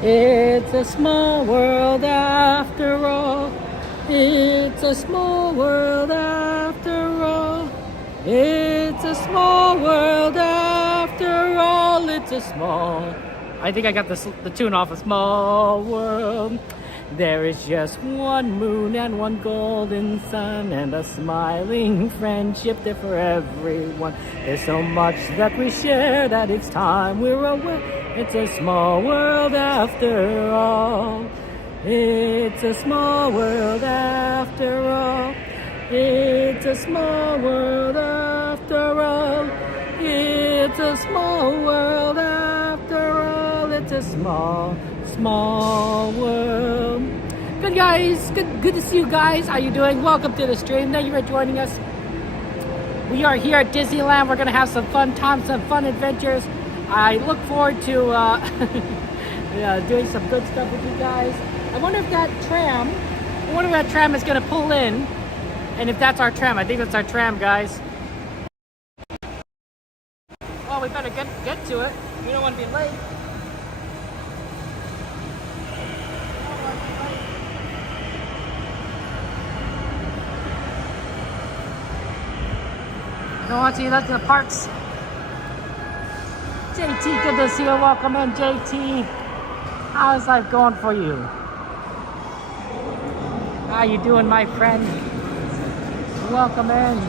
It's a small world after all. It's a small world after all. It's a small world after all. It's a small. I think I got the tune off. A small world. There is just one moon and one golden sun and a smiling friendship there for everyone. There's so much that we share that it's time we're aware. It's a small world after all. It's a small world after all. It's a small world after all. It's a small world after all. It's a small world. Good guys, good to see you guys. How you doing? Welcome to the stream. Thank you for joining us. We are here at Disneyland. We're gonna have some fun times, some fun adventures. I look forward to doing some good stuff with you guys. I wonder if that tram is gonna pull in, and if that's our tram. I think that's our tram, guys. Well, we better get to it. We don't want to be late. Don't want to see that in the parks. JT, good to see you. Welcome in, JT. How's life going for you? How you doing, my friend? Welcome in.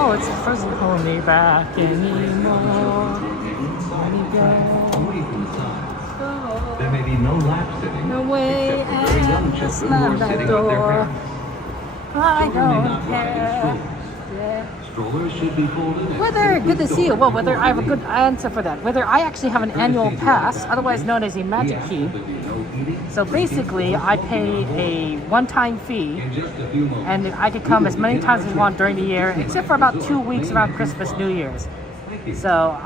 Oh, it's doesn't hold me back anymore. There may be no lap sitting, No way, except for very young children who are sitting with their parents. I Children may don't not ride in care. strollers. Yeah. Strollers should be folded and Whether, good to see you. Well, whether I have a stored. good answer for that. Whether I actually have an annual pass, otherwise known as a magic key. So basically, I pay a one-time fee, In just a few moments. and I could come as many times as I want during the year, except for about 2 weeks around Christmas, New Year's. Thank you. So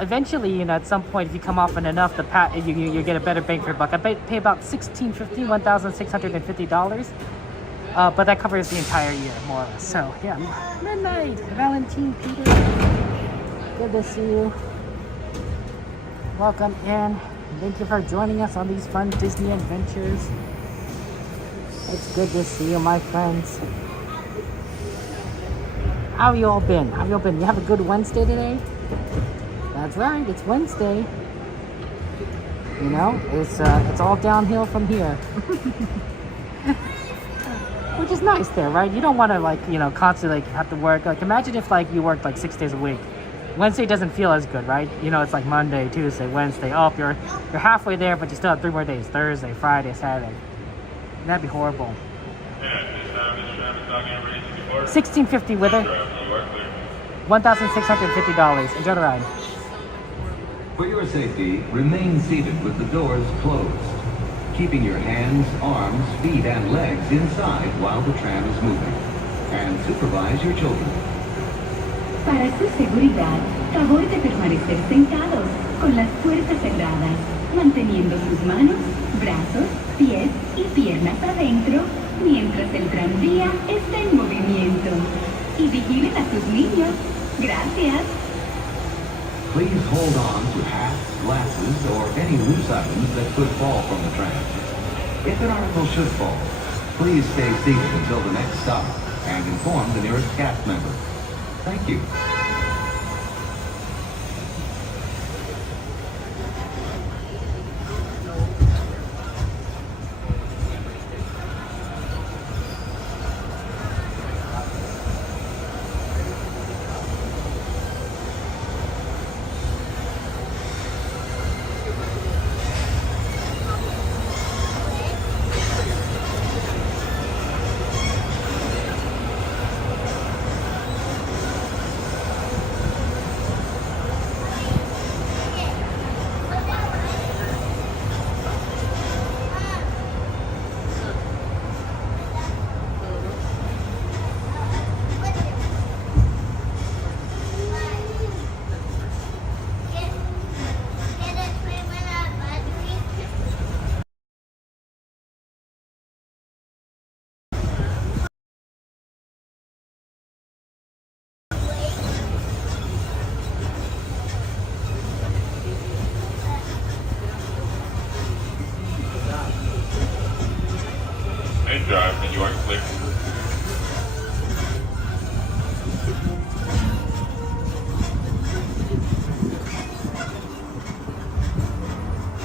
eventually, at some point, if you come often enough, you get a better bang for your buck. I pay about $1,650. But that covers the entire year, more or less. So, yeah. Midnight, Valentine, Peter. Good to see you. Welcome in. Thank you for joining us on these fun Disney adventures. It's good to see you, my friends. How have you all been? You have a good Wednesday today? That's right, it's Wednesday. It's all downhill from here. Which is nice there, right? You don't want to constantly have to work. Imagine if you worked 6 days a week. Wednesday doesn't feel as good, right? It's like Monday, Tuesday, Wednesday. Oh, you're halfway there, but you still have 3 more days. Thursday, Friday, Saturday. That'd be horrible. $1,650 with it. $1,650. Enjoy the ride. For your safety, remain seated with the doors closed, keeping your hands, arms, feet, and legs inside while the tram is moving. And supervise your children. Para su seguridad, favor de permanecer sentados, con las puertas cerradas, manteniendo sus manos, brazos, pies y piernas adentro, mientras el tranvía está en movimiento. Y vigilen a sus niños. Gracias. Please hold on to hats, glasses, or any loose items that could fall from the tram. If an article should fall, please stay seated until the next stop and inform the nearest cast member. Thank you.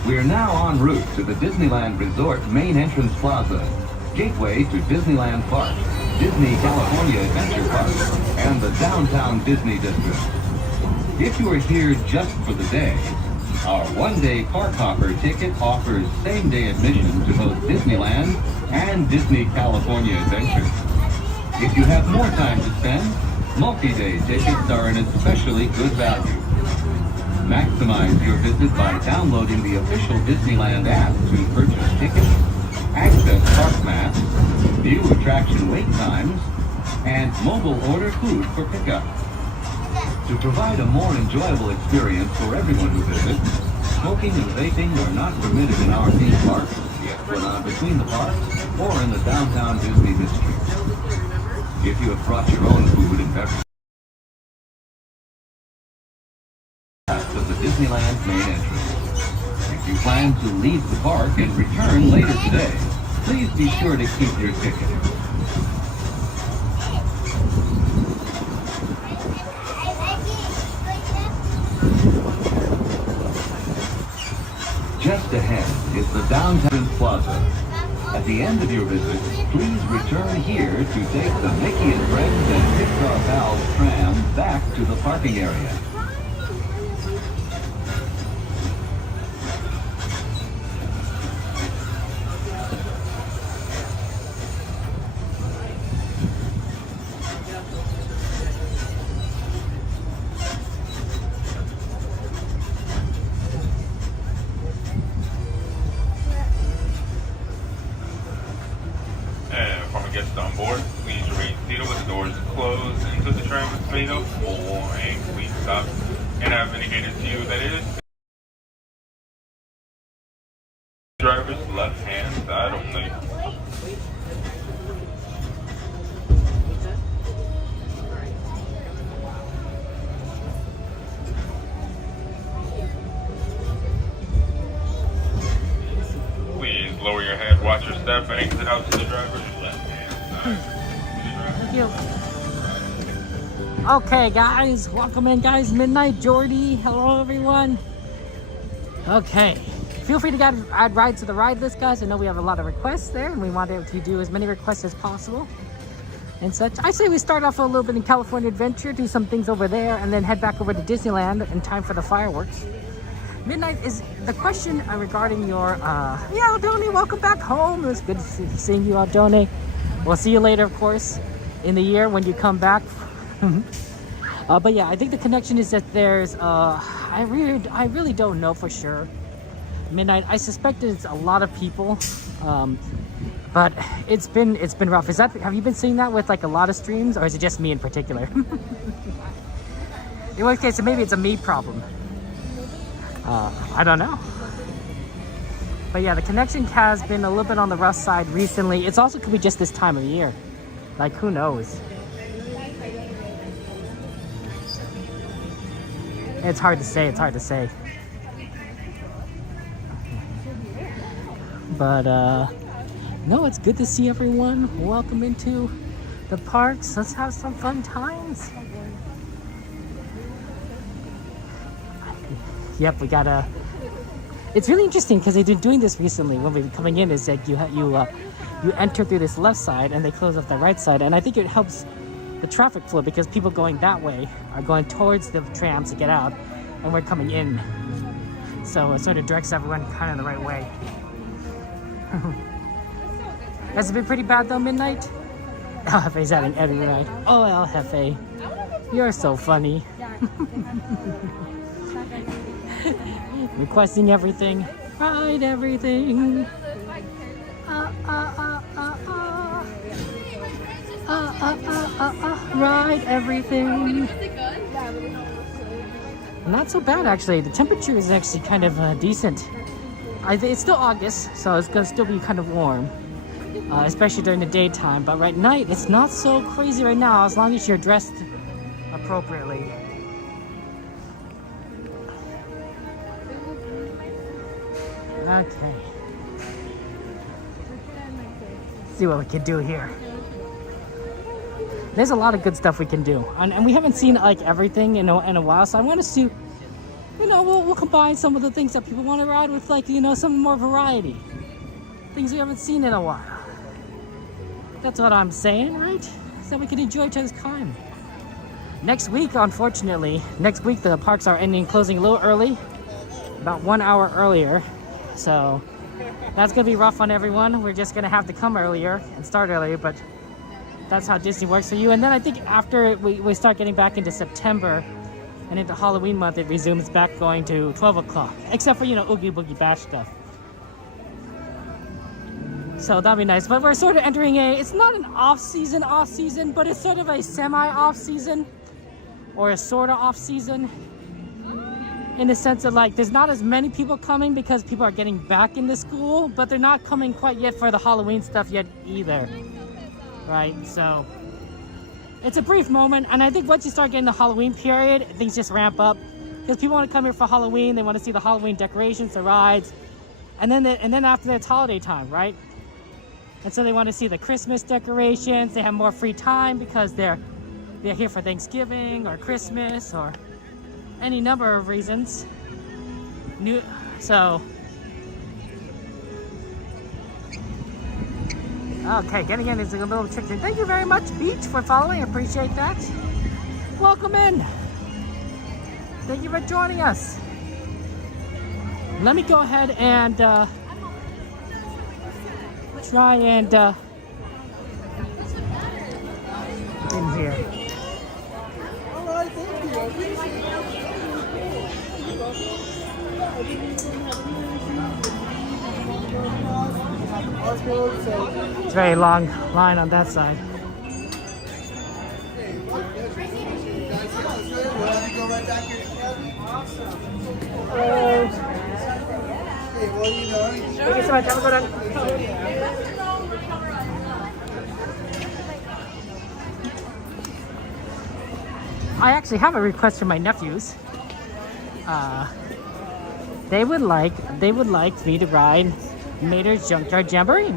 We're now en route to the Disneyland Resort main entrance plaza, gateway to Disneyland Park, Disney California Adventure Park, and the downtown Disney District. If you are here just for the day, our one-day park hopper ticket offers same-day admission to both Disneyland and Disney California Adventure. If you have more time to spend, multi-day tickets are an especially good value. Maximize your visit by downloading the official Disneyland app to purchase tickets, access park maps, view attraction wait times, and mobile order food for pickup. To provide a more enjoyable experience for everyone who visits, smoking and vaping are not permitted in our theme parks, the Esplanade between the parks, or in the downtown Disney district. If you have brought your own food and beverage of the Disneyland main entrance. If you plan to leave the park and return later today, please be sure to keep your ticket. Just ahead is the downtown plaza. At the end of your visit, please return here to take the Mickey and Friends and Pixar Pals tram back to the parking area. Guests on board, please remain seated with the doors closed until the tram is made up full and please stop. And I've indicated to you that it is driver's left hand side only. Please lower your head, watch your step, and exit out to the driver's left hand. Thank you. Okay, guys, welcome in, guys. Midnight Jordy. Hello, everyone. Okay, feel free to add rides to the ride list, guys. I know we have a lot of requests there, and we wanted to do as many requests as possible and such. I say we start off a little bit in California Adventure, do some things over there, and then head back over to Disneyland in time for the fireworks. Midnight is the question regarding your, yeah, Aldoni, welcome back home. It was good seeing you, Aldoni. We'll see you later, of course, in the year when you come back. But yeah, I think the connection is that there's, I really don't know for sure. Midnight, I suspect it's a lot of people, but it's been rough. Have you been seeing that with like a lot of streams, or is it just me in particular? In which case, maybe it's a me problem. I don't know. But yeah, the connection has been a little bit on the rough side recently. It's also could be just this time of year. Like, who knows? It's hard to say, But, no, it's good to see everyone. Welcome into the parks. Let's have some fun times. Yep, we gotta... It's really interesting because they've been doing this recently. When we've been coming in, is like you enter through this left side and they close off the right side, and I think it helps the traffic flow because people going that way are going towards the trams to get out, and we're coming in. So it sort of directs everyone kind of the right way. Has it been pretty bad though, Midnight? El Jefe's adding Eddie right. Oh, El Jefe, you're so funny. Requesting everything, ride everything. Ride everything. Not so bad actually. The temperature is actually kind of decent. It's still August, so it's gonna still be kind of warm, especially during the daytime. But right night, it's not so crazy right now as long as you're dressed appropriately. Okay. See what we can do here. There's a lot of good stuff we can do, and we haven't seen like everything in a while. So I want to see you know, we'll combine some of the things that people want to ride with, like, you know, some more variety. Things we haven't seen in a while. That's what I'm saying, right? So we can enjoy each other's time. Next week, unfortunately, the parks are closing a little early, about 1 hour earlier. So that's gonna be rough on everyone. We're just gonna have to come earlier and start earlier, but that's how Disney works for you. And then I think after we start getting back into September and into Halloween month, it resumes back going to 12 o'clock, except for, you know, Oogie Boogie Bash stuff. So that'll be nice. But we're sort of entering it's not an off-season, but it's sort of a semi-off-season or a sort of off-season in the sense that, like, there's not as many people coming because people are getting back into school, but they're not coming quite yet for the Halloween stuff yet either, right? So it's a brief moment, and I think once you start getting the Halloween period, things just ramp up because people want to come here for Halloween. They want to see the Halloween decorations, the rides, and then after that, it's holiday time, right? And so they want to see the Christmas decorations. They have more free time because they're here for Thanksgiving or Christmas or any number of reasons. Okay, getting in is a little tricky. Thank you very much, Beach, for following. I appreciate that. Welcome in. Thank you for joining us. Let me go ahead and try and in here. It's a very long line on that side. Thank you so much. Have a good one. I actually have a request from my nephews. They would like me to ride Mater's Junkyard Jamboree.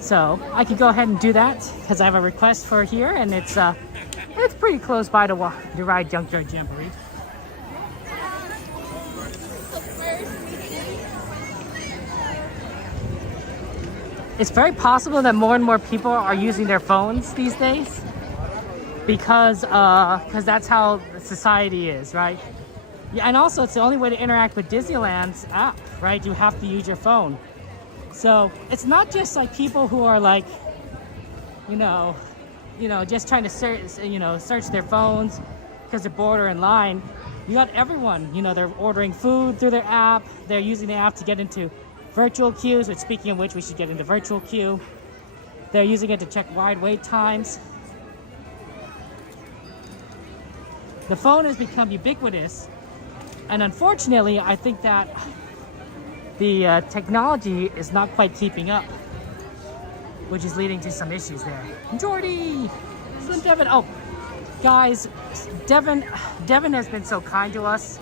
So I could go ahead and do that because I have a request for here, and it's pretty close by to ride Junkyard Jamboree. It's very possible that more and more people are using their phones these days because that's how society is, right? Yeah, and also it's the only way to interact with Disneyland's app, right? You have to use your phone. So it's not just like people who are like, you know, just trying to search their phones because they're bored or in line. You got everyone, they're ordering food through their app. They're using the app to get into virtual queues, which, speaking of which, we should get into virtual queue. They're using it to check wide wait times. The phone has become ubiquitous, and unfortunately, I think that the technology is not quite keeping up, which is leading to some issues there. Jordy! Slim Devin! Oh, guys, Devin has been so kind to us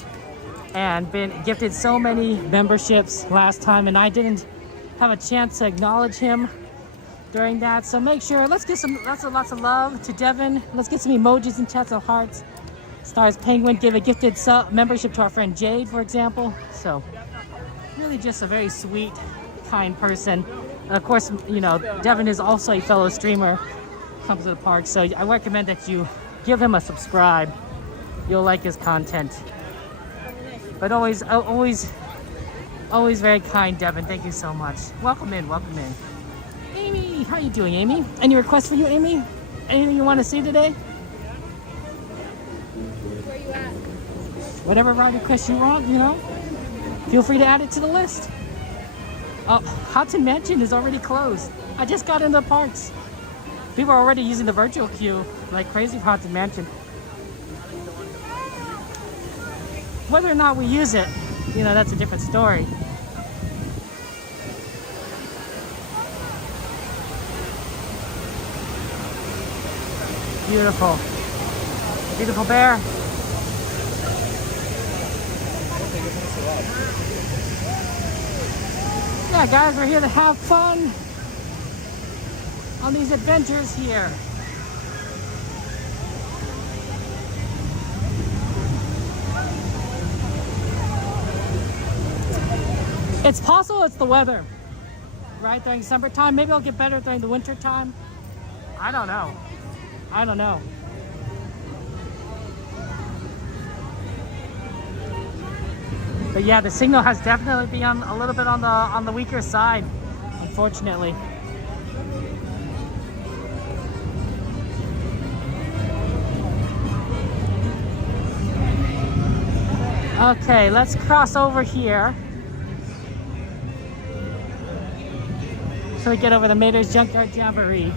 and been gifted so many memberships last time, and I didn't have a chance to acknowledge him during that. So make sure, let's get some lots of love to Devin. Let's get some emojis and chats and hearts. Stars Penguin gave a gifted membership to our friend Jade, for example. So really just a very sweet, kind person. And of course, Devin is also a fellow streamer, comes to the park. So I recommend that you give him a subscribe. You'll like his content. But always very kind, Devin. Thank you so much. Welcome in. Amy, how you doing, Amy? Any requests for you, Amy? Anything you want to see today? Where you at? Whatever ride request you want, feel free to add it to the list. Haunted Mansion is already closed. I just got into the parks. People are already using the virtual queue like crazy for Haunted Mansion. Whether or not we use it, that's a different story. Beautiful. Beautiful bear. Yeah, guys, we're here to have fun on these adventures here. It's possible it's the weather, right? During summertime, maybe it'll get better during the winter time. I don't know. I don't know. But yeah, the signal has definitely been on a little bit on the weaker side, unfortunately. Okay, let's cross over here. So we get over the Mater's Junkyard Jamboree.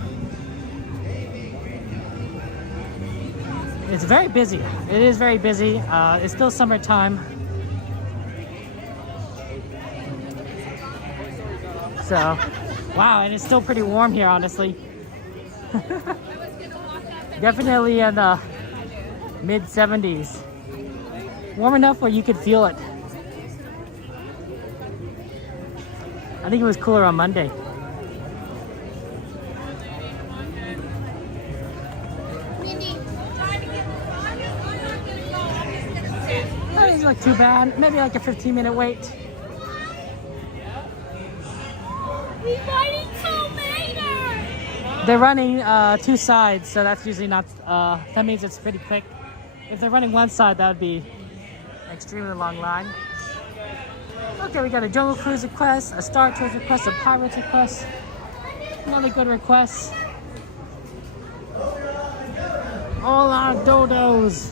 It's very busy. It is very busy. It's still summertime. So, wow, and it's still pretty warm here, honestly. Definitely in the mid 70s. Warm enough where you could feel it. I think it was cooler on Monday. It's not too bad. Maybe like a 15-minute wait. They're running two sides, so that's usually not. That means it's pretty quick. If they're running one side, that would be an extremely long line. Okay, we got a Jungle Cruise request, a Star Tours request, a Pirates request. Another good request. All our dodos.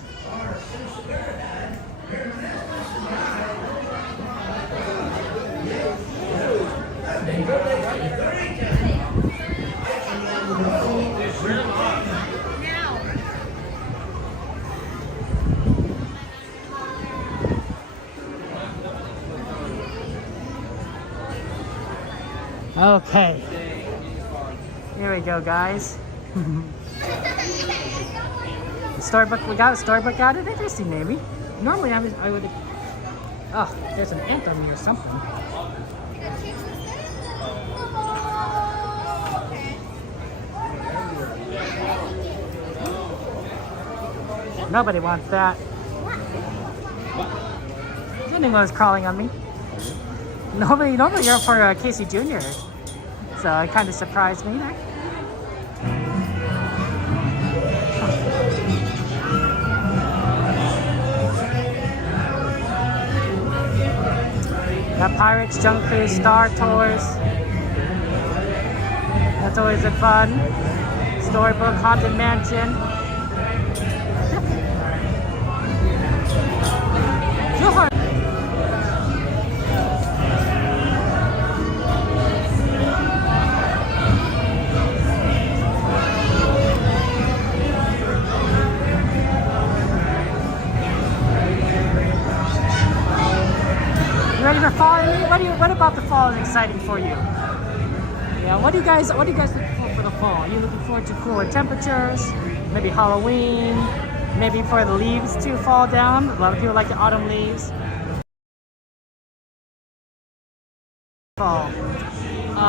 Okay, here we go, guys. Storybook, we got a storybook out. An interesting maybe. Normally I would. Oh, there's an ant on me or something. Nobody wants that. Anyone's crawling on me. Normally you're for Casey Jr. So it kind of surprised me there. Got Pirates, Jungle Cruise, Star Tours. That's always a fun. Storybook, Haunted Mansion. Feel hard. Ready for fall? What about the fall is exciting for you? Yeah, what do you guys look for the fall? Are you looking forward to cooler temperatures? Maybe Halloween? Maybe for the leaves to fall down? A lot of people like the autumn leaves. Fall.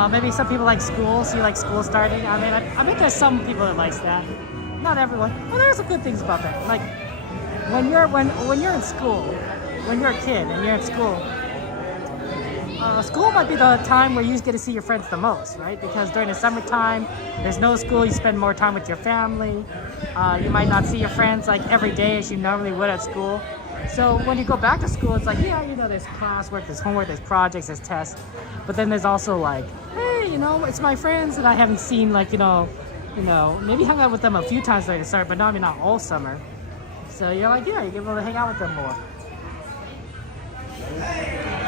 Maybe some people like school, so you like school starting. I mean there's some people that likes that. Not everyone. Well, there's some good things about that. Like when you're in school, when you're a kid and you're in school, school might be the time where you get to see your friends the most, right? Because during the summertime, there's no school, you spend more time with your family. You might not see your friends like every day as you normally would at school. So when you go back to school, it's like, yeah, there's classwork, there's homework, there's projects, there's tests. But then there's also like, hey, it's my friends that I haven't seen, like, maybe hung out with them a few times during the summer, but not all summer. So you're like, yeah, you're able to hang out with them more.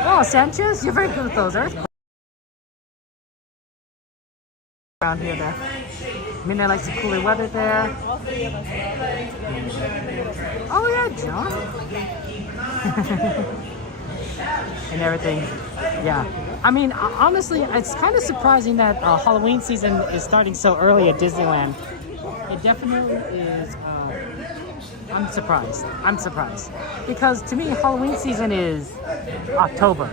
Oh, Sanchez, you're very good with those earthquakes. Around here there. Midnight likes the cooler weather there. Oh yeah, John. And everything. Yeah. I mean, honestly, it's kind of surprising that Halloween season is starting so early at Disneyland. It definitely is. I'm surprised. Because to me, Halloween season is October.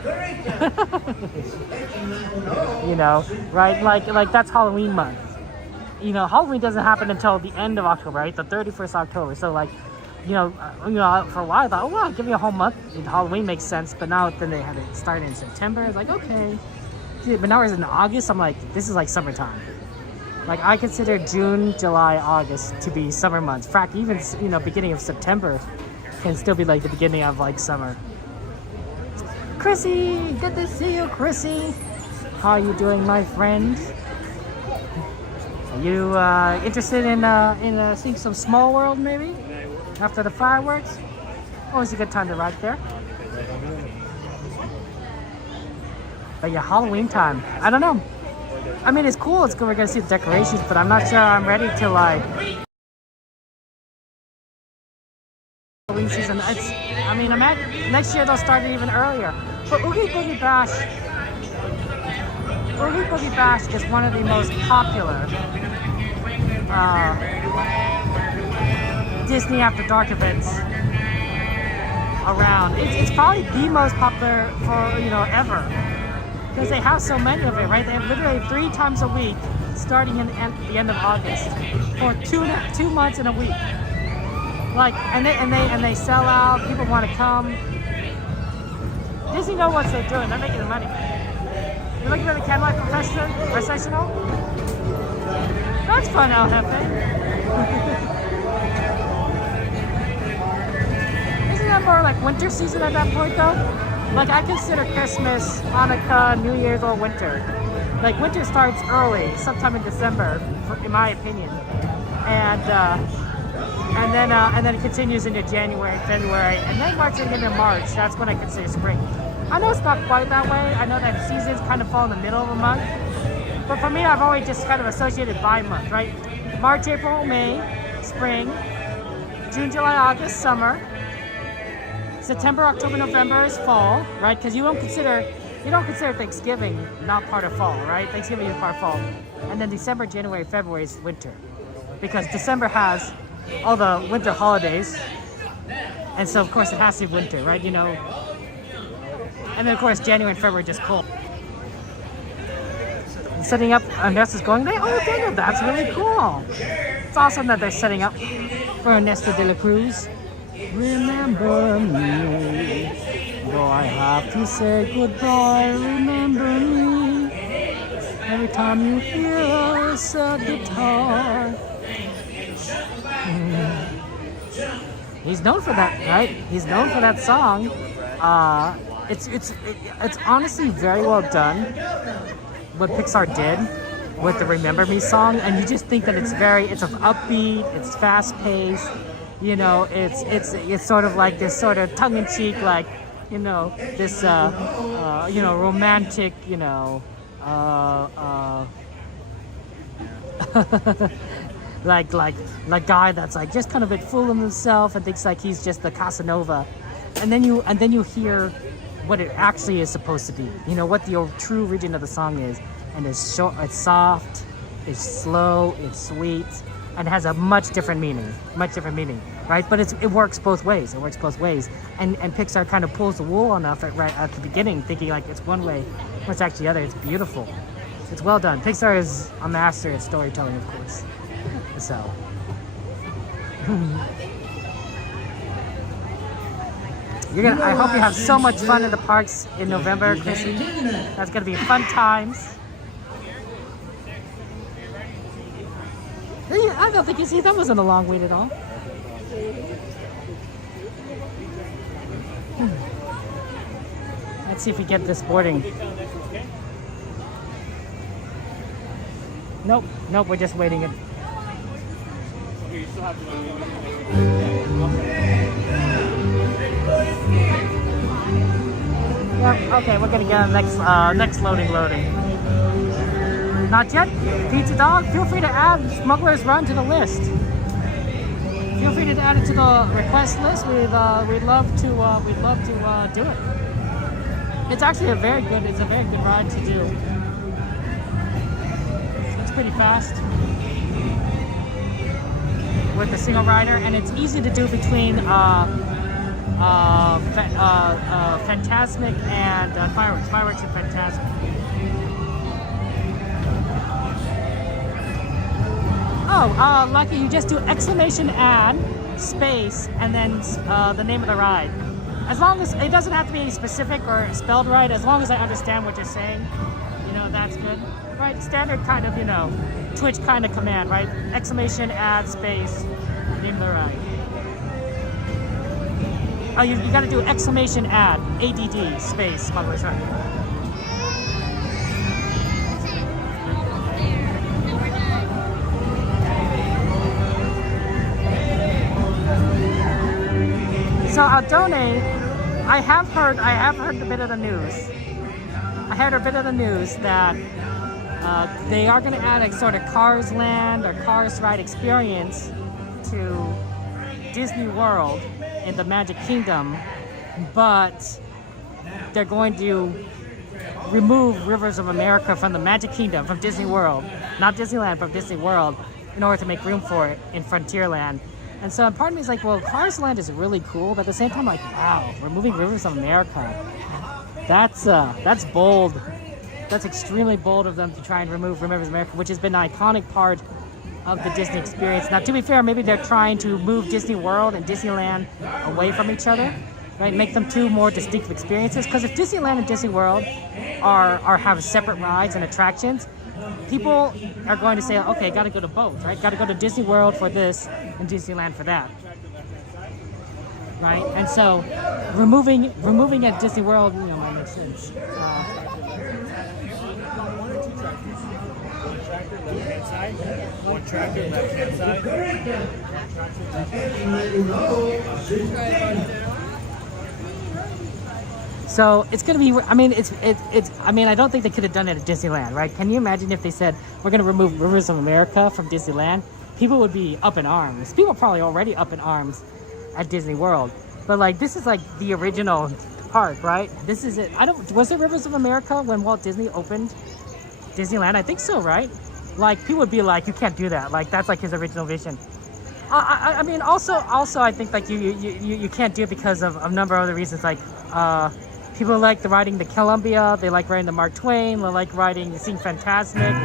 Right? Like that's Halloween month. Halloween doesn't happen until the end of October, right? The 31st October. So like for a while I thought, oh wow, give me a whole month. Halloween makes sense, but now then they had it start in September. It's like, okay. But now it's in August. I'm like, this is like summertime. Like I consider June, July, August to be summer months. In fact, even beginning of September can still be like the beginning of like summer. Chrissy, good to see you, Chrissy. How are you doing, my friend? Are you interested in seeing some Small World maybe after the fireworks? Always a good time to ride there. But yeah, Halloween time. I don't know. I mean, it's cool. It's good. We're gonna see the decorations, but I'm not sure I'm ready to like Halloween season. Next year they'll start it even earlier. But Oogie Boogie Bash is one of the most popular Disney After Dark events around. It's probably the most popular for ever. Because they have so many of it, right? They have literally 3 times a week, starting at the end of August, for 2 months and a week. Like, and they sell out. People want to come. Disney knows what they're doing. They're making the money. You're looking at the Candlelight Processional. That's fun, El Jefe. Isn't that more like winter season at that point, though? Like, I consider Christmas, Hanukkah, New Year's all winter. Like, winter starts early, sometime in December, in my opinion. And then it continues into January, February, and then marching into March. That's when I consider spring. I know it's not quite that way. I know that seasons kind of fall in the middle of a month. But for me, I've always just kind of associated by month, right? March, April, May, spring. June, July, August, summer. September, October, November is fall, right? Because you don't consider Thanksgiving not part of fall, right? Thanksgiving is part of fall. And then December, January, February is winter. Because December has all the winter holidays. And so, of course, it has to be winter, right? And then, of course, January and February are just cold. Setting up, Ernesto's going there. Oh, Daniel, that's really cool. It's awesome that they're setting up for Ernesto de la Cruz. Remember me, though I have to say goodbye. Remember me, every time you hear a sad guitar. He's known for that, right? He's known for that song. It's honestly very well done. What Pixar did with the Remember Me song, and you just think that it's upbeat, it's fast paced. It's sort of like this sort of tongue-in-cheek, like, this, romantic, like guy that's like just kind of a bit full of himself and thinks like he's just the Casanova, and then you hear what it actually is supposed to be. What the true origin of the song is, and it's short, it's soft, it's slow, it's sweet. And it has a much different meaning, right? But it works both ways. And Pixar kind of pulls the wool on us right at the beginning, thinking like it's one way, when it's actually the other. It's beautiful. It's well done. Pixar is a master at storytelling, of course. So. I hope you have so much fun in the parks in November, Chrissy. That's gonna be fun times. I don't think that wasn't a long wait at all. Let's see if we get this boarding. Nope, we're just waiting it. Yep, okay, we're gonna get on next loading. Not yet? Pizza Dog? Feel free to add Smuggler's Run to the list. Feel free to add it to the request list. We'd love to do it. It's actually a very good ride to do. It's pretty fast with a single rider, and it's easy to do between Fantasmic and Fireworks. Fireworks and Fantasmic. Oh, Lucky, you just do exclamation add space, and then the name of the ride. As long as it doesn't have to be specific or spelled right, as long as I understand what you're saying, you know, that's good. Right, standard kind of, you know, Twitch kind of command, right? Exclamation, add, space, name of the ride. Oh, you got to do exclamation, add, ADD, space, by the way, sorry. So I'll donate. I have heard a bit of the news. I heard a bit of the news that they are going to add a sort of Cars Land or Cars Ride experience to Disney World in the Magic Kingdom, but they're going to remove Rivers of America from the Magic Kingdom, from Disney World, not Disneyland, but Disney World, in order to make room for it in Frontierland. And so part of me is like, well, Cars Land is really cool, but at the same time, like, wow, removing Rivers of America, that's bold. That's extremely bold of them to try and remove Rivers of America, which has been an iconic part of the Disney experience. Now, to be fair, maybe they're trying to move Disney World and Disneyland away from each other, right? Make them two more distinctive experiences. Because if Disneyland and Disney World have separate rides and attractions, people are going to say, okay, got to go to both, right? Got to go to Disney World for this and Disneyland for that, right? And so removing at Disney World, you know, might make sense. One tractor left hand side. So it's gonna be. I mean, it's. I mean, I don't think they could have done it at Disneyland, right? Can you imagine if they said we're gonna remove Rivers of America from Disneyland? People would be up in arms. People are probably already up in arms at Disney World. But like, this is like the original park, right? This is it. Was it Rivers of America when Walt Disney opened Disneyland? I think so, right? Like, people would be like, you can't do that. Like, that's like his original vision. I mean, also, I think like you can't do it because of a number of other reasons. Like, people like riding the Columbia, they like riding the Mark Twain, they like seeing Fantasmic.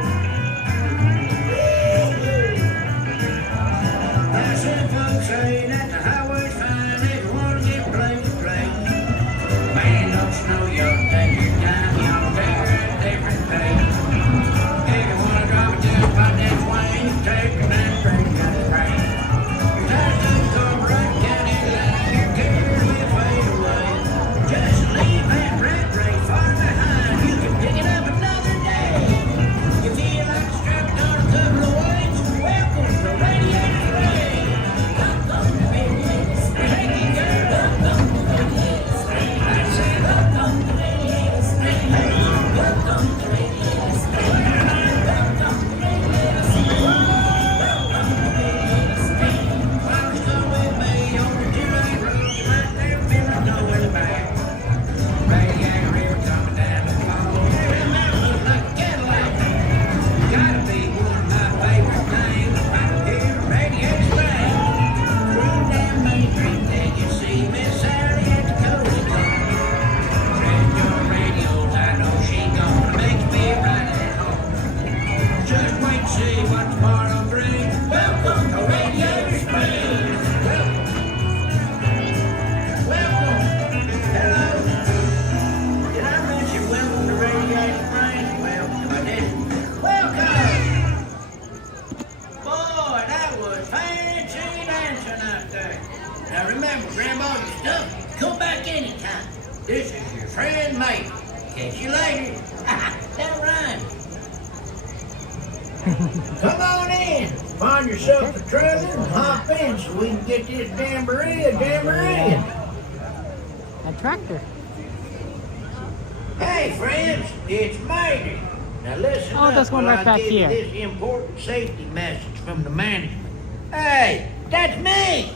Now remember, grab all your stuff. Come back anytime. This is your friend, mate. Catch you later. That rhymes. Come on in. Find yourself a trailer and hop in so we can get this jamboree a tractor. Hey, friends, it's Mater. Now listen up that's one while right I back give here. you this important safety message from the management. Hey, that's me.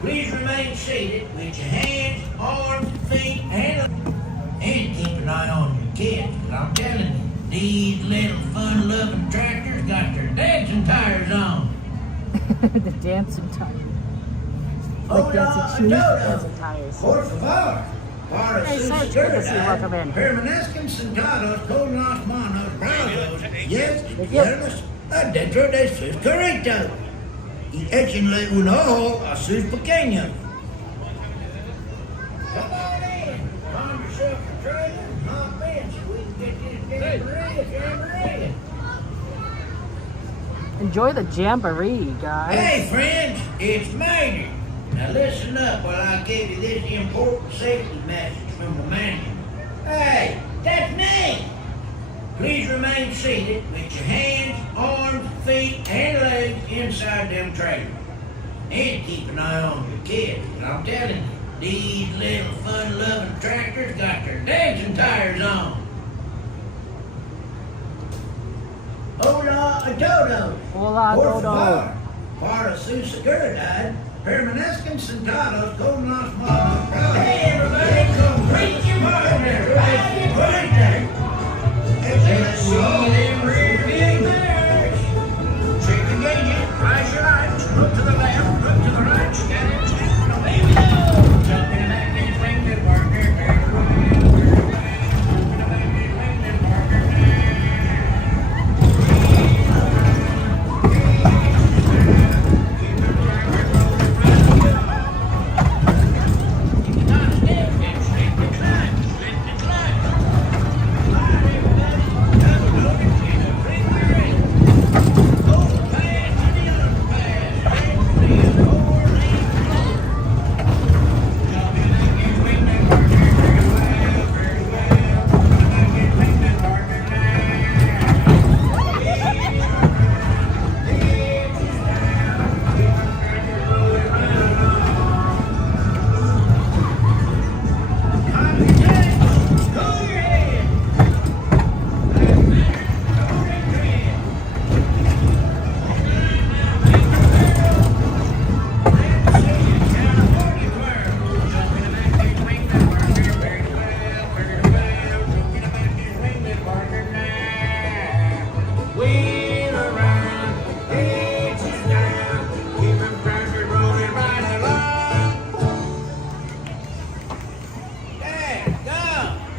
Please remain seated with your hands, arms, feet, and keep an eye on your kids. 'Cause I'm telling you, these little fun-loving tractors got their dancing tires on. The dancing tires. Like dancing shoes, dancing tires. Por favor. Para Hey, sus Sarge, good to see you. Welcome in. permanezcan sentados con las manos brazos y piernas adentro de sus carritos. y échenle un ojo a sus pequeños. Come on in. Find yourself a trailer and hop in so we can get this jamboree. Enjoy the jamboree, guys. Hey, friends, it's Major. Now listen up while I give you this important safety message from the manager. Hey, that's me. Please remain seated with your hands, arms, feet, and legs inside them trailers. And keep an eye on your kids. I'm telling you, these little fun-loving tractors got their dancing tires on. Hola a todos. Hola, Por Dodo. favor, para su seguridad, permanezcan sentados con las manos. Hey, everybody, come greet your partner. Right there. Let's see them rear view mirrors. Check the gauges, rise your lights, look to the left, look to the right, stand in step, baby, no. Jump in the back and swing the partner.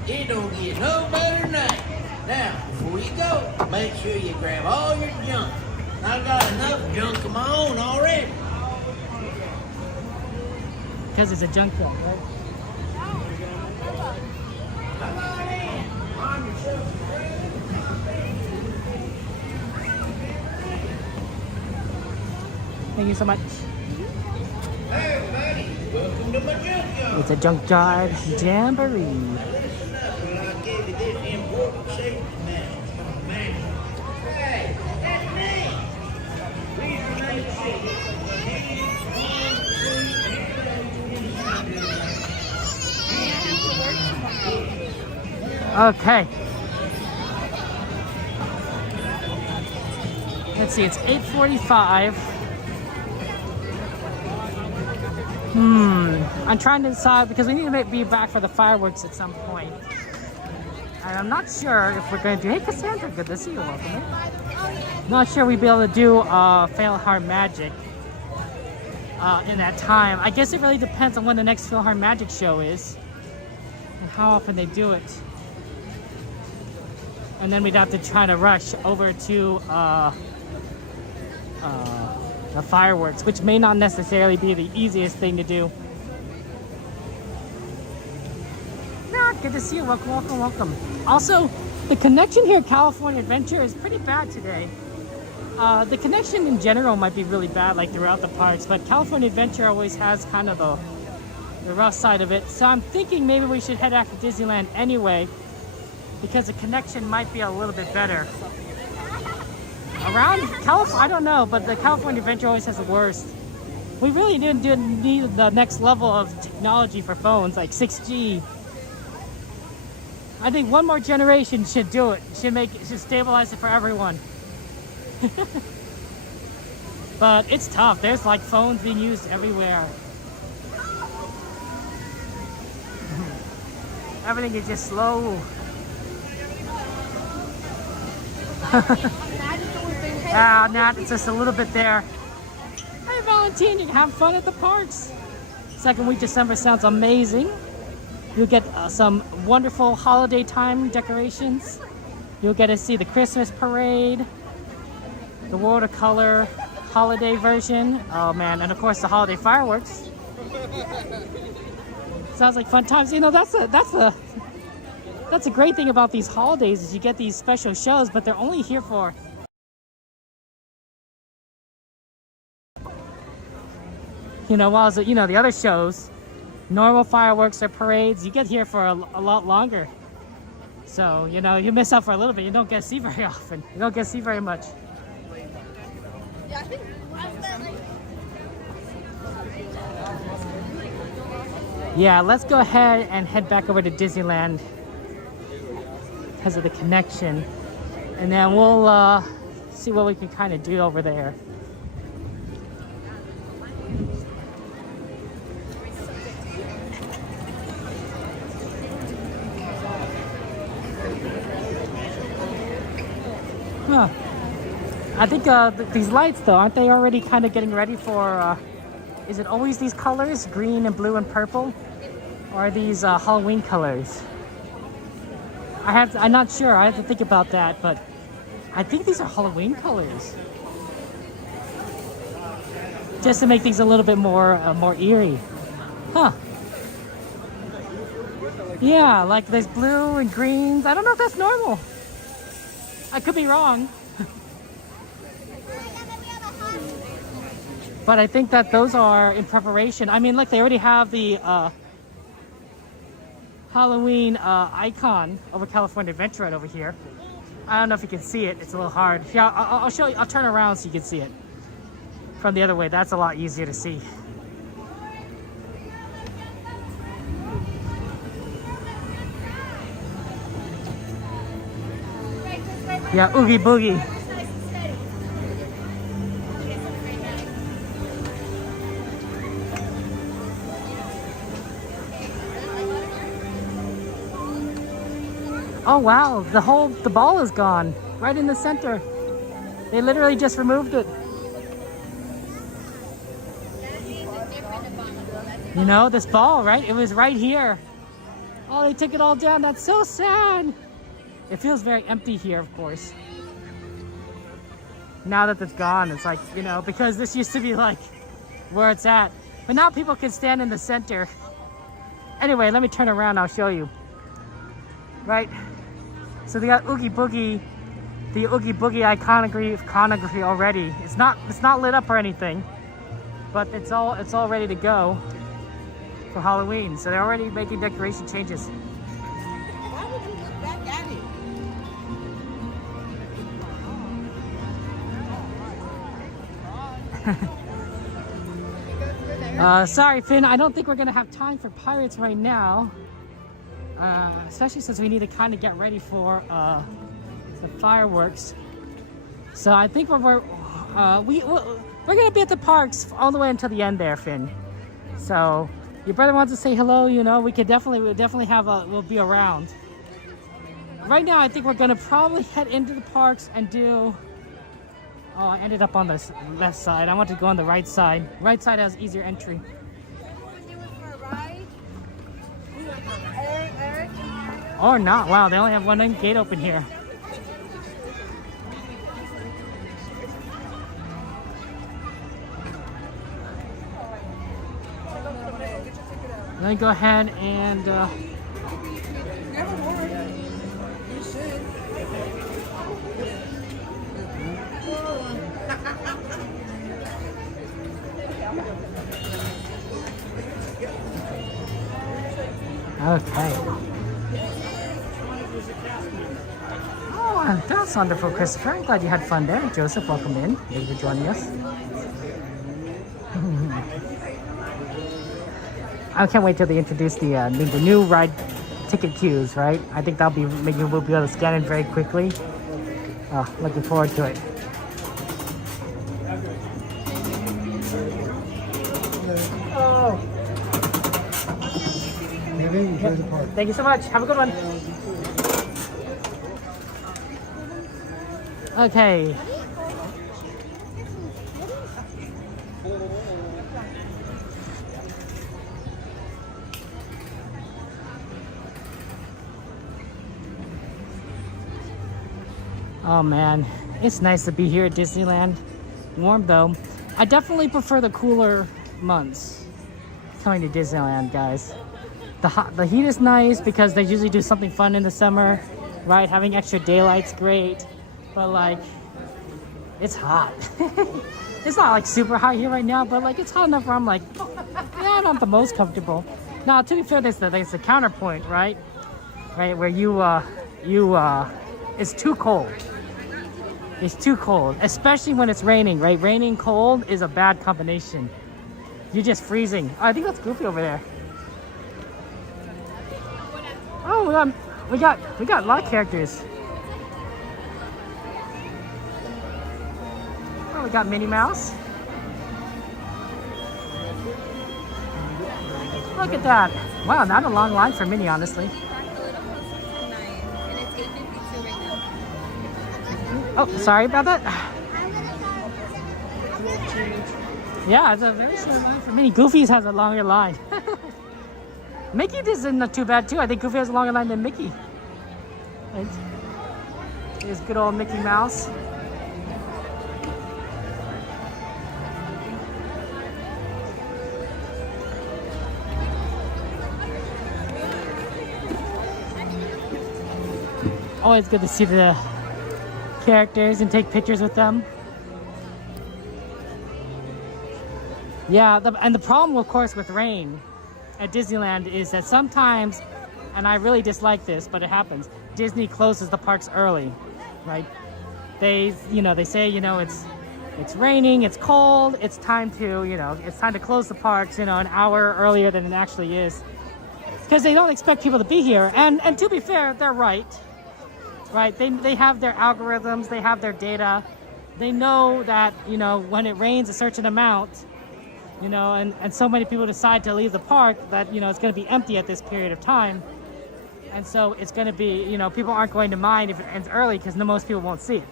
It don't get no better than that. Now, before you go, make sure you grab all your junk. I've got enough junk of my own already. Because it's a junk truck, right? Come on in. Find yourself a Thank you so much. Hey, everybody. Welcome to my junkyard. It's a junkyard jamboree. Listen up while I give you this important safety message from the manager. Hey, that's me. Please remain seated with your hands, arms, feet, and Okay. Let's see, it's 8:45. I'm trying to decide because we need to be back for the fireworks at some point. And I'm not sure if we're going to do... Hey, Cassandra, good to see you. Welcome in. Not sure we'd be able to do Fail Hard Magic in that time. I guess it really depends on when the next Fail Hard Magic show is and how often they do it. And then we'd have to try to rush over to the fireworks, which may not necessarily be the easiest thing to do. No, good to see you. Welcome, welcome, welcome. Also, the connection here at California Adventure is pretty bad today. The connection in general might be really bad, like throughout the parks, but California Adventure always has kind of the rough side of it. So I'm thinking maybe we should head after Disneyland anyway, because the connection might be a little bit better. Around California, I don't know, but the California Adventure always has the worst. We really do need the next level of technology for phones, like 6G. I think one more generation should do it. Should stabilize it for everyone. But it's tough. There's like phones being used everywhere. Everything is just slow. Nat, it's just a little bit there. Hey, Valentine, you can have fun at the parks. Second week December sounds amazing. You'll get some wonderful holiday time decorations. You'll get to see the Christmas parade, the watercolor holiday version. Oh man, and of course the holiday fireworks. Sounds like fun times. You know, that's a great thing about these holidays is you get these special shows, but they're only here for while the other shows, normal fireworks or parades, you get here for a lot longer. So, you miss out for a little bit. You don't get to see very often. You don't get to see very much. Yeah, let's go ahead and head back over to Disneyland because of the connection. And then we'll see what we can kind of do over there. Huh. I think these lights, though, aren't they already kind of getting ready for, is it always these colors, green and blue and purple? Or are these Halloween colors? I'm not sure, I have to think about that, but I think these are Halloween colors. Just to make things a little bit more eerie. Huh. Yeah, like there's blue and greens. I don't know if that's normal. I could be wrong. But I think that those are in preparation. I mean, look, they already have the Halloween icon over California Adventure right over here. I don't know if you can see it. It's a little hard. Yeah, I'll show you. I'll turn around so you can see it. From the other way, that's a lot easier to see. Yeah, Oogie Boogie. Oh wow, the ball is gone. Right in the center. They literally just removed it. You know, this ball, right? It was right here. Oh, they took it all down. That's so sad. It feels very empty here, of course. Now that it's gone, it's like, because this used to be like where it's at. But now people can stand in the center. Anyway, let me turn around, I'll show you. Right? So they got Oogie Boogie, the Oogie Boogie iconography already. It's not lit up or anything, but it's all ready to go for Halloween. So they're already making decoration changes. Why would you look back at it? Sorry, Finn, I don't think we're gonna have time for Pirates right now. Especially since we need to kind of get ready for the fireworks. So I think we're gonna be at the parks all the way until the end there, Finn. So your brother wants to say hello. We'll definitely we'll be around. Right now, I think we're gonna probably head into the parks and do. Oh, I ended up on the left side. I want to go on the right side. Right side has easier entry. Or not. Wow, they only have one gate open here. Let me go ahead and okay. Oh, that's wonderful, Christopher. I'm glad you had fun there. Joseph, welcome in. Thank you for joining us. I can't wait till they introduce the new ride ticket queues, right? I think that'll be, maybe we'll be able to scan in very quickly. Oh, looking forward to it. Oh. Thank you so much. Have a good one. Okay. Oh man, it's nice to be here at Disneyland. Warm though. I definitely prefer the cooler months coming to Disneyland, guys. The heat is nice because they usually do something fun in the summer, right? Having extra daylight's great, but like, it's hot. It's not like super hot here right now, but like it's hot enough where I'm like, yeah, I'm not the most comfortable. Now, to be fair, there's the counterpoint, right? Right, where it's too cold. It's too cold, especially when it's raining, right? Raining cold is a bad combination. You're just freezing. Oh, I think that's Goofy over there. Oh, we got a lot of characters. Oh, we got Minnie Mouse. Look at that. Wow, not a long line for Minnie, honestly. Oh, sorry about that. Yeah, it's a very short line for Minnie. Goofy's has a longer line. Mickey isn't too bad too. I think Goofy has a longer line than Mickey. Right. Here's good old Mickey Mouse. Always good to see the characters and take pictures with them. Yeah, and the problem, of course, with rain at Disneyland is that sometimes, and I really dislike this, but it happens, Disney closes the parks early, right? They say, it's raining, it's cold, it's time to close the parks, an hour earlier than it actually is. Because they don't expect people to be here. And to be fair, they're right. Right, they have their algorithms, they have their data. They know that, when it rains a certain amount, and so many people decide to leave the park that, it's going to be empty at this period of time. And so it's going to be, people aren't going to mind if it ends early because most people won't see it.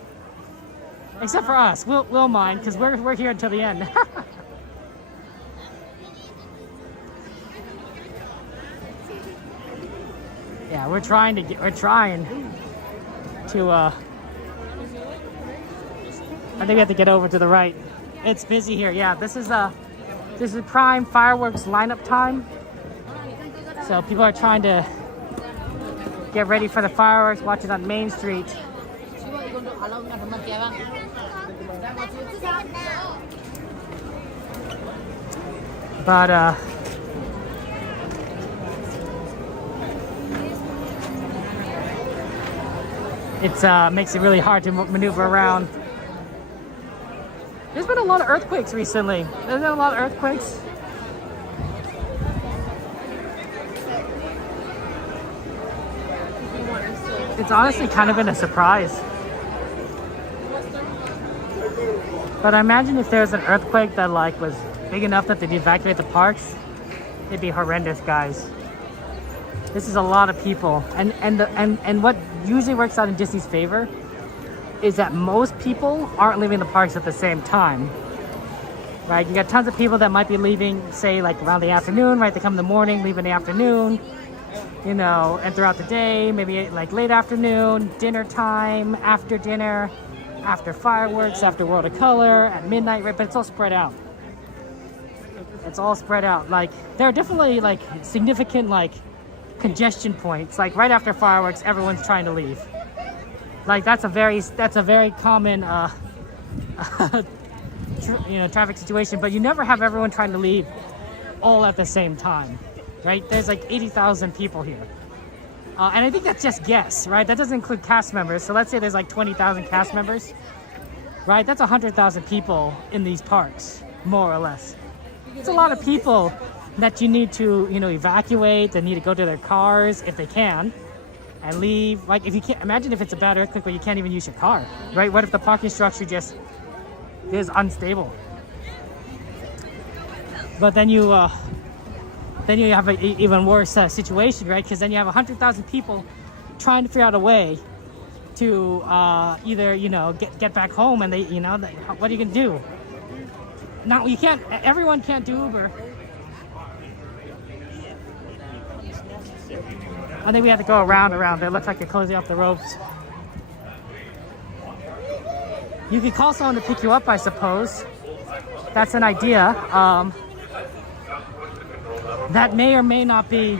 Except for us, we'll mind because we're here until the end. Yeah, we're trying to I think we have to get over to the right. It's busy here. Yeah, this is prime fireworks lineup time. So people are trying to get ready for the fireworks, watching on Main Street. But it makes it really hard to maneuver around. There's been a lot of earthquakes recently. There's been a lot of earthquakes. It's honestly kind of been a surprise. But I imagine if there's an earthquake that was big enough that they'd evacuate the parks, it'd be horrendous, guys. This is a lot of people, and what usually works out in Disney's favor is that most people aren't leaving the parks at the same time, right? You got tons of people that might be leaving, say, around the afternoon, right? They come in the morning, leave in the afternoon, and throughout the day, maybe late afternoon, dinner time, after dinner, after fireworks, after World of Color, at midnight, right? But it's all spread out. It's all spread out. There are definitely significant congestion points, right after fireworks, everyone's trying to leave. That's a very common traffic situation, but you never have everyone trying to leave all at the same time, right? There's 80,000 people here, and I think that's just guess, right? That doesn't include cast members. So let's say there's 20,000 cast members, right? That's 100,000 people in these parks, more or less. It's a lot of people that you need to, evacuate. They need to go to their cars if they can and leave. If you can't, imagine if it's a bad earthquake where you can't even use your car, right? What if the parking structure just is unstable? But then you have an even worse situation, right? Because then you have 100,000 people trying to figure out a way to either, get back home, and what are you gonna do? Now you can't. Everyone can't do Uber. I think we have to go around. It looks like they're closing off the ropes. You could call someone to pick you up, I suppose. That's an idea. That may or may not be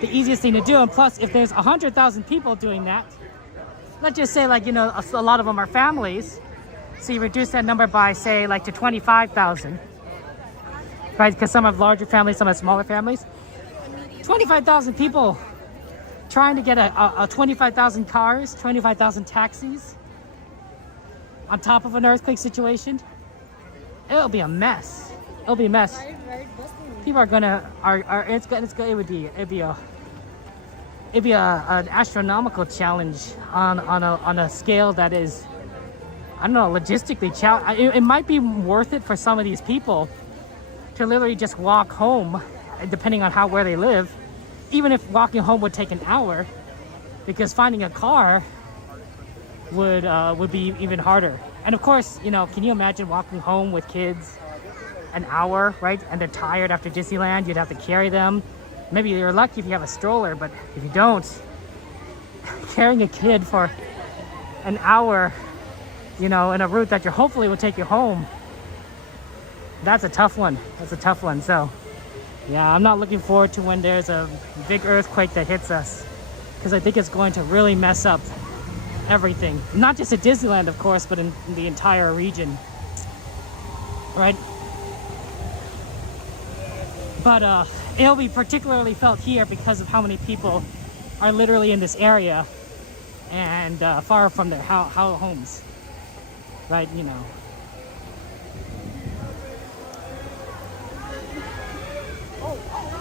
the easiest thing to do. And plus, if there's 100,000 people doing that, let's just say, like, you know, a lot of them are families. So you reduce that number by, say, like to 25,000. Right? Because some have larger families, some have smaller families. 25,000 people trying to get a 25,000 cars, 25,000 taxis on top of an earthquake situation. It'll be a mess. It'll be a mess. People are gonna it'd be an astronomical challenge on a scale that is, I don't know, logistically it might be worth it for some of these people to literally just walk home, depending on where they live, even if walking home would take an hour, because finding a car would be even harder. And of course, you know, can you imagine walking home with kids an hour, right? And they're tired after Disneyland. You'd have to carry them. Maybe you're lucky if you have a stroller, but if you don't, carrying a kid for an hour, you know, in a route that hopefully will take you home, that's a tough one. That's a tough one. So yeah, I'm not looking forward to when there's a big earthquake that hits us, because I think it's going to really mess up everything. Not just at Disneyland, of course, but in the entire region, right? But it'll be particularly felt here because of how many people are literally in this area and far from their homes, right? You know.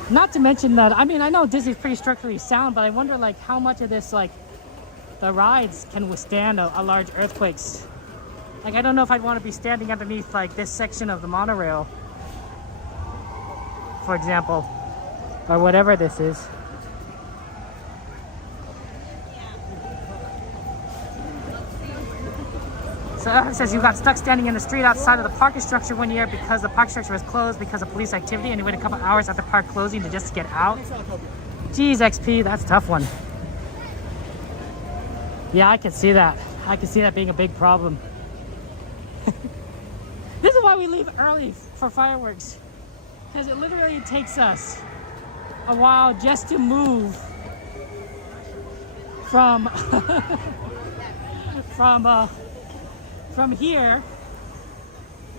Not to mention that, I mean, I know Disney's pretty structurally sound, but I wonder, like, how much of this, like, the rides can withstand a large earthquakes. Like, I don't know if I'd want to be standing underneath, like, this section of the monorail, for example, or whatever this is. So it says you got stuck standing in the street outside of the parking structure one year because the park structure was closed because of police activity, and you waited a couple hours after park closing to just get out. Geez, XP, that's a tough one. Yeah, I can see that. I can see that being a big problem. This is why we leave early for fireworks, because it literally takes us a while just to move from from here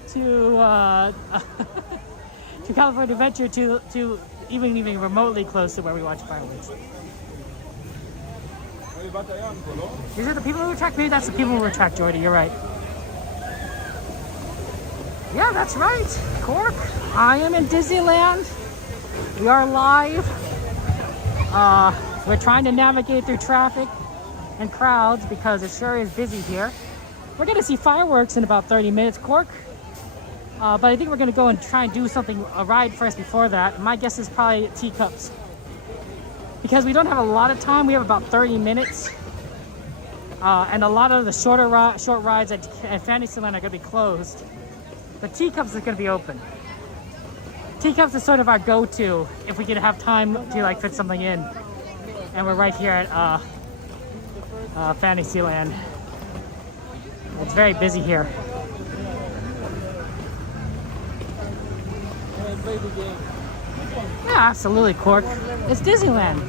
to to California Adventure to even remotely close to where we watch fireworks. These are the people who attract me. That's the people who attract Jordy. You're right. Yeah, that's right. Cork. I am in Disneyland. We are live. We're trying to navigate through traffic and crowds because it sure is busy here. We're gonna see fireworks in about 30 minutes, Cork. But I think we're gonna go and try and do a ride first before that. My guess is probably teacups. Because we don't have a lot of time, we have about 30 minutes. And a lot of the short rides at Fantasyland are gonna be closed. But teacups is gonna be open. Teacups is sort of our go-to if we could have time to like fit something in. And we're right here at Fantasyland. It's very busy here. Yeah, absolutely, Cork. It's Disneyland.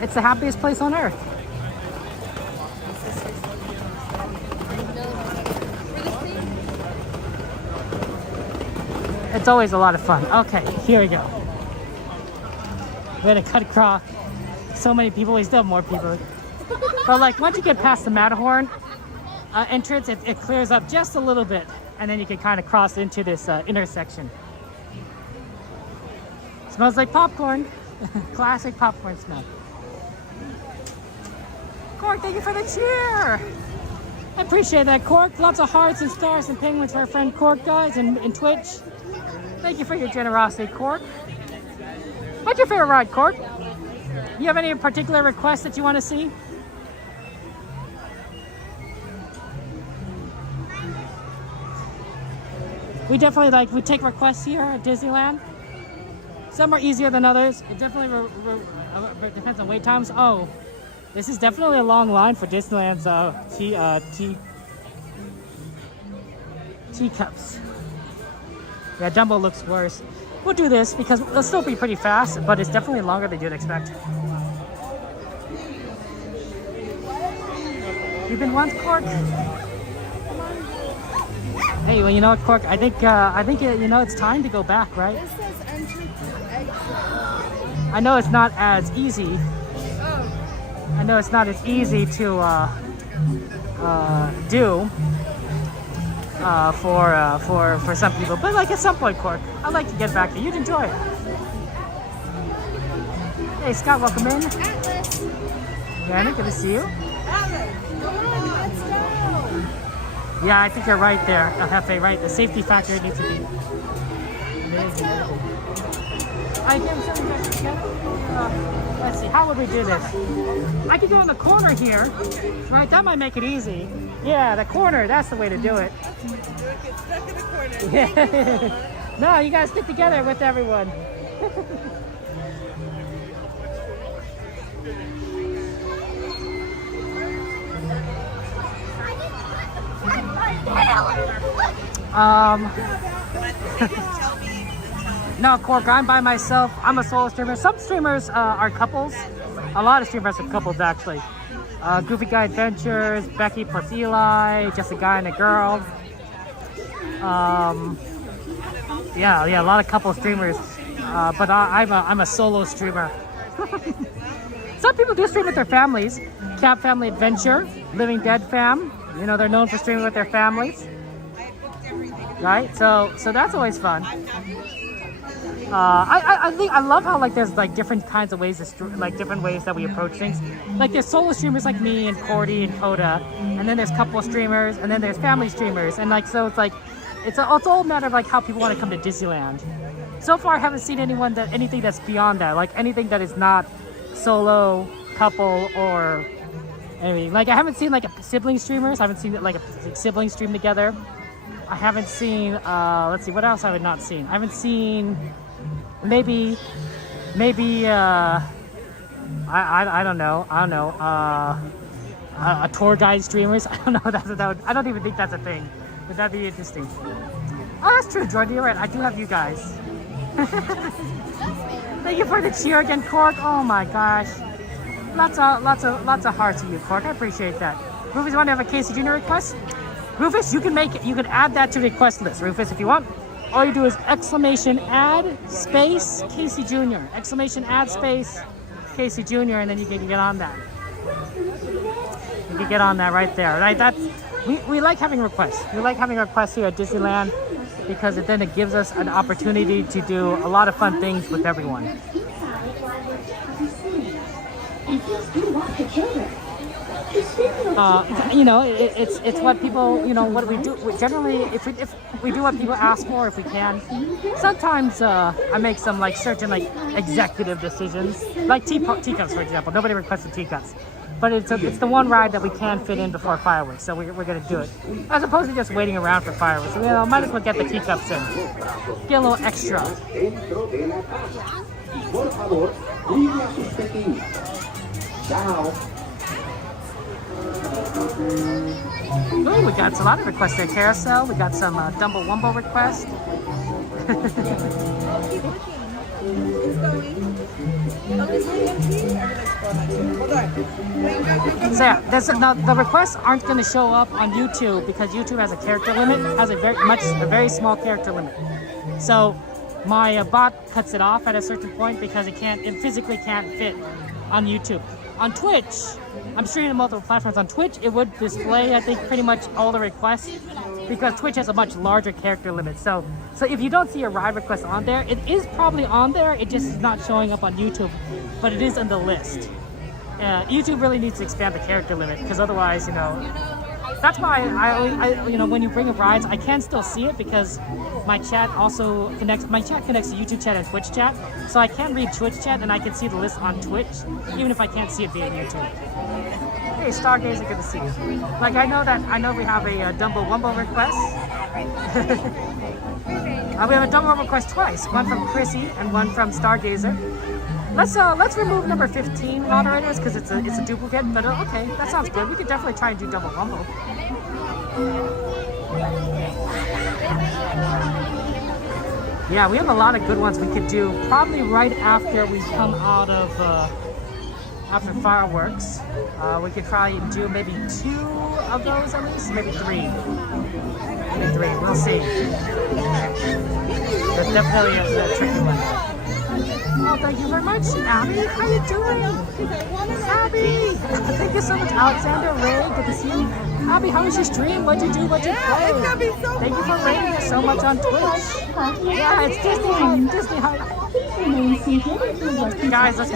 It's the happiest place on earth. It's always a lot of fun. Okay, here we go. We're gonna cut across so many people. We still have more people. But like once you get past the Matterhorn entrance, it clears up just a little bit, and then you can kind of cross into this intersection. Smells like popcorn. Classic popcorn smell. Cork, thank you for the cheer. I appreciate that, Cork. Lots of hearts and stars and penguins for our friend Cork, guys, in Twitch. Thank you for your generosity, Cork. What's your favorite ride, Cork? You have any particular requests that you want to see? We definitely we take requests here at Disneyland. Some are easier than others. It definitely depends on wait times. Oh, This is definitely a long line for Disneyland's teacups. Yeah, Dumbo looks worse. We'll do this because it'll still be pretty fast, but it's definitely longer than you'd expect. You been once, Cork? Hey, well, you know what, Cork? I think you know it's time to go back, right? This says entry to exit. I know it's not as easy. Oh. I know it's not as easy to do for some people, but like at some point, Cork, I'd like to get back there. You'd enjoy it. Hey, Scott, welcome in. Atlas. Danny, good to see you. Atlas. Come on, let's go. Yeah, I think you're right there, Hefe, right? The safety factor needs to be. Let's go. I can show you guys together. Let's see, how would we do this? I could go in the corner here, right? That might make it easy. Yeah, the corner, that's the way to do it. Get stuck in the corner. Yeah. No, you gotta stick together with everyone. No, Cork, I'm by myself. I'm a solo streamer. Some streamers are couples. A lot of streamers are couples, actually. Goofy Guy Adventures, Becky plus Eli, just a guy and a girl. Yeah, a lot of couple streamers. But I'm a solo streamer. Some people do stream with their families. Cat Family Adventure, Living Dead Fam. You know, they're known for streaming with their families. Right? So that's always fun. I love how like there's like different kinds of ways to like different ways that we approach things. Like there's solo streamers like me and Cordy and Coda, and then there's couple streamers, and then there's family streamers, and like so it's like it's all a matter of like how people want to come to Disneyland. So far, I haven't seen anything that's beyond that, like anything that is not solo, couple, or anything. Like I haven't seen like a sibling streamers. I haven't seen like a sibling stream together. I haven't seen. Let's see, what else have I not seen? I haven't seen. Maybe. I don't know. A tour guide streamers. I don't know. I don't even think that's a thing. But that'd be interesting. Oh, that's true, Jordan. You're right. I do have you guys. Thank you for the cheer again, Cork. Oh my gosh. Lots of hearts of you, Cork. I appreciate that. Rufus, you want to have a Casey Jr. request? Rufus, you can add that to the request list, Rufus, if you want. All you do is !add space Casey Jr. !add space Casey Jr. and then you can get on that. You can get on that right there. Right? We like having requests. We like having requests here at Disneyland because then it gives us an opportunity to do a lot of fun things with everyone. You know, it's what people, you know, what we do. Generally, if we do what people ask for, if we can. Sometimes I make some like certain like executive decisions, like teacups, for example. Nobody requested teacups, but it's the one ride that we can fit in before fireworks, so we're gonna do it, as opposed to just waiting around for fireworks. So, you know, might as well get the teacups in, get a little extra. Oh, we got a lot of requests there. Carousel, we got some Dumbo Wumbo requests. Keep looking. It's going. Oh, is it empty? Hold on. So yeah, the requests aren't going to show up on YouTube because YouTube has a character limit, has a very small character limit. So my bot cuts it off at a certain point because it physically can't fit on YouTube. On Twitch, I'm streaming on multiple platforms. On Twitch, it would display, I think, pretty much all the requests because Twitch has a much larger character limit. So if you don't see a ride request on there, it is probably on there. It just is not showing up on YouTube, but it is in the list. YouTube really needs to expand the character limit because otherwise, you know, that's why I you know, when you bring up rides, I can still see it because my chat connects to YouTube chat and Twitch chat, so I can read Twitch chat and I can see the list on Twitch, even if I can't see it via YouTube. Hey, Stargazer, good to see you. Like I know we have a Dumbo Wumbo request. We have a Dumbo request twice, one from Chrissy and one from Stargazer. let's remove number 15 moderators because it's a duplicate. But okay, that sounds good. We could definitely try and do double rumble. Yeah, we have a lot of good ones we could do. Probably right after we come out of after fireworks, we could try and do maybe 2 of those at least, maybe 3. Maybe 3. We'll see. That's definitely a tricky one. Oh, thank you very much, Abby. How you doing? Abby! Thank you so much, Alexander, Ray. Good to see you. Abby, how was your stream? What'd you do? What'd you play? Thank you for rating us so much on Twitch. Yeah, it's Disney. Disney. Guys, let's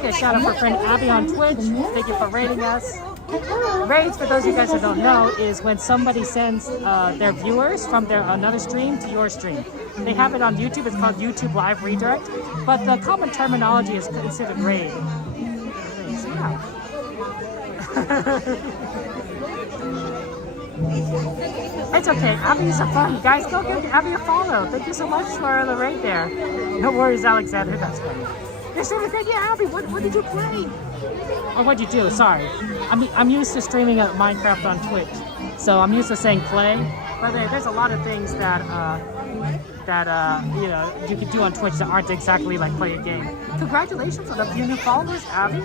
get a shout out for friend Abby on Twitch. Thank you for rating us. Raids, for those of you guys who don't know, is when somebody sends their viewers from their another stream to your stream. They have it on YouTube. It's called YouTube Live Redirect, but the common terminology is considered raid. So, yeah. It's okay. Abby's a fun. Guys, go give Abby a follow. Thank you so much for the raid there. No worries, Alexander. That's funny. You're streaming. Thank you, Abby. What did you play? Or what'd you do? Sorry. I'm used to streaming Minecraft on Twitch, so I'm used to saying play. But there's a lot of things that you know, you can do on Twitch that aren't exactly like play a game. Congratulations on a few new followers, Abby.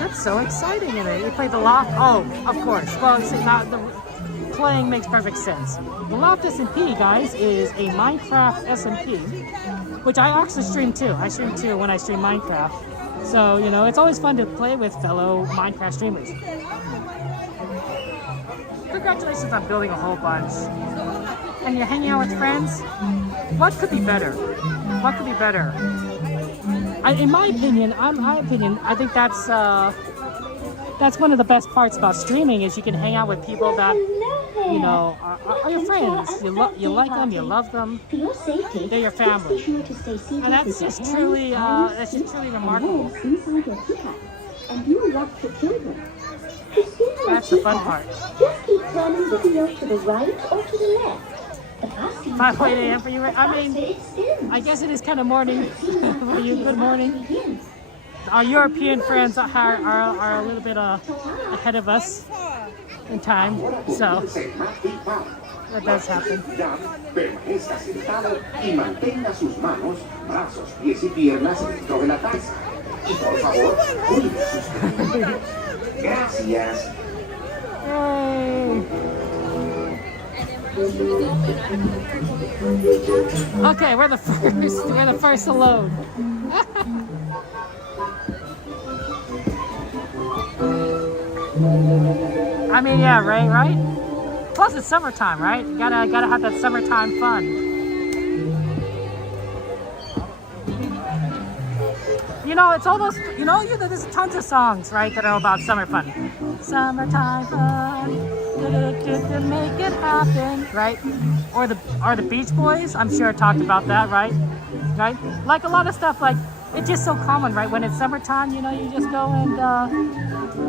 That's so exciting. You played the Loft? Oh, of course. Well, see, not the playing makes perfect sense. The Loft SMP, guys, is a Minecraft SMP, which I actually stream too. I stream too when I stream Minecraft. So, you know, it's always fun to play with fellow Minecraft streamers. Congratulations on building a whole bunch. And you're hanging out with friends? What could be better? What could be better? In my opinion, I think that's one of the best parts about streaming is you can hang out with people that, you know, are your friends. You like them, you love them. They're your family, and that's just truly remarkable. That's the fun part. Just keep turning the wheel to the right or to the left. 5 a.m. for you. I mean, I guess it is kind of morning for you. Good morning. Our European friends are a little bit ahead of us in time, so that does happen. Permanezca sentado y mantenga sus manos, brazos, pies y piernas dentro de la taza. Y por favor, cuide sus piernas. Gracias. Yay. Okay, we're the first. We're the first to load. I mean, yeah, right? Plus, it's summertime, right? You gotta have that summertime fun. You know, it's all those. You know, there's tons of songs, right, that are about summer fun. Summertime fun, to make it happen, right? Or the Beach Boys. I'm sure talked about that, right? Right? Like a lot of stuff, like it's just so common, right? When it's summertime, you know, you just go and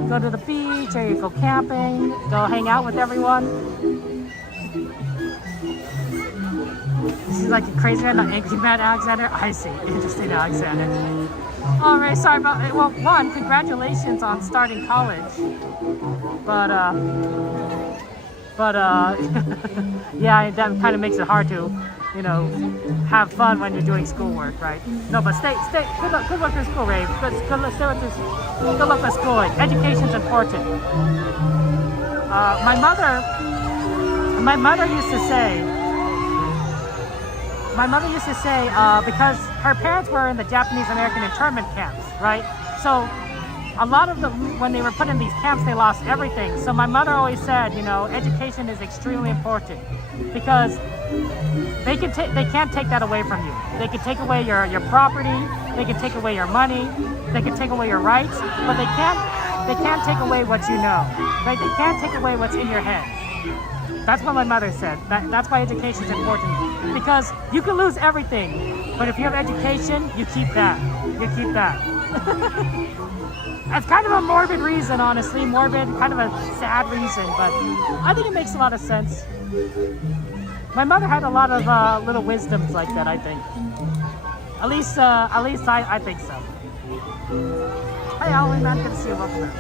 go to the beach, or you go camping, go hang out with everyone. This is like a crazy man, not angry mad Alexander. I see. Interesting, Alexander. All right, sorry about it. Well, one, congratulations on starting college. But yeah, that kind of makes it hard to, you know, have fun when you're doing schoolwork, right? No, but stay. Good luck with school, Ray. Good luck with school. Education's important. My mother used to say, because her parents were in the Japanese American internment camps, right? So a lot of them, when they were put in these camps, they lost everything. So my mother always said, you know, education is extremely important because they can't take that away from you. They can take away your property, they can take away your money, they can take away your rights, but they can't take away what you know, right? They can't take away what's in your head. That's what my mother said. That's why education is important. Because you can lose everything, but if you have education, you keep that. You keep that. That's kind of a morbid reason, honestly. Morbid, kind of a sad reason, but I think it makes a lot of sense. My mother had a lot of little wisdoms like that, I think. At least I think so. Hey, Halloween man, good to see you. Welcome back.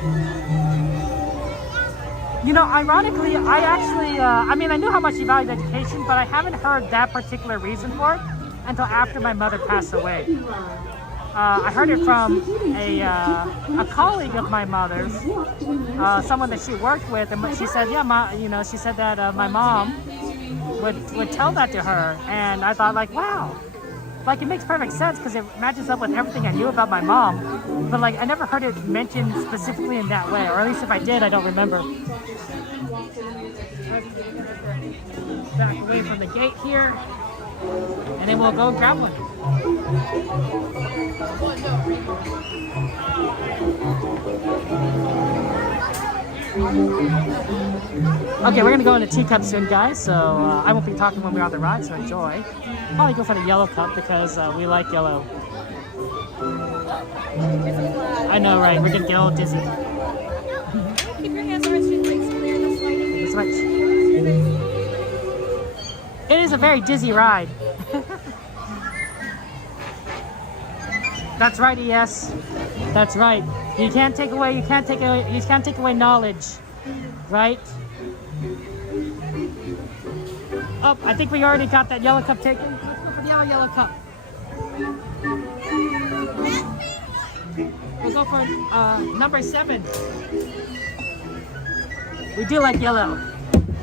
You know, ironically, I actually, I mean, I knew how much he valued education, but I haven't heard that particular reason for it until after my mother passed away. I heard it from a colleague of my mother's, someone that she worked with, and she said, yeah, you know, she said that my mom would tell that to her, and I thought, like, wow, like it makes perfect sense because it matches up with everything I knew about my mom, but like I never heard it mentioned specifically in that way, or at least if I did, I don't remember. Back away from the gate here, and then we'll go grab one. Okay, we're gonna go into teacup soon, guys, so I won't be talking when we're on the ride, so enjoy. Probably go for the yellow cup because we like yellow. I know, right? We're gonna get all dizzy. Keep your hands on your legs clear and the sliding. That's right. It is a very dizzy ride. That's right, ES. That's right. You can't take away knowledge, right? Oh, I think we already got that yellow cup taken. Let's go for the yellow cup. We'll go for number 7. We do like yellow,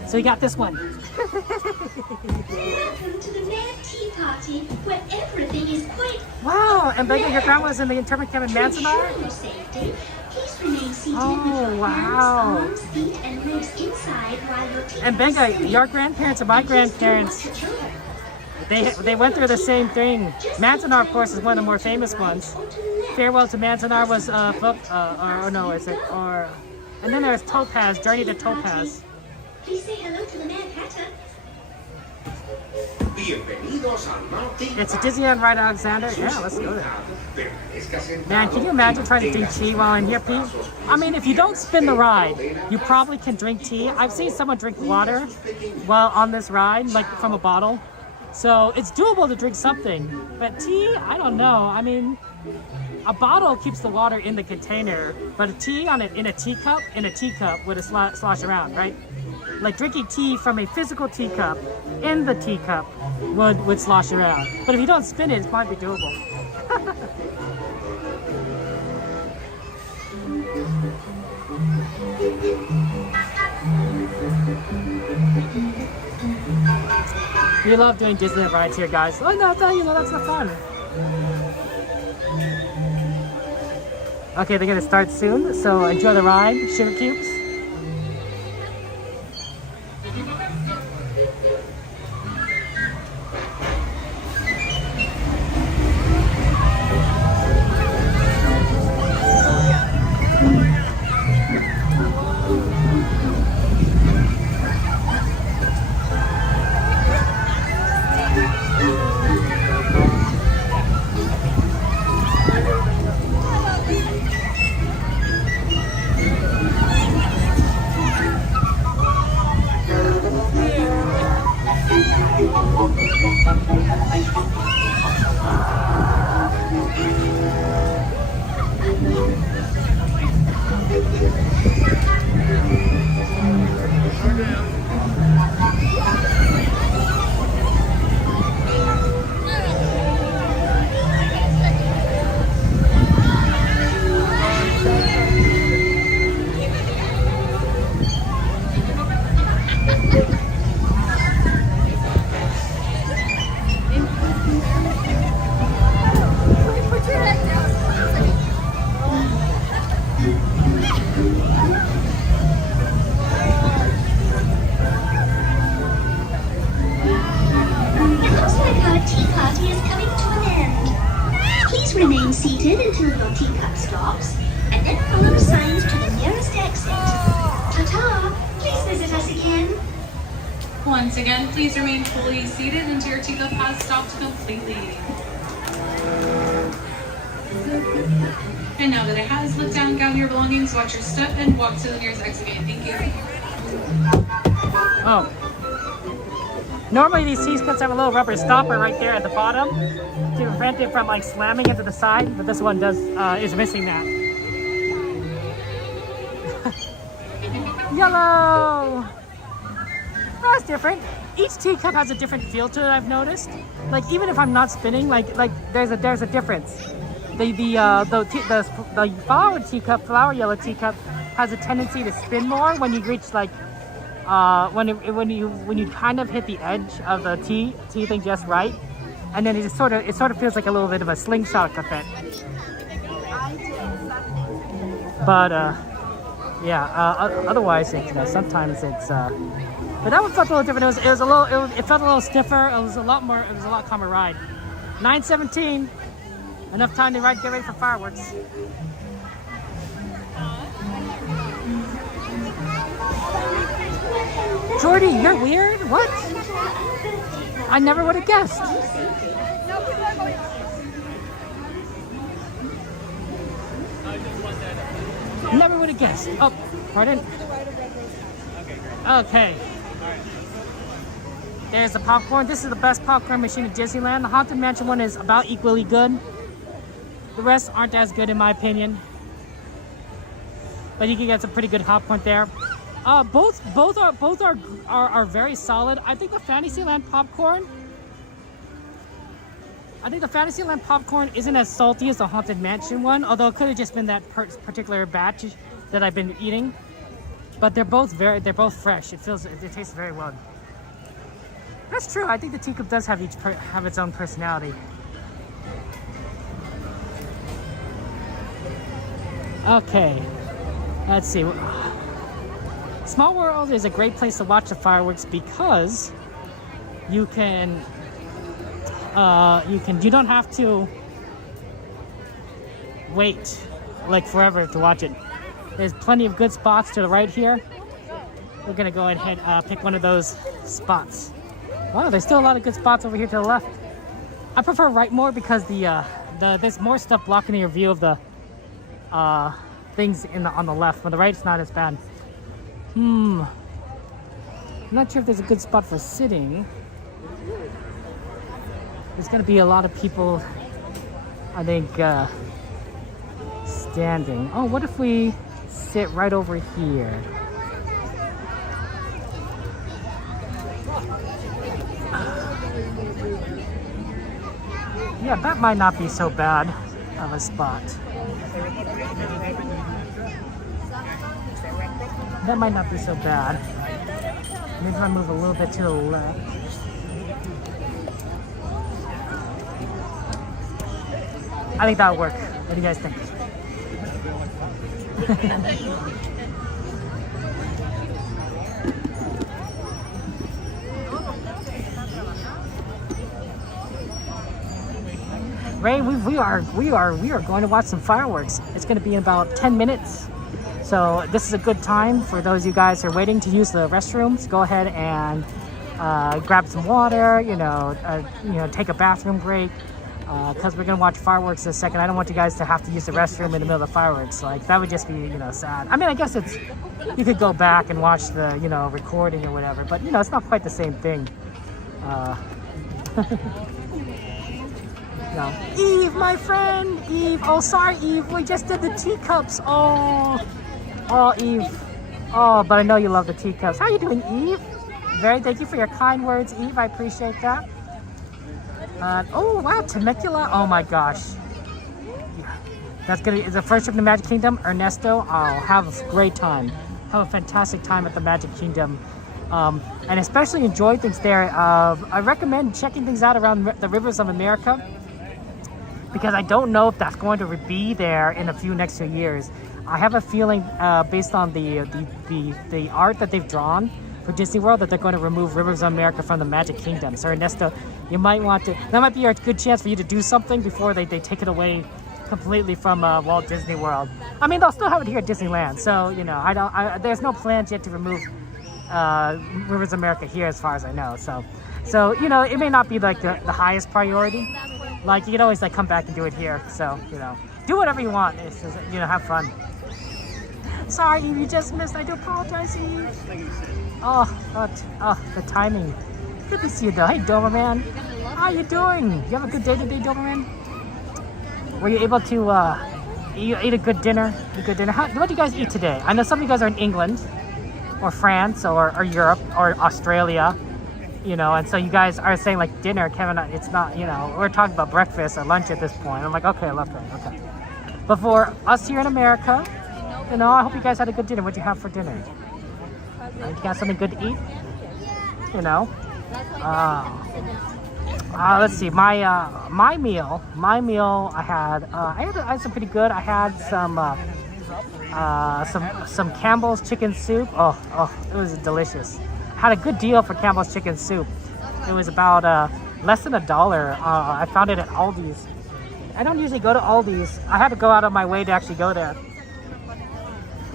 so we got this one. Welcome to the Mad Tea Party, where everything is quite... Wow, and Becca, your grandma's in the internment camp in Manzanar? For safety, please remain seated Oh, with your wow. hands, arms, feet, and legs inside while your team And Becca, your grandparents and my grandparents, they went through the same thing. Manzanar, of course, is one of the more famous ones. Farewell to Manzanar was and then there's Topaz, Journey to Topaz. Please say hello to the Mad Hatter. It's a Disneyland ride, Alexander. Yeah, let's go there. Man, can you imagine trying to drink tea while in here, Pete? I mean, if you don't spin the ride, you probably can drink tea. I've seen someone drink water while on this ride, like from a bottle. So it's doable to drink something. But tea, I don't know. I mean, a bottle keeps the water in the container, but a tea in a teacup would slosh around, right? Like drinking tea from a physical teacup in the teacup would slosh around. But if you don't spin it, it might be doable. We love doing Disneyland rides here, guys. Oh no, that's the fun. Okay, they're gonna start soon, so enjoy the ride, sugar cubes. Remain seated until your teacup stops, and then follow signs to the nearest exit. Ta-ta! Please visit us again. Once again, please remain fully seated until your teacup has stopped completely. And now that it has, lift down, gather your belongings, watch your step, and walk to the nearest exit gate. Thank you. Oh. Normally these teacups have a little rubber stopper right there at the bottom to prevent it from like slamming into the side, but this one is missing that. Yellow! That's different. Each teacup has a different feel to it, I've noticed. Like even if I'm not spinning, like there's a difference. The flower yellow teacup has a tendency to spin more when you reach like when you kind of hit the edge of the tea thing just right, and then it sort of feels like a little bit of a slingshot effect. But yeah, otherwise sometimes it's but that one felt a little different. It felt a little stiffer. It was a lot calmer ride. 9:17. Enough time to get ready for fireworks. Jordy, you're weird? What? I never would have guessed. Never would have guessed. Oh, pardon? Okay. There's the popcorn. This is the best popcorn machine at Disneyland. The Haunted Mansion one is about equally good. The rest aren't as good in my opinion. But you can get some pretty good popcorn there. Both are very solid. I think the Fantasyland popcorn isn't as salty as the Haunted Mansion one, although it could have just been that particular batch that I've been eating. But they're both fresh. It tastes very well. That's true. I think the teacup does have its own personality. Okay, let's see. Small World is a great place to watch the fireworks because you don't have to wait like forever to watch it. There's plenty of good spots to the right here. We're gonna go ahead and pick one of those spots. Wow, there's still a lot of good spots over here to the left. I prefer right more because there's more stuff blocking your view of the things on the left. On the right, it's not as bad. I'm not sure if there's a good spot for sitting. There's gonna be a lot of people, I think, standing. Oh, what if we sit right over here? Yeah, that might not be so bad of a spot. That might not be so bad. Maybe if I move a little bit to the left. I think that'll work. What do you guys think? Ray, we are going to watch some fireworks. It's going to be in about 10 minutes. So this is a good time for those of you guys who are waiting to use the restrooms. Go ahead and grab some water, take a bathroom break, because we're gonna watch fireworks in a second. I don't want you guys to have to use the restroom in the middle of the fireworks. Like that would just be, sad. I mean, I guess you could go back and watch the, recording or whatever, but it's not quite the same thing. No. Eve, my friend, Eve. Oh, sorry, Eve. We just did the teacups. Oh, Eve. Oh, but I know you love the teacups. How are you doing, Eve? Thank you for your kind words, Eve. I appreciate that. Oh, wow, Temecula. Oh, my gosh. That's going to be the first trip to the Magic Kingdom. Ernesto, have a great time. Have a fantastic time at the Magic Kingdom. And especially enjoy things there. I recommend checking things out around the Rivers of America, because I don't know if that's going to be there in the next few years. I have a feeling, based on the art that they've drawn for Disney World, that they're going to remove Rivers of America from the Magic Kingdom. So Ernesto, you might want to. That might be a good chance for you to do something before they take it away completely from Walt Disney World. I mean, they'll still have it here at Disneyland. So there's no plans yet to remove Rivers of America here, as far as I know. So it may not be like the highest priority. Like you can always come back and do it here. So do whatever you want. It's just, have fun. Sorry, Eve, you just missed. I do apologize, Eve. Oh, the timing. Good to see you, though. Hey, Doberman. How you doing? You have a good day today, Doberman? Were you able to, you ate a good dinner? A good dinner? What did you guys eat today? I know some of you guys are in England, or France, or Europe, or Australia, you know, and so you guys are saying, like, dinner. Kevin, it's not, you know, we're talking about breakfast or lunch at this point. I'm like, okay, I love that, okay. But for us here in America, you know, I hope you guys had a good dinner. What'd you have for dinner? You got something good to eat? You know? Let's see. My meal. I had some pretty good. I had some Campbell's chicken soup. Oh, it was delicious. Had a good deal for Campbell's chicken soup. It was about less than $1. I found it at Aldi's. I don't usually go to Aldi's. I had to go out of my way to actually go there.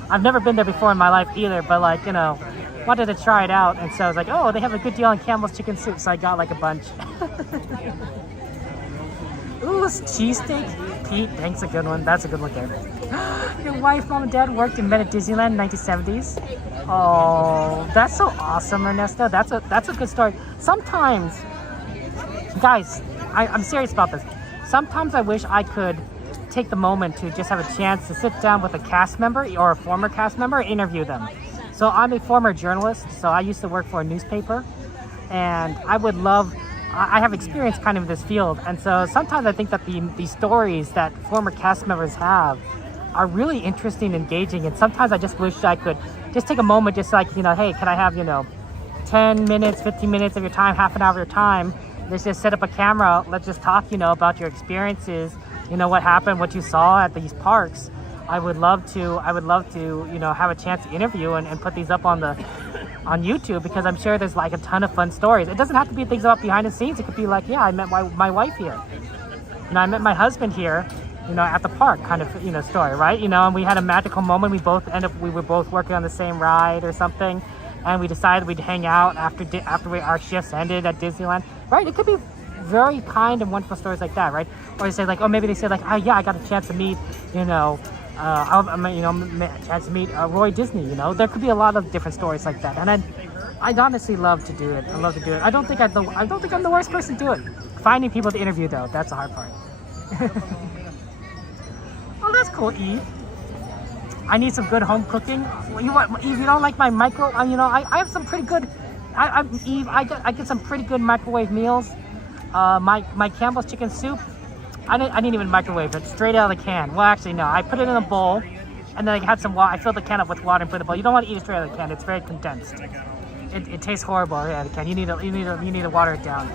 I've never been there before in my life either, but like, you know, wanted to try it out, and so I was like, oh, they have a good deal on Campbell's chicken soup, so I got like a bunch. Ooh, cheesesteak. Pete, thanks, a good one. That's a good one there. Your wife, mom, and dad worked and met at Disneyland in the 1970s. Oh, that's so awesome, Ernesto. That's a good story. Sometimes, guys, I'm serious about this. Sometimes I wish I could take the moment to just have a chance to sit down with a cast member or a former cast member and interview them. So I'm a former journalist, so I used to work for a newspaper, and I have experience kind of in this field, and so sometimes I think that the stories that former cast members have are really interesting, engaging, and sometimes I just wish I could just take a moment, just like, you know, hey, can I have, you know, 10 minutes, 15 minutes of your time, half an hour of your time, let's just set up a camera, let's just talk, you know, about your experiences, you know, what happened, what you saw at these parks. I would love to, you know, have a chance to interview and put these up on YouTube, because I'm sure there's like a ton of fun stories. It doesn't have to be things about behind the scenes. It could be like, yeah, I met my wife here. You know, I met my husband here, you know, at the park kind of, you know, story, right? You know, and we had a magical moment. We were both working on the same ride or something, and we decided we'd hang out after our shifts ended at Disneyland, right? It could be very kind and wonderful stories like that, right? Or they say like, oh, maybe they say like, oh yeah, I got a chance to meet, you know, a chance to meet Roy Disney. You know, there could be a lot of different stories like that, and I'd honestly love to do it. I love to do it. I don't think I'm the worst person to do it. Finding people to interview, though, that's the hard part. Oh, that's cool, Eve. I need some good home cooking. Eve, you don't like my micro? You know, I have some pretty good. Eve, I get some pretty good microwave meals. My Campbell's chicken soup. I didn't even microwave it, straight out of the can. Well, actually, no. I put it in a bowl, and then I had some water. I filled the can up with water and put it in the bowl. You don't want to eat it straight out of the can. It's very condensed. It tastes horrible out of the can. You need to water it down.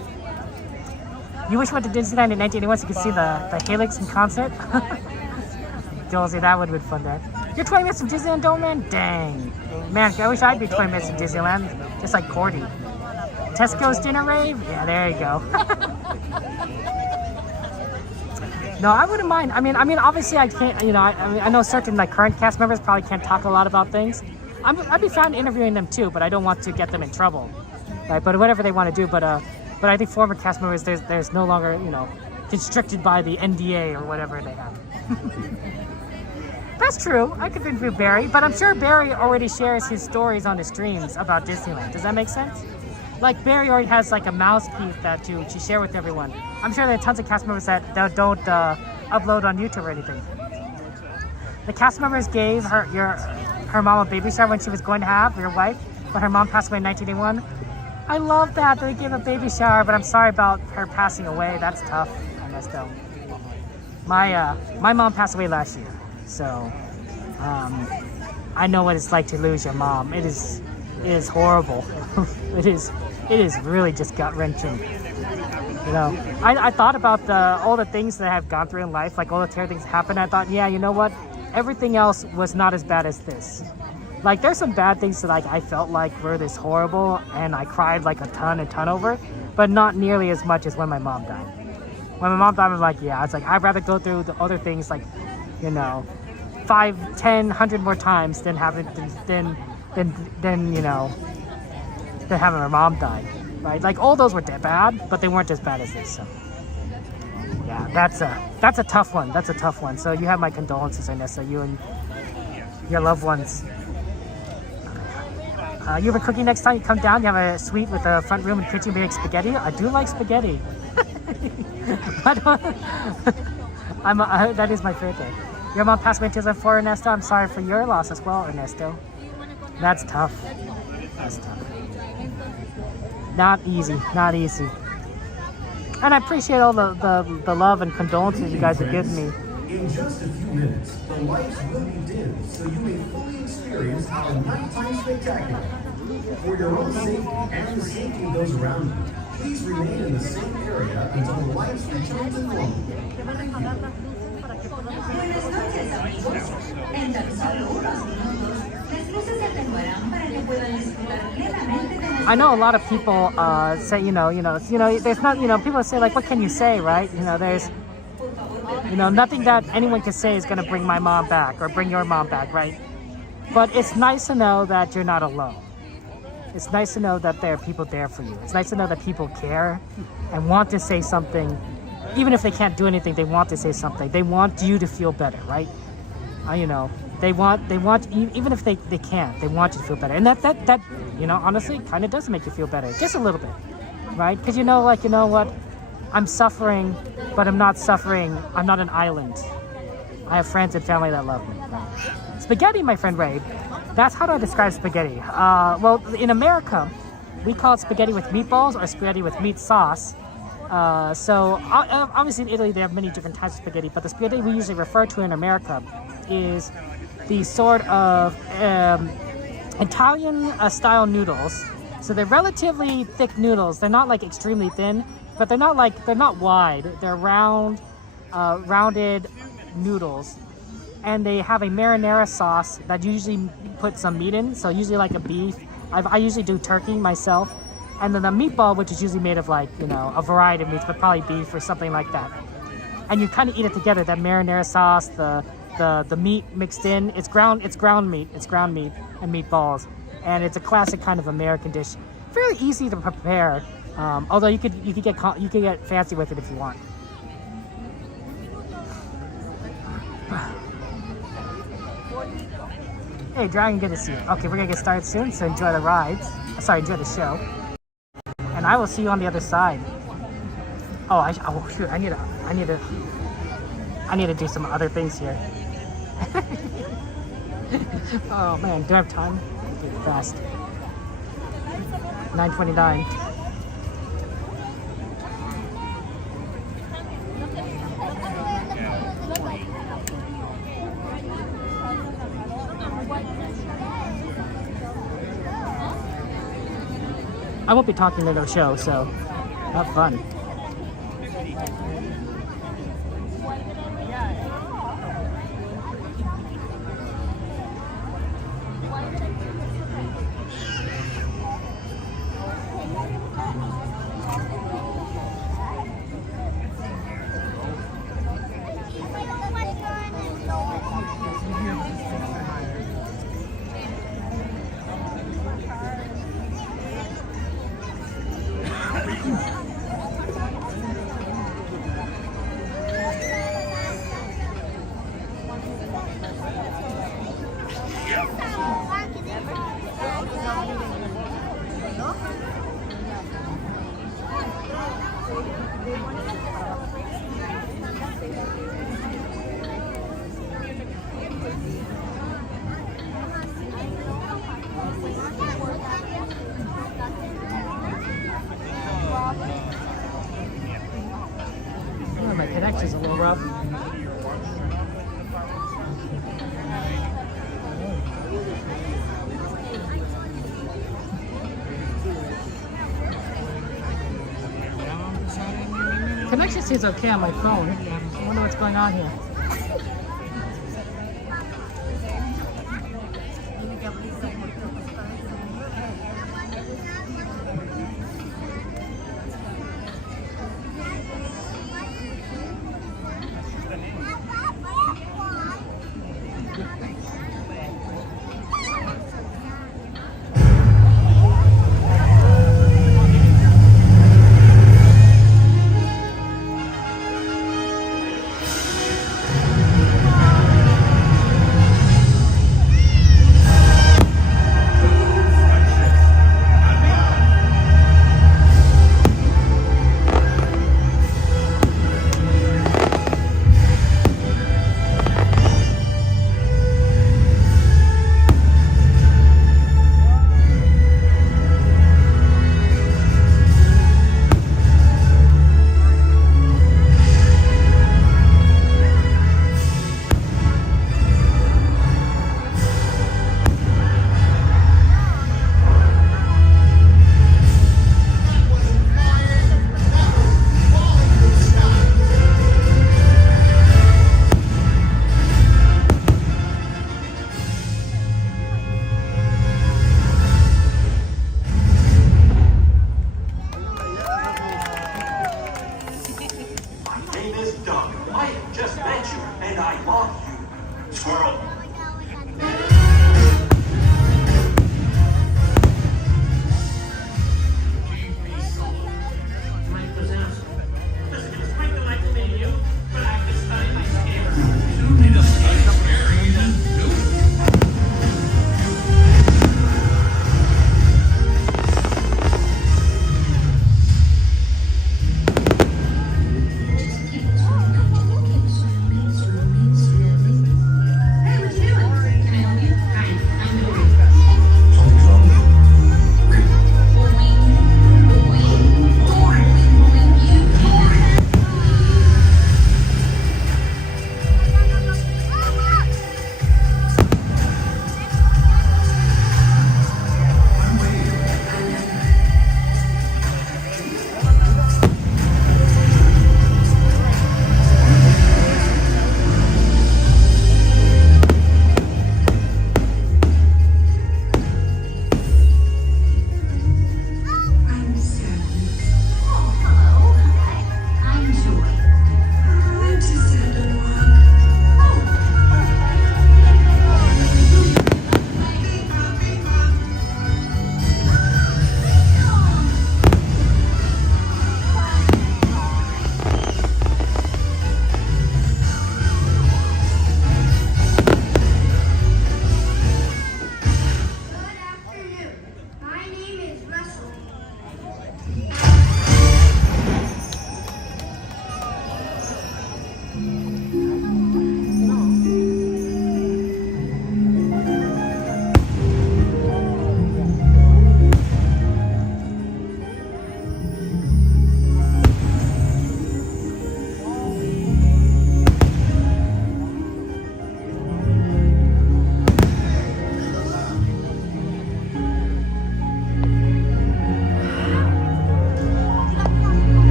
You wish you went to Disneyland in 1981 so you could see the Helix in concert? Josie, that would have been fun there. You're 20 minutes from Disneyland, Doberman? Dang. Man, I wish I'd be 20 minutes from Disneyland, just like Cordy. Tesco's dinner rave? Yeah, there you go. No, I wouldn't mind. I mean, obviously I can't, you know, I know certain like current cast members probably can't talk a lot about things. I'd be fine interviewing them too, but I don't want to get them in trouble, right? But whatever they want to do, but I think former cast members, there's no longer, you know, constricted by the NDA or whatever they have. That's true. I could interview Barry, but I'm sure Barry already shares his stories on his streams about Disneyland. Does that make sense? Like Barry already has like a mouthpiece that to share with everyone. I'm sure there are tons of cast members that don't upload on YouTube or anything. The cast members gave her mom a baby shower when she was going to have your wife, but her mom passed away in 1981. I love that they gave a baby shower, but I'm sorry about her passing away. That's tough. I messed up. My mom passed away last year, so I know what it's like to lose your mom. It is horrible. It is really just gut-wrenching. You know, I thought about all the things that I've gone through in life, like all the terrible things that happened. I thought, yeah, you know what? Everything else was not as bad as this. Like, there's some bad things that like I felt like were this horrible, and I cried like a ton over, but not nearly as much as when my mom died. When my mom died, I was like, yeah, it's like I'd rather go through the other things, like, you know, 5, 10, 100 more times than having you know, than having my mom die, right? Like, all those were bad, but they weren't as bad as this. So yeah, that's a tough one. That's a tough one. So you have my condolences, Inessa, you and your loved ones. You have a cookie next time you come down. You have a suite with a front room and kitchen. We make spaghetti. I do like spaghetti. That is my favorite. Your mom passed away in 2004, Ernesto. I'm sorry for your loss as well, Ernesto. That's tough. That's tough. Not easy. Not easy. And I appreciate all the love and condolences you guys have given me. In just a few minutes, the lights will be dimmed so you may fully experience our nighttime spectacular. For your own safety and the safety of those around you, please remain in the same area until the lights return to normal. Buenas noches, amigos. En tan solo unos minutos, las luces se atenuarán para que puedan disfrutar plenamente de I know a lot of people say, there's not, people say like, what can you say, right? There's, nothing that anyone can say is going to bring my mom back or bring your mom back, right? But it's nice to know that you're not alone. It's nice to know that there are people there for you. It's nice to know that people care and want to say something. Even if they can't do anything, they want to say something. They want you to feel better, right? They want, even if they can't, they want you to feel better. And that honestly, kind of does make you feel better. Just a little bit, right? Because what? I'm suffering, but I'm not suffering. I'm not an island. I have friends and family that love me. Right? Spaghetti, my friend Ray. That's how do I describe spaghetti? Well, in America, we call it spaghetti with meatballs or spaghetti with meat sauce. So obviously in Italy, they have many different types of spaghetti, but the spaghetti we usually refer to in America is the sort of Italian-style noodles. So they're relatively thick noodles. They're not like extremely thin, but they're not wide. They're rounded noodles. And they have a marinara sauce that usually put some meat in. So usually like a beef. I usually do turkey myself. And then the meatball, which is usually made of like, a variety of meats, but probably beef or something like that. And you kind of eat it together, that marinara sauce, the meat mixed in. It's ground meat. It's ground meat and meatballs. And it's a classic kind of American dish. Very easy to prepare. Although you could get fancy with it if you want. Hey, Dragon, good to see you. Okay, we're gonna get started soon, so enjoy the rides. Enjoy the show. And I will see you on the other side. Oh, shoot, I need to do some other things here. Oh man, do I have time? Do it fast. 9:29. I won't be talking during the show, so have fun. Oh, my connection's a little rough. Connection seems okay on my phone. I wonder what's going on here.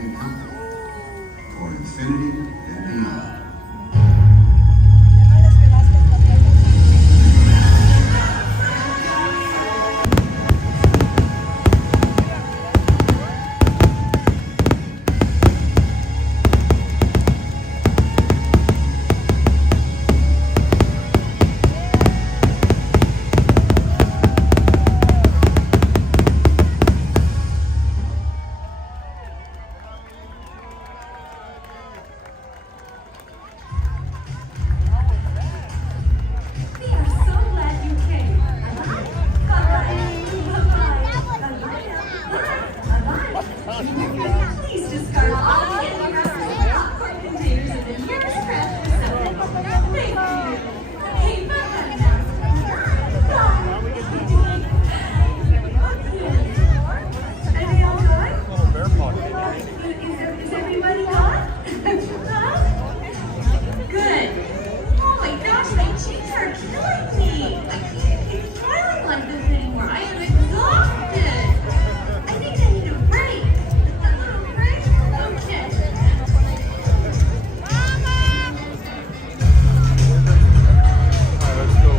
and comfort for infinity and beyond. Please discard all the empty wrestling popcorn containers in the nearest trash receptacle. Thank you. Hey, Are they all good? Is everybody gone? Good. Oh my gosh, my cheeks are killing me. I can't keep smiling like this anymore. I am exhausted. I think I need a break. A little break? Okay. Let's go.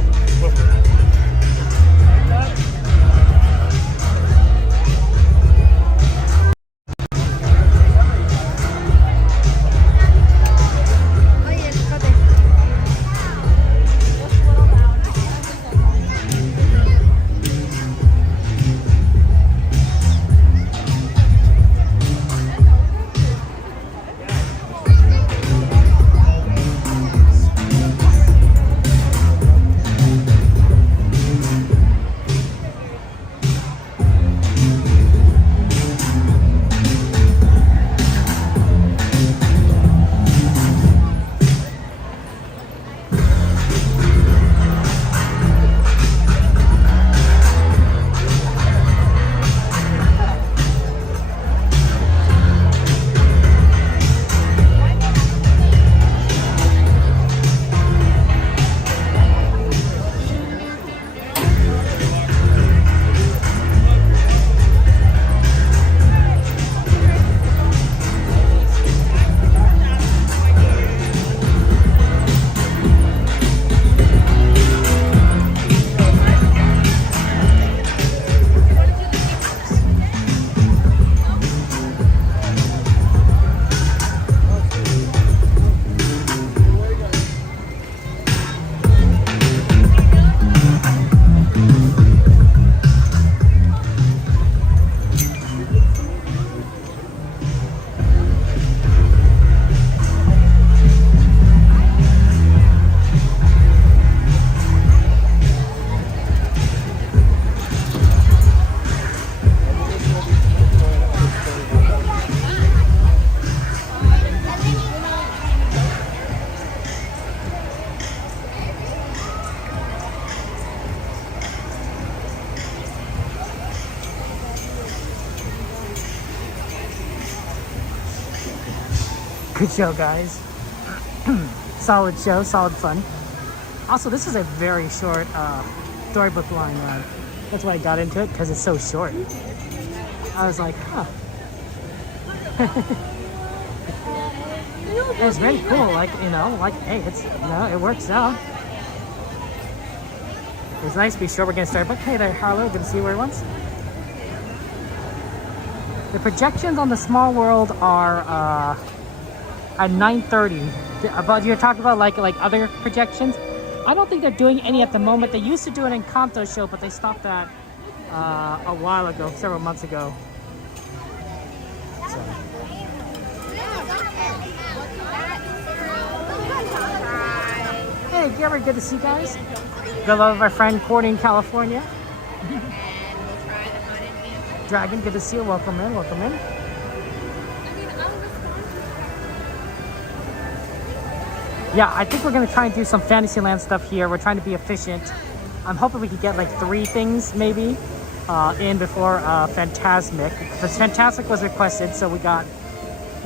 Good show, guys. Solid show, solid fun. Also, this is a very short storybook line ride. That's why I got into it, because it's so short. I was like, huh. It's very cool, like, you know, like, hey, it's, you know, it works out. It's nice to be sure we're getting started, but hey there, Harlow, good to see you once. The projections on the Small World are at 9:30. But you're talking about like other projections? I don't think they're doing any at the moment. They used to do an Encanto show, but they stopped that a while ago, several months ago. So. Hey, Gary, good to see you guys. Good love of our friend Courtney in California. Dragon, good to see you. Welcome in, welcome in. Yeah, I think we're going to try and do some Fantasyland stuff here. We're trying to be efficient. I'm hoping we could get like 3 things maybe in before Fantasmic. Because Fantasmic was requested, so we're going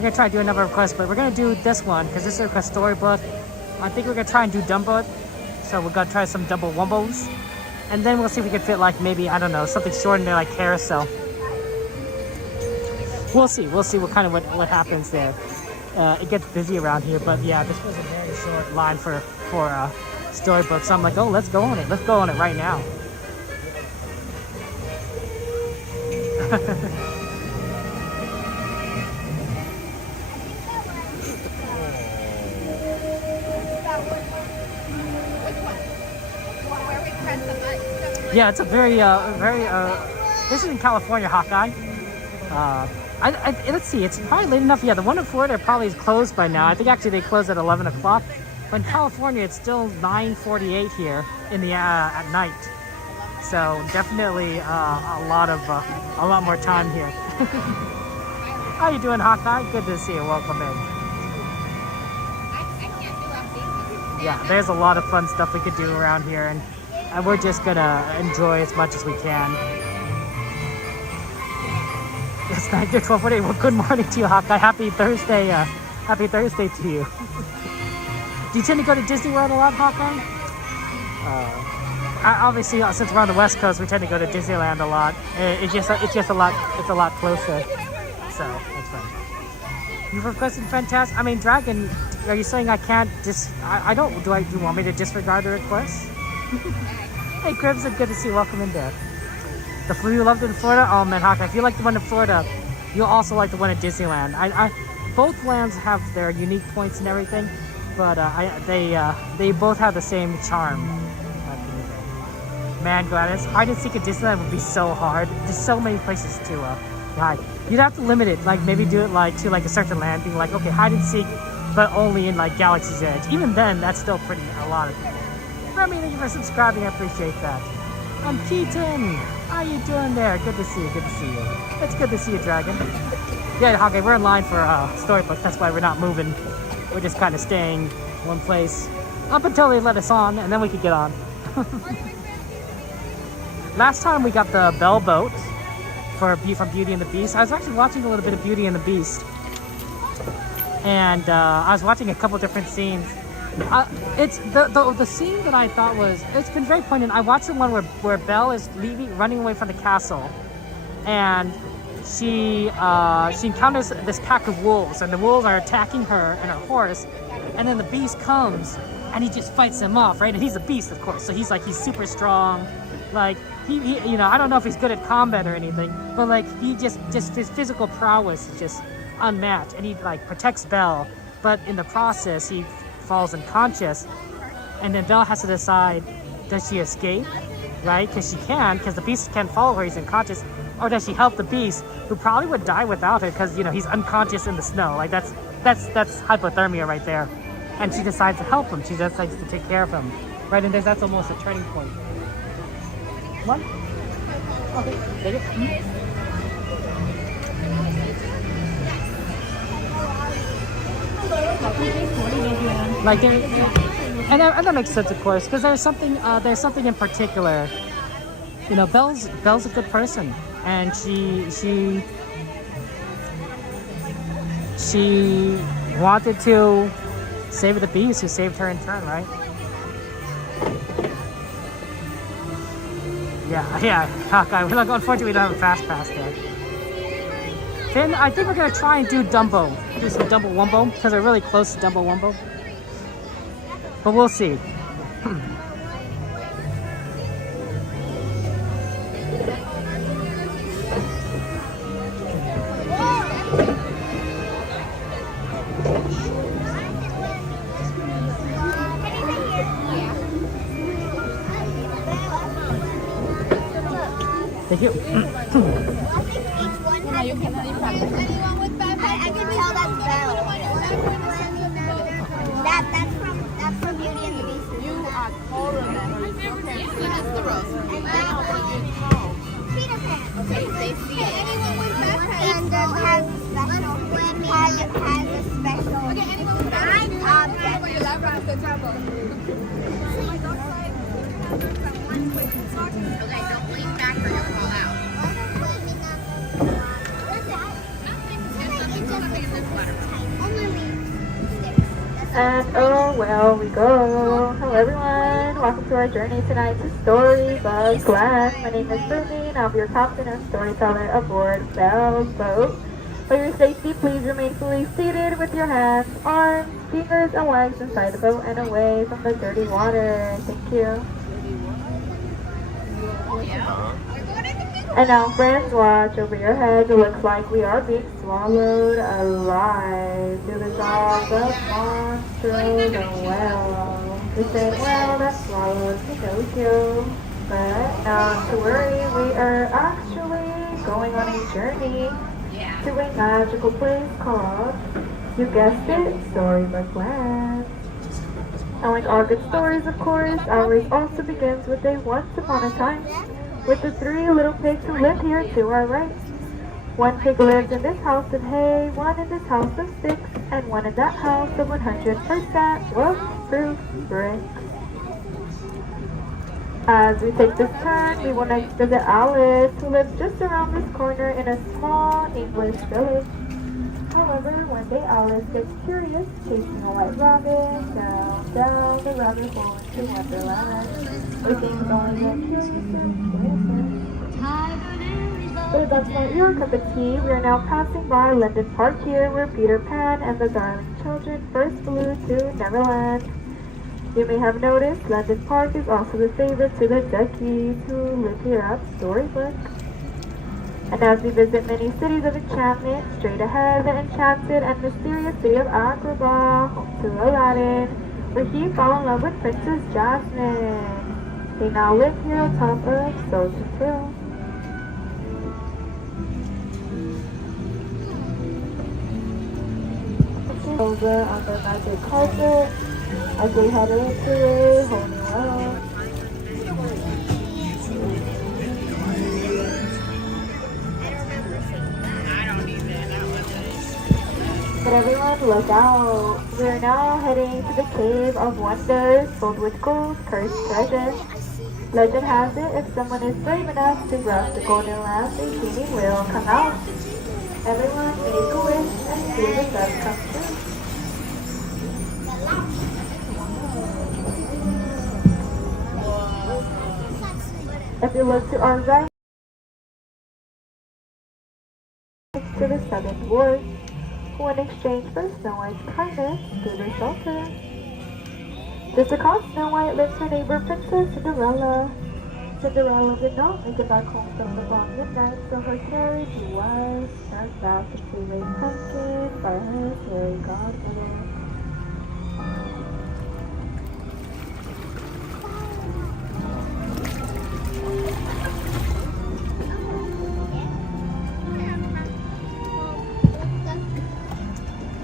to try to do another request, but we're going to do this one because this is a request storybook. I think we're going to try and do Dumbo. So we're going to try some Dumbo Wumbos. And then we'll see if we can fit like maybe, I don't know, something short in there like Carousel. we'll see. We'll see what happens there. It gets busy around here, but yeah, this was a very short line for storybooks. So I'm like, oh, let's go on it. Let's go on it right now. Yeah, it's a very, this is in California, Hawkeye. Let's see, it's probably late enough. Yeah, the one in Florida probably is closed by now. I think actually they close at 11 o'clock. But in California, it's still 9:48 here in the at night. So definitely a lot more time here. How you doing, Hawkeye? Good to see you. Welcome in. Yeah, there's a lot of fun stuff we could do around here, and we're just gonna enjoy as much as we can. It's 9:12. Well, good morning to you, Hawkeye. Happy Thursday. Happy Thursday to you. Do you tend to go to Disney World a lot, Hawkeye? Obviously, since we're on the West Coast, we tend to go to Disneyland a lot. It's a lot closer. So that's fun. You've requested fantastic. I mean, Dragon, are you saying I can't I don't. Do you want me to disregard the request? Hey, Cribs, good to see you. Welcome in there. The flu you loved in Florida? Oh man, Hawkeye, if you like the one in Florida, you'll also like the one at Disneyland. Both lands have their unique points and everything, but they both have the same charm. Man, Gladys, hide and seek at Disneyland would be so hard. There's so many places to hide. You'd have to limit it, like maybe do it like to like a certain land, being like, okay, hide and seek, but only in like Galaxy's Edge. Even then, that's still a lot of people. Remy, thank you for subscribing. I appreciate that. I'm Keaton. How you doing there? Good to see you. Good to see you. It's good to see you, Dragon. Yeah, Hawkeye, we're in line for Storybook. That's why we're not moving. We're just kind of staying one place up until they let us on, and then we could get on. Last time we got the Bell Boat from Beauty and the Beast. I was actually watching a little bit of Beauty and the Beast, and I was watching a couple different scenes. It's the scene that I thought it's been very poignant. I watched the one where Belle is running away from the castle, and she encounters this pack of wolves, and the wolves are attacking her and her horse, and then the beast comes and he just fights them off, right? And he's a beast, of course, so he's super strong. Like he I don't know if he's good at combat or anything, but like he just his physical prowess is just unmatched, and he like protects Belle, but in the process he falls unconscious, and then Belle has to decide, does she escape, right? Because the beast can't follow her, he's unconscious, or does she help the beast, who probably would die without her because he's unconscious in the snow? Like that's hypothermia right there, and she decides to help him. She decides to take care of him, right? And that's almost a turning point. One. Okay. Take it. Like and that makes sense, of course, because there's something in particular. Belle's a good person, and she wanted to save the beast, who saved her in turn, right? Yeah, Hawkeye. Unfortunately, we don't have a fast pass there. Then I think we're gonna try and do Dumbo. Do some Dumbo Wumbo, because they're really close to Dumbo Wumbo. But we'll see. Thank you. I can tell that's Belle. That's from Beauty and the Beast. You are taller than her. Okay, so that's the rose. Peter Pan. Okay, safety. Anyone with backpack. And has a special. Okay, anyone with backpack. Your laptop is the trouble. Okay, don't lean back or you'll fall out. And oh, well, we go. Hello, everyone. Welcome to our journey tonight to Storybook Land. My name is Ruby, and I'll be your captain and storyteller aboard Belle's boat. For your safety, please remain fully seated with your hands, arms, fingers, and legs inside the boat and away from the dirty water. Thank you. And now, friends, watch over your heads. It looks like we are being swallowed alive. To dissolve the monster, the whale. The same whale that swallowed Pinocchio. But not to worry, we are actually going on a journey to a magical place called, you guessed it, Storybook Land. And like all good stories, of course, ours also begins with a once upon a time, with the 3 little pigs who live here to our right. One pig lives in this house of hay, one in this house of sticks, and one in that house of 100% wolf-proof bricks. As we take this turn, we will next visit Alice, who lives just around this corner in a small English village. However, one day Alice gets curious, chasing a white rabbit down the rabbit hole into Wonderland, where things only get curious and innocent. But if that's not your cup of tea, we are now passing by Linden Park here, where Peter Pan and the darling children first flew to Neverland. You may have noticed London Park is also the favorite to the duckies who live here at Storybook. And as we visit many cities of enchantment, straight ahead, the enchanted and mysterious city of Agrabah, home to Aladdin, where he fell in love with Princess Jasmine. They now live here atop of Sultan's Hill. Over on the magic carpet, as they head into a whole new world. But everyone, look out! We are now heading to the Cave of Wonders, filled with gold, cursed treasure. Legend has it, if someone is brave enough to grasp the golden lamp, a genie will come out. Everyone, make a wish and see the sun come true. If you look to our right, to the seventh dwarf, who in exchange for Snow White's kindness gave her shelter. Just across Snow White lives her neighbor Princess Cinderella. Cinderella did not make it back home from the long midnight, so her carriage was turned back into a pumpkin by her fairy godmother.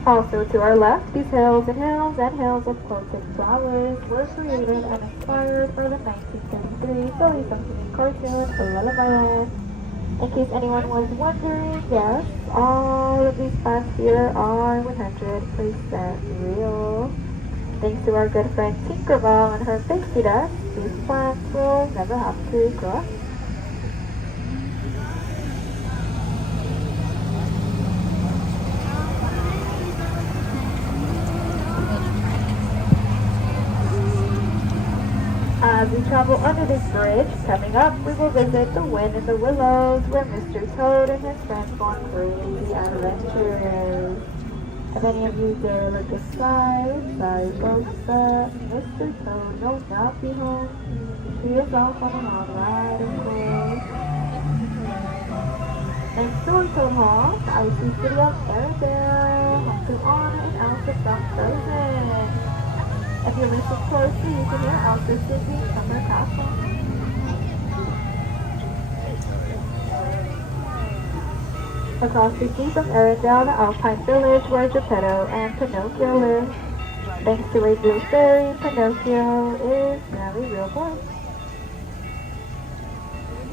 Also to our left, these hills and hills and hills of quilted flowers were created and inspired by the 1933 Silly Something cartoon, Lullaby Land. In case anyone was wondering, yes, all of these plants here are 100% real. Thanks to our good friend Tinkerbell and her pixie dust, these plants will never have to grow up. As we travel under this bridge, coming up, we will visit the Wind in the Willows, where Mr. Toad and his friends go on crazy adventures. If any of you dare look aside, sorry folks, but Mr. Toad will not be home. He is off on a long ride, of course. Next door to home, the icy city of Arendelle, home to Anna and Elsa from Frozen. If you listen closely, you can hear Elsa singing from her castle. Across the sea from Arendelle, the Alpine village where Geppetto and Pinocchio live. Thanks to a blue fairy, Pinocchio is now a real boy.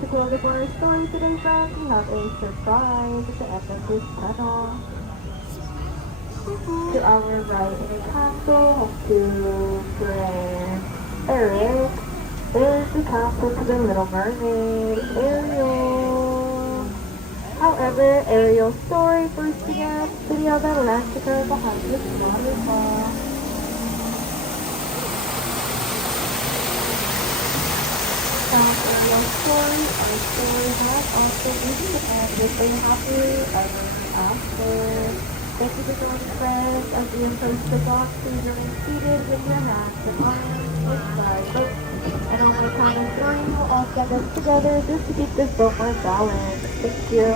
To close up our story today, friends, we have a surprise at the end of this tunnel. To our right in a castle, to Prince Eric, is the castle to the Little Mermaid, Ariel. However, Ariel's story first began in the city of Atlantica behind this waterfall. found aerial tours. Our tour has also been and we're so happy ever after. Thank you for joining, friends. As we approach the dock, please remain seated with your hands and arms inside boats. And on the count of 3, we'll all stand up together just to keep this boat more balanced. Thank you.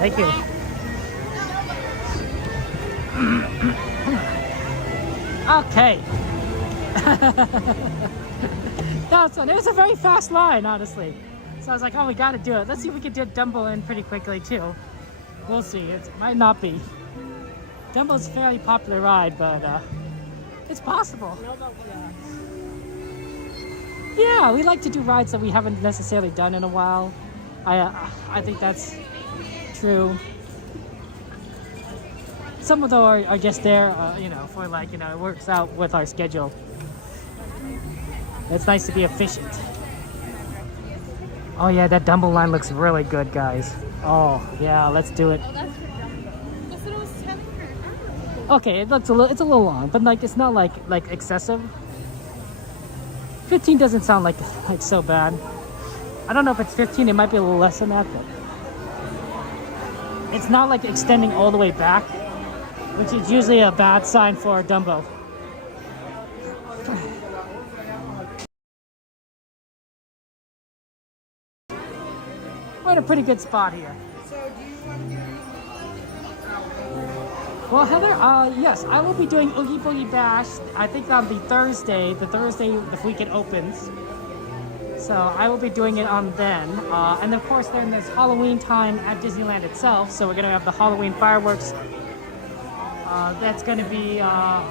Thank you. Okay. That's fun. It was a very fast line, honestly. So I was like, oh, we gotta do it. Let's see if we can get Dumbo in pretty quickly, too. We'll see. It might not be. Dumbo's a fairly popular ride, but it's possible. Yeah, we like to do rides that we haven't necessarily done in a while. I think that's true. Some of them are just there, you know, for like, you know, it works out with our schedule. It's nice to be efficient. Oh yeah, that Dumbo line looks really good, guys. Oh yeah, let's do it. Okay, it looks it's a little long, but like it's not like excessive. 15 doesn't sound like so bad. I don't know if it's 15, it might be a little less than that, but it's not like extending all the way back, which is usually a bad sign for Dumbo. We're in a pretty good spot here. Well, Heather, yes, I will be doing Oogie Boogie Bash. I think on the Thursday the weekend opens. So I will be doing it on then. And of course, then there's Halloween time at Disneyland itself. So we're going to have the Halloween fireworks. That's going to be a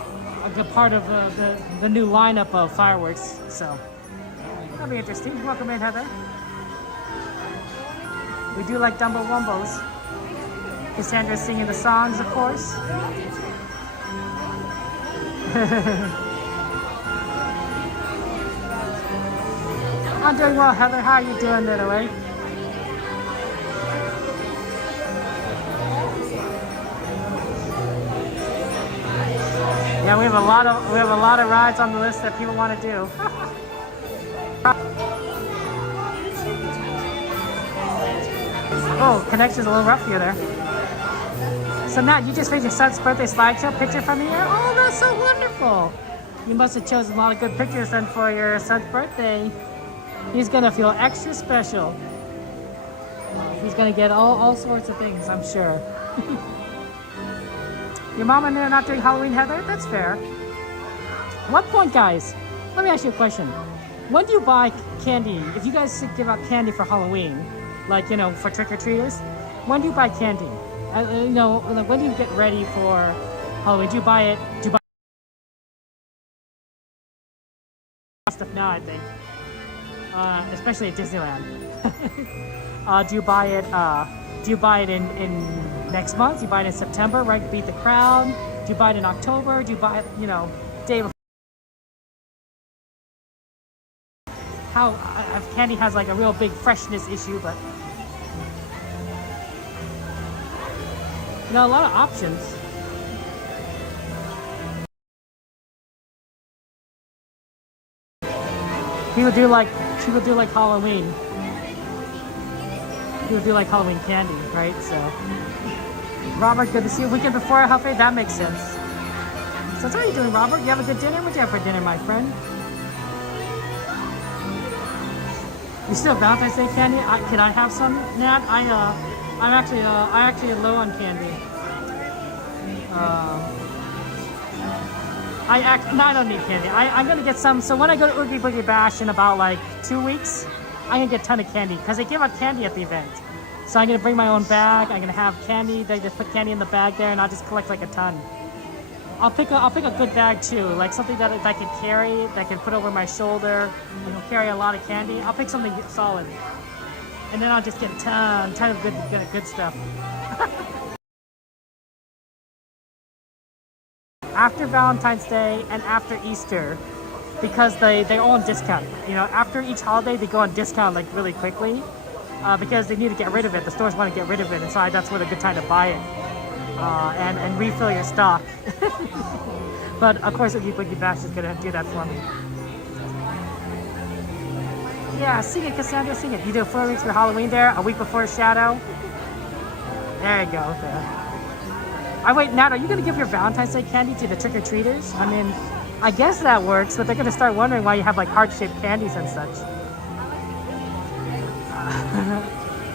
good part of the new lineup of fireworks. So that'll be interesting. Welcome in, Heather. We do like Dumbo Wumbos. Cassandra's singing the songs, of course. I'm doing well, Heather. How are you doing, little way? Yeah, we have a lot of rides on the list that people want to do. Oh, connection's a little rough here there. So Nat, you just made your son's birthday slideshow picture from here? Oh, that's so wonderful. You must have chosen a lot of good pictures then for your son's birthday. He's gonna feel extra special. He's gonna get all sorts of things, I'm sure. Your mom and they're not doing Halloween, Heather? That's fair. At what point, guys, let me ask you a question. When do you buy candy? If you guys give out candy for Halloween, like, you know, for trick-or-treaters, when do you buy candy? You know, like, when do you get ready for Halloween? Do you buy stuff now, I think. Especially at Disneyland. Do you buy it in next month? Do you buy it in September, right? Beat the crowd? Do you buy it in October? Do you buy it, you know, day before? How candy has like a real big freshness issue, but you know, a lot of options. People do like Halloween. People do like Halloween candy, right? So, Robert, good to see you. Weekend before Huffy, that makes sense. So, how are you doing, Robert? You have a good dinner? What'd you have for dinner, my friend? You still have Valentine's Day candy? Can I have some, Nat? I'm actually low on candy. No, I don't need candy. I'm gonna get some. So when I go to Oogie Boogie Bash in about like 2 weeks, I'm gonna get a ton of candy because they give out candy at the event. So I'm gonna bring my own bag. I'm gonna have candy. They just put candy in the bag there, and I'll just collect like a ton. I'll pick a good bag too, like something that I can carry, that I can put over my shoulder. You know, carry a lot of candy. I'll pick something solid, and then I'll just get a ton of good stuff. After Valentine's Day and after Easter, because they're all on discount. You know, after each holiday they go on discount like really quickly because they need to get rid of it. The stores want to get rid of it, and so that's what a good time to buy it and refill your stock. But of course, Oogie Boogie Bash is gonna do that for me. Yeah, sing it, Cassandra, sing it. You do 4 weeks for Halloween there, a week before Shadow. There you go. Okay. Wait, Nat, are you going to give your Valentine's Day candy to the trick-or-treaters? I mean, I guess that works, but they're going to start wondering why you have like heart-shaped candies and such.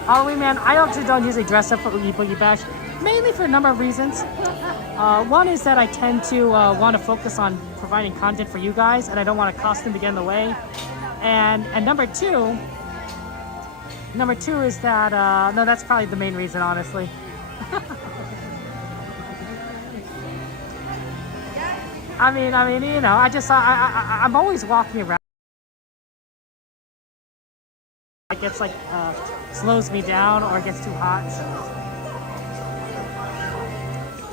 Halloween, man, I actually don't usually dress up for Oogie Boogie Bash, mainly for a number of reasons. One is that I tend to want to focus on providing content for you guys, and I don't want a costume to get in the way. And number two is that, no, that's probably the main reason, honestly. I mean, you know, I'm always walking around. It gets like, slows me down or it gets too hot. So.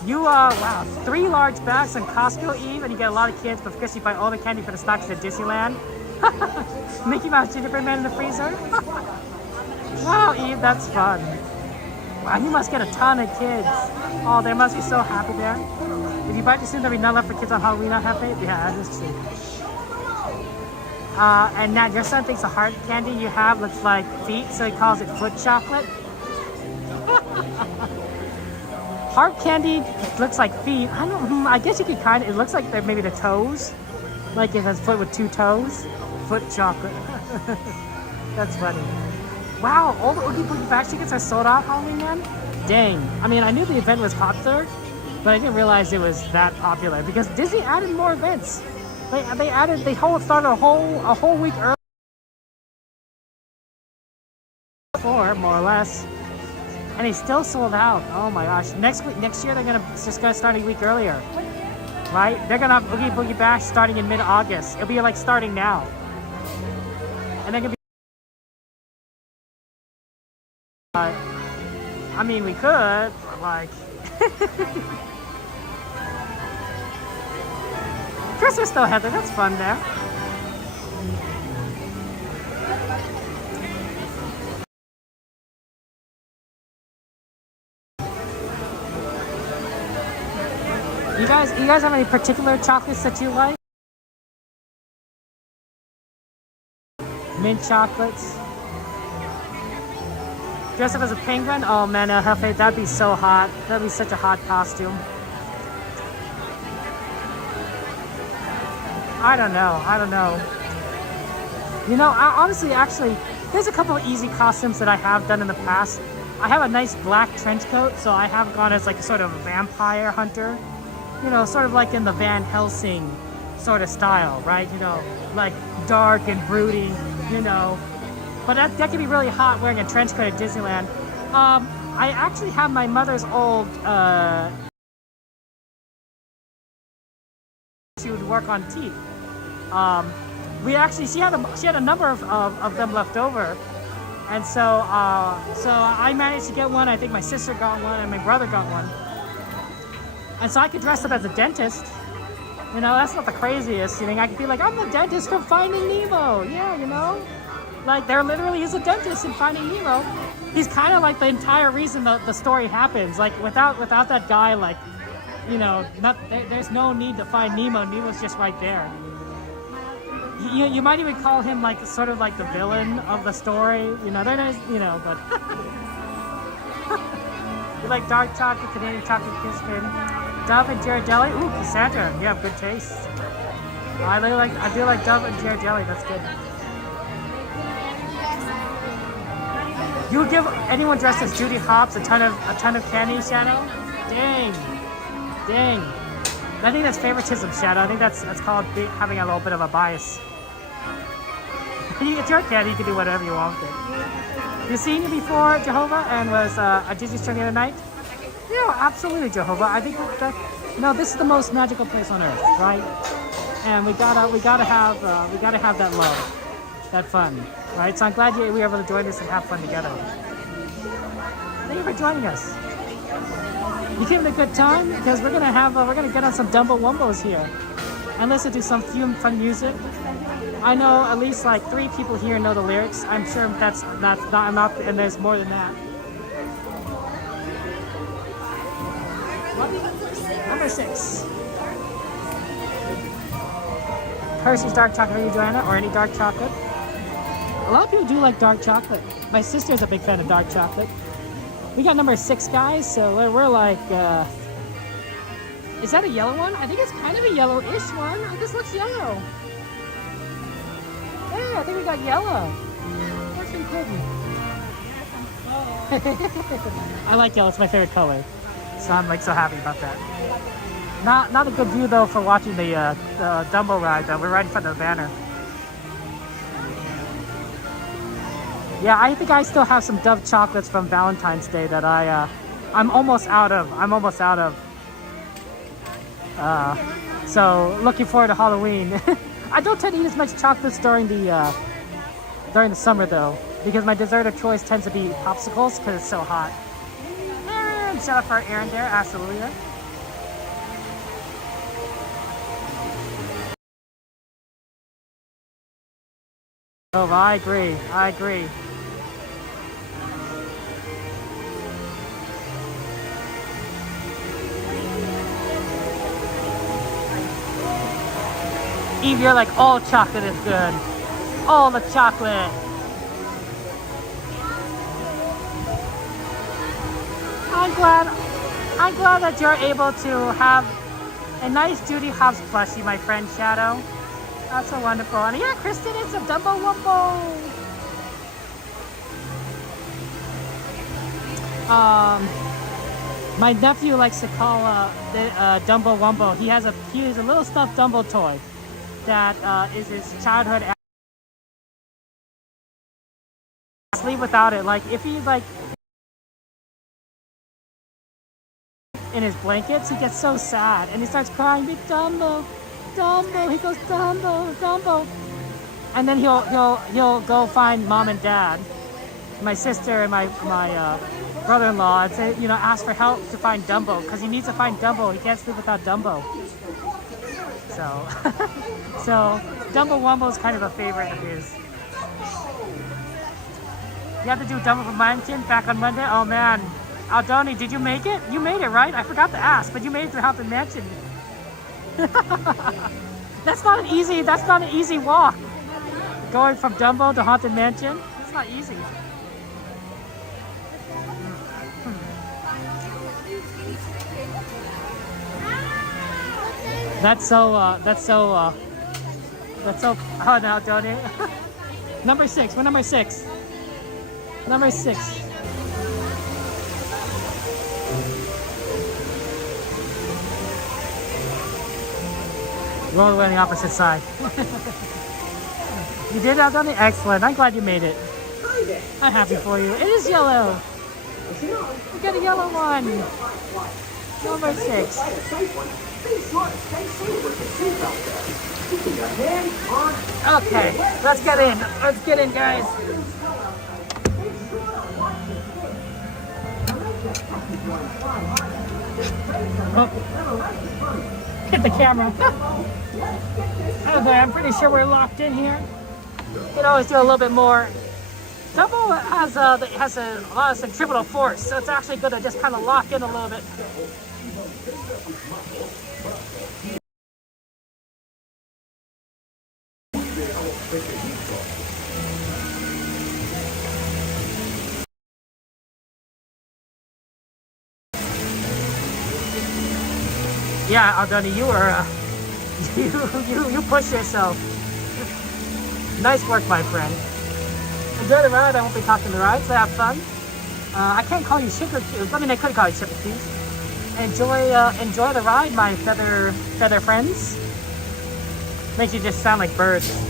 You, wow, 3 large bags on Costco, Eve, and you get a lot of kids, but because you buy all the candy for the stocks at Disneyland. Mickey Mouse Gingerbread Man in the freezer. Wow, Eve, that's fun. Wow, you must get a ton of kids. Oh, they must be so happy there. If you buy too soon, there'll be none left for kids on Halloween, I have faith. Yeah, that is true. And now your son thinks the hard candy you have looks like feet, so he calls it foot chocolate. Hard candy looks like feet. I guess you could kind of, it looks like they're maybe the toes. Like if it's foot with 2 toes. Foot chocolate. That's funny. Wow, all the Oogie Boogie Bash tickets are sold out, Halloween, man? Dang. I mean, I knew the event was popular, but I didn't realize it was that popular because Disney added more events. They started a whole week early, more or less, and they still sold out. Oh my gosh! Next year they're gonna start a week earlier, right? They're gonna have Oogie Boogie Bash starting in mid-August. It'll be like starting now, and they're gonna be. I mean, we could, but like. Christmas still Heather, that's fun there. You guys have any particular chocolates that you like? Mint chocolates. Dress up as a penguin? Oh man, Hefe, that'd be so hot. That'd be such a hot costume. I don't know. You know, honestly, actually, there's a couple of easy costumes that I have done in the past. I have a nice black trench coat, so I have gone as like a sort of vampire hunter. You know, sort of like in the Van Helsing sort of style, right? You know, like dark and brooding, you know. But that can be really hot wearing a trench coat at Disneyland. I actually have my mother's old, she would work on teeth. She had a number of them left over. And so I managed to get one. I think my sister got one and my brother got one. And so I could dress up as a dentist. You know, that's not the craziest thing. I could be like, I'm the dentist from Finding Nemo. Yeah, you know? Like, there literally is a dentist in Finding Nemo. He's kind of like the entire reason the story happens. Like, without that guy, like, you know, there's no need to find Nemo. Nemo's just right there. You might even call him, like, sort of like the villain of the story. You know, but... You like dark chocolate, Canadian chocolate kiss cream. Dove and Ghirardelli? Ooh, Cassandra, you have good taste. I do like Dove and Ghirardelli, that's good. You would give anyone dressed as Judy Hopps a ton of candy, Shadow? Dang. I think that's favoritism, Shadow. I think that's called having a little bit of a bias. It's your candy. You can do whatever you want with it. You seen it before, Jehovah, and was at Disney Store the other night? Yeah, absolutely, Jehovah. I think that this is the most magical place on earth, right? And we gotta have that love, that fun, right? So I'm glad we were able to join us and have fun together. Thank you for joining us. You came at a good time because we're gonna get on some Dumbo Wumbos here and listen to some fun music. I know at least like 3 people here know the lyrics. I'm sure that's not enough, and there's more than that. Number 6. Hershey's dark chocolate. Are you, Joanna? Or any dark chocolate? A lot of people do like dark chocolate. My sister's a big fan of dark chocolate. We got number 6, guys. So we're like, is that a yellow one? I think it's kind of a yellowish one. This looks yellow. Yeah, I think we got yellow. That's incredible. I like yellow. It's my favorite color. So I'm like so happy about that. Not a good view though for watching the Dumbo ride though. We're right in front of the banner. Yeah, I think I still have some Dove chocolates from Valentine's Day that I'm almost out of. So looking forward to Halloween. I don't tend to eat as much chocolates during the summer though, because my dessert of choice tends to be popsicles because it's so hot. Aaron, shout out for Aaron there, absolutely. Oh, I agree. Eve, you're like, all chocolate is good. All the chocolate. I'm glad that you're able to have a nice Judy Hobbs plushie, my friend Shadow. That's so wonderful. And yeah, Kristen, it's a Dumbo Wumbo. My nephew likes to call Dumbo Wumbo. He has a little stuffed Dumbo toy that is his childhood. Sleep without it. Like if he's like in his blankets, he gets so sad and he starts crying. Big Dumbo, Dumbo. He goes Dumbo, Dumbo, and then he'll go find mom and dad, my sister and my brother-in-law, and say, ask for help to find Dumbo because he needs to find Dumbo. He can't sleep without Dumbo. So, so Dumbo Wumbo is kind of a favorite of his. You have to do Dumbo for Mansion back on Monday. Oh man, Aldoni, did you make it? You made it, right? I forgot to ask, but you made it to Haunted Mansion. That's not an easy walk. Going from Dumbo to Haunted Mansion, it's not easy. That's so, oh no, Tony. Number 6, we're number 6. Number 6. We're all the way on the opposite side. You did, Aldoni? Excellent. I'm glad you made it. I'm happy for you. It is yellow. We got a yellow one. Number 6. Okay, let's get in. Let's get in, guys. Oh. Hit the camera. Okay, I'm pretty sure we're locked in here. You can always do a little bit more. Dumbo has a lot of centripetal force, so it's actually good to just kind of lock in a little bit. Yeah, Aldoni, you were you pushed yourself. Nice work, my friend. Enjoy the ride. I won't be talking the ride, so have fun. I can't call you sugar cubes. I mean, I could call you sugar cubes. Enjoy the ride, my feather friends. Makes you just sound like birds.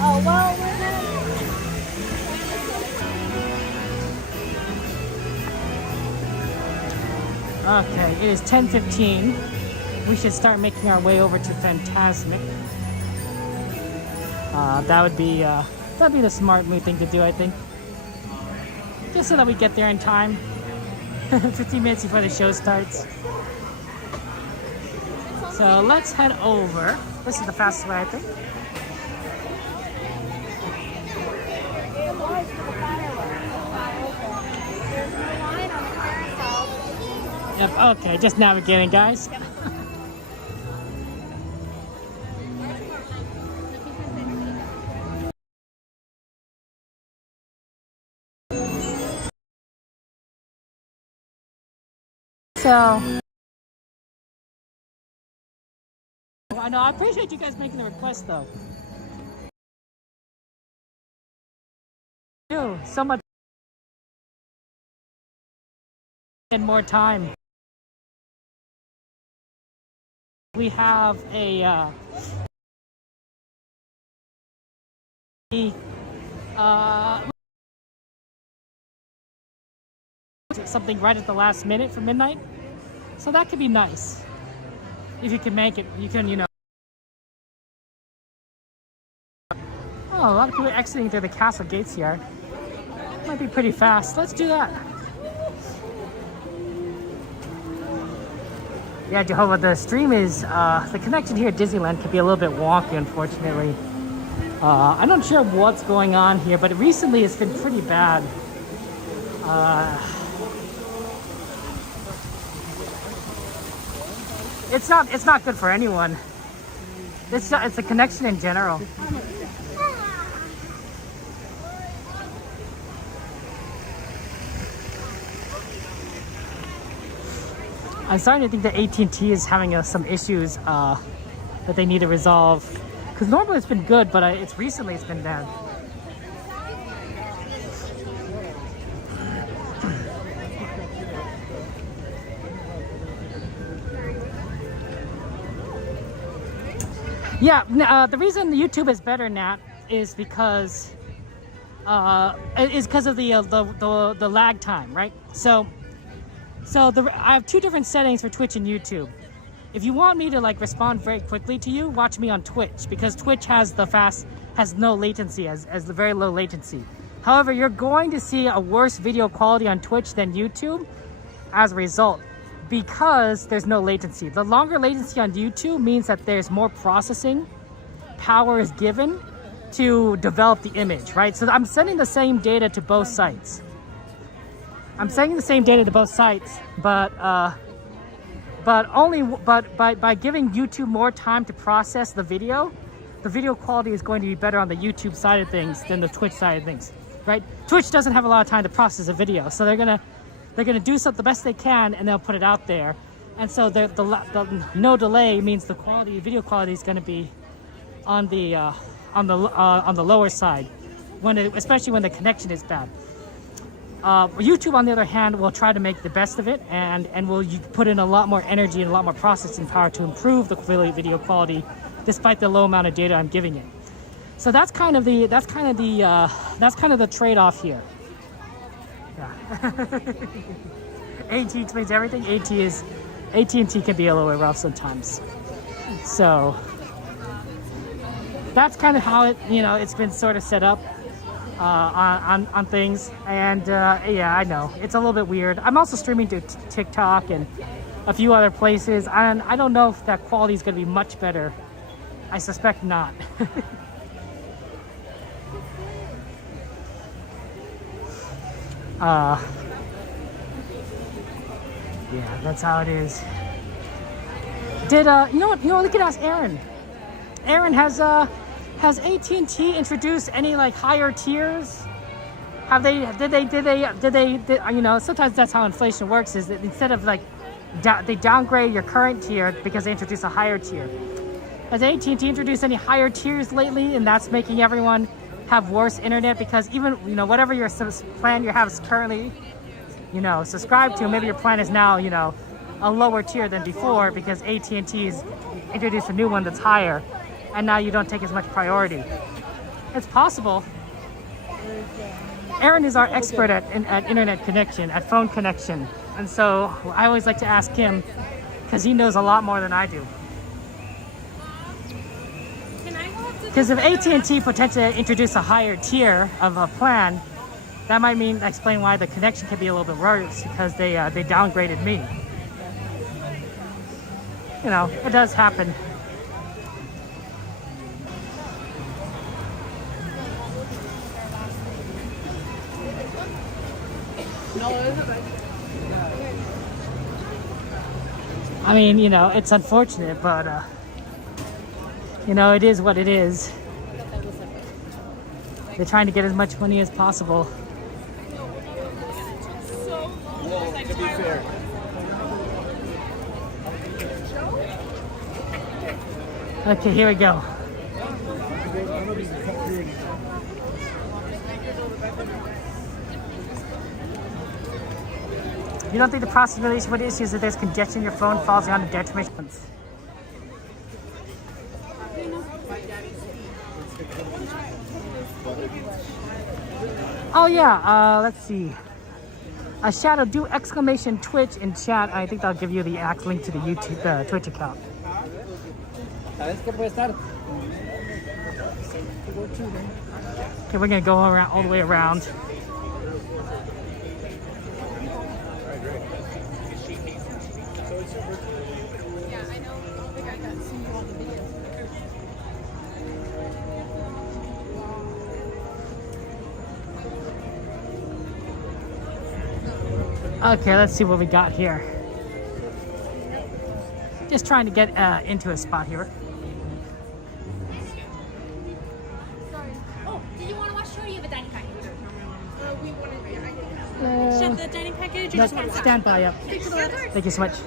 Oh, well, we're Okay, it is 10:15. We should start making our way over to Fantasmic. That'd be the smart move thing to do, I think. Just so that we get there in time. 15 minutes before the show starts. So let's head over. This is the fastest way, I think. Yep, okay, just navigating, guys. So, I know, I appreciate you guys making the request, though. Ew, so much and more time. We have a something right at the last minute for midnight, so that could be nice. If you can make it, you can, you know. Oh, a lot of people are exiting through the castle gates here. Might be pretty fast. Let's do that. Yeah, Jehovah, the stream is, the connection here at Disneyland can be a little bit wonky, unfortunately. I'm not sure what's going on here, but recently it's been pretty bad. It's not good for anyone. It's a connection in general. I'm starting to think that AT&T is having some issues that they need to resolve. Because normally it's been good, but recently it's been bad. Yeah, the reason YouTube is better, Nat, is because of the lag time, right? So I have two different settings for Twitch and YouTube. If you want me to like respond very quickly to you, watch me on Twitch, because Twitch has no latency, has the very low latency. However, you're going to see a worse video quality on Twitch than YouTube as a result, because there's no latency. The longer latency on YouTube means that there's more processing power is given to develop the image, right? So I'm sending the same data to both sites. I'm sending the same data to both sites, but by giving YouTube more time to process the video quality is going to be better on the YouTube side of things than the Twitch side of things, right? Twitch doesn't have a lot of time to process a video, so they're gonna do the best they can, and they'll put it out there. And so the no delay means the video quality is going to be on the lower side, especially when the connection is bad. YouTube, on the other hand, will try to make the best of it, and will put in a lot more energy and a lot more processing power to improve the video quality, despite the low amount of data I'm giving it. So that's kind of the trade-off here. Yeah. AT&T explains everything. AT&T can be a little bit rough sometimes. So that's kind of how it's been sort of set up on things. And yeah, I know it's a little bit weird. I'm also streaming to TikTok and a few other places, and I don't know if that quality is going to be much better. I suspect not. Yeah, that's how it is. You know what? We could ask Aaron. Aaron, has AT&T introduced any like higher tiers? Did they? Sometimes that's how inflation works. Is that instead of like they downgrade your current tier because they introduce a higher tier. Has AT&T introduced any higher tiers lately, and that's making everyone have worse internet? Because even whatever your plan you have is currently subscribed to, maybe your plan is now a lower tier than before because AT&T's introduced a new one that's higher, and now you don't take as much priority. It's possible. Aaron is our expert at internet connection, at phone connection, and so I always like to ask him because he knows a lot more than I do. Because if AT&T potentially introduce a higher tier of a plan, that might explain why the connection can be a little bit worse, because they downgraded me. It does happen. I mean, it's unfortunate, but it is what it is. They're trying to get as much money as possible. Well, to be fair. Okay, here we go. You don't think the process relation with issues that there's congestion in your phone falls on the detriment? Oh yeah, let's see. Shadow, do exclamation Twitch in chat. I think that'll give you the link to the Twitch account. Okay, we're gonna go around all the way around. Okay, let's see what we got here. Just trying to get into a spot here. Oh, did you want to watch show? You have a dining package. We wanted shove the dining package. Or just want to stand by up. Thank you so much.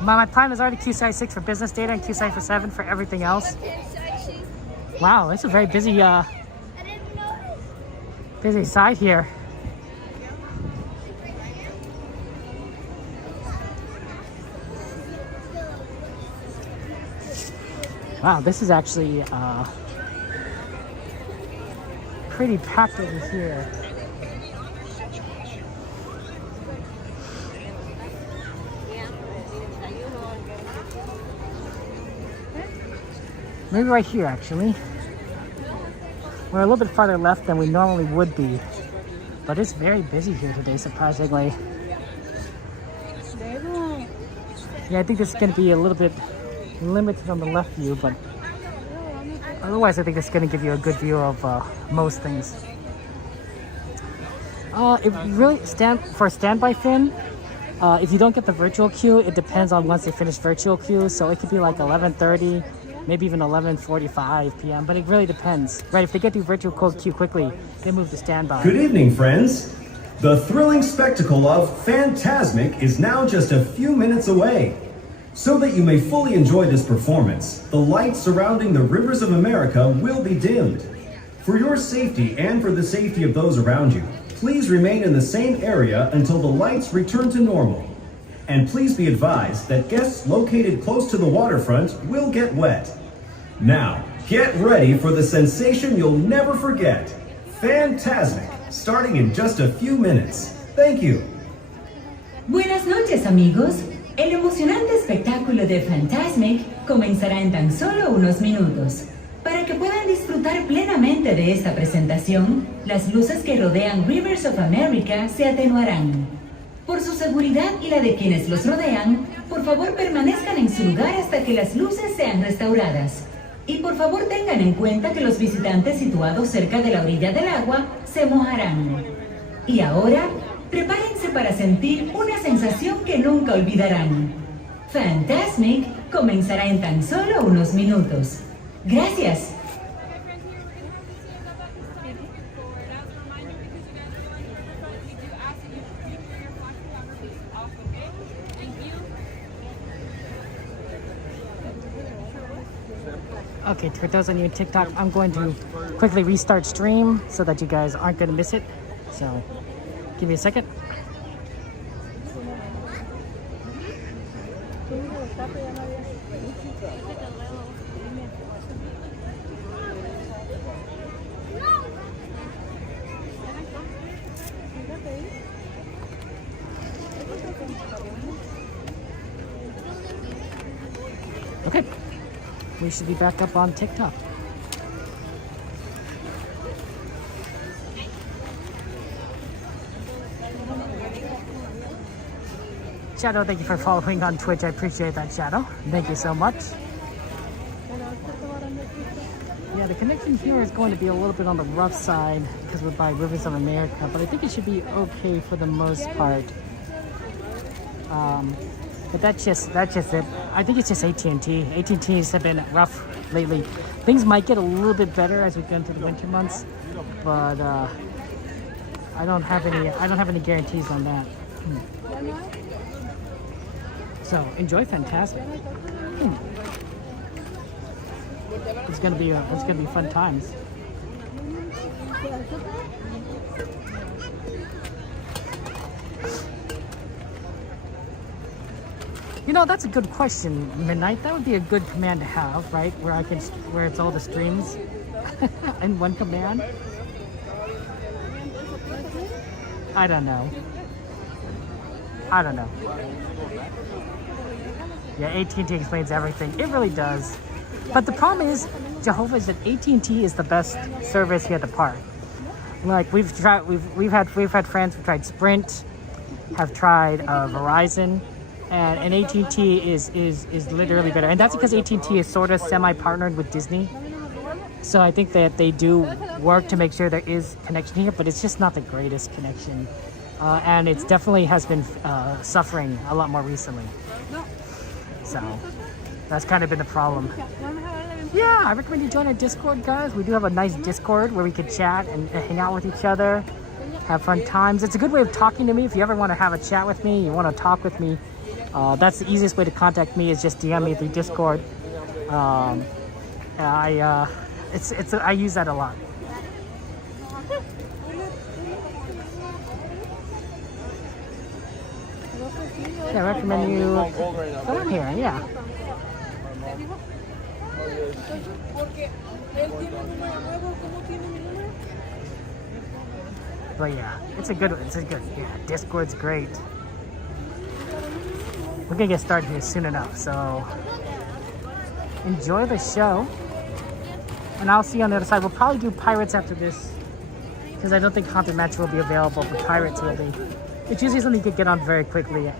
My plan is already QSI 6 for business data and QSI for 7 for everything else. Wow, it's a very busy site here. Wow, this is actually pretty packed over here. Maybe right here, actually. We're a little bit farther left than we normally would be, but it's very busy here today, surprisingly. Yeah, I think this is going to be a little bit limited on the left view, but otherwise I think it's going to give you a good view of most things. It really for a standby fin. If you don't get the virtual queue, it depends on once they finish virtual queue. So it could be like 11:30, maybe even 11:45 p.m. But it really depends, right? If they get through virtual queue quickly, they move to standby. Good evening, friends. The thrilling spectacle of Fantasmic is now just a few minutes away. So that you may fully enjoy this performance, the lights surrounding the rivers of America will be dimmed. For your safety and for the safety of those around you, please remain in the same area until the lights return to normal. And please be advised that guests located close to the waterfront will get wet. Now, get ready for the sensation you'll never forget. Fantasmic, starting in just a few minutes. Thank you. Buenas noches, amigos. El emocionante espectáculo de Fantasmic comenzará en tan solo unos minutos. Para que puedan disfrutar plenamente de esta presentación, las luces que rodean Rivers of America se atenuarán. Por su seguridad y la de quienes los rodean, por favor permanezcan en su lugar hasta que las luces sean restauradas. Y por favor tengan en cuenta que los visitantes situados cerca de la orilla del agua se mojarán. Y ahora, prepárense para sentir una sensación que nunca olvidarán. Fantasmic comenzará en tan solo unos minutos. Gracias. Okay, for those on you on TikTok, I'm going to quickly restart stream so that you guys aren't going to miss it. So, give me a second. Okay, we should be back up on TikTok. Shadow, thank you for following on Twitch. I appreciate that, Shadow. Thank you so much. Yeah, the connection here is going to be a little bit on the rough side because we're by Rivers of America, but I think it should be okay for the most part. But that's just it. I think it's just AT&T. AT&T's have been rough lately. Things might get a little bit better as we get into the winter months, but I don't have any guarantees on that. So enjoy Fantasmic. It's gonna be fun times. You know, that's a good question, Midnight. That would be a good command to have, right? Where it's all the streams in one command. I don't know. Yeah, AT&T explains everything. It really does. But the problem is, Jehovah, is that AT&T is the best service here at the park. Like we've had friends who've tried Sprint, have tried Verizon. And AT&T is literally better, and that's because AT&T is sort of semi-partnered with Disney. So I think that they do work to make sure there is connection here, but it's just not the greatest connection, and it definitely has been suffering a lot more recently. So that's kind of been the problem. Yeah, I recommend you join our Discord, guys. We do have a nice Discord where we can chat and hang out with each other, have fun times. It's a good way of talking to me. If you ever want to have a chat with me, you want to talk with me. That's the easiest way to contact me is just DM me through Discord. I use that a lot. Yeah, I recommend you come in here. Yeah. But yeah, it's a good. Yeah, Discord's great. We're gonna get started here soon enough, so enjoy the show, and I'll see you on the other side. We'll probably do Pirates after this, because I don't think Haunted Mansion will be available, but Pirates will be. It's usually something you could get on very quickly.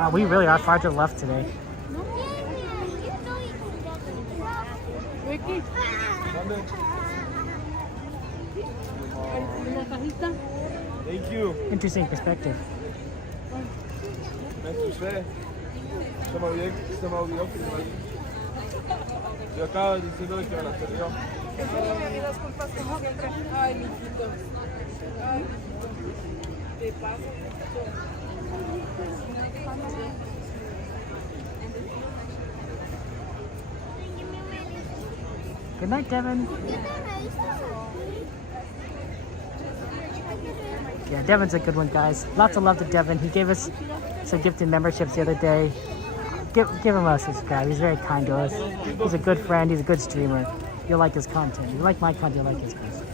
Wow, we really are far to the left today. Ricky. Thank you. Interesting perspective. Nice to say. Se me olvidó firmar. Yo acabo diciendo que me la perdió. Mis disculpas como siempre. Ay, mijito. Ay, te paso. Good night, Devin. Yeah, Devin's a good one, guys. Lots of love to Devin. He gave us some gifted memberships the other day. Give him a subscribe. He's very kind to us. He's a good friend. He's a good streamer. You'll like his content. You like my content, you'll like his content.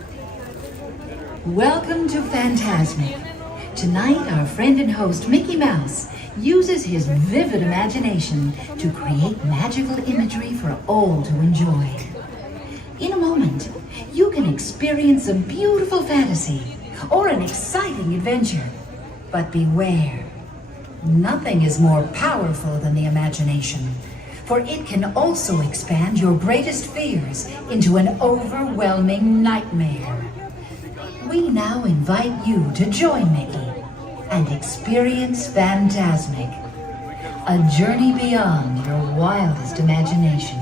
Welcome to Fantasmic. Tonight, our friend and host Mickey Mouse uses his vivid imagination to create magical imagery for all to enjoy. In a moment, you can experience a beautiful fantasy or an exciting adventure. But beware, nothing is more powerful than the imagination, for it can also expand your greatest fears into an overwhelming nightmare. We now invite you to join Mickey and experience Fantasmic, a journey beyond your wildest imagination.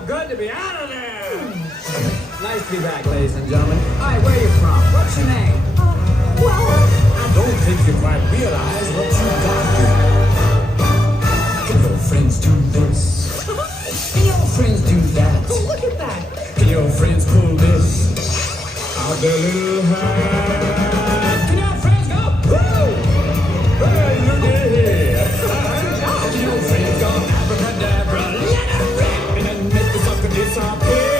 so good to be out of there. Nice to be back, ladies and gentlemen. Hi, where are you from? What's your name? I don't think you quite realize what you've got here. Can your friends do this? Can your friends do that? Oh, look at that. Can your friends pull this out their little hand? Can your friends go, woo! Hey, look at here. Can your friends go, abracadabra, let it rip, and then make the sucker disappear?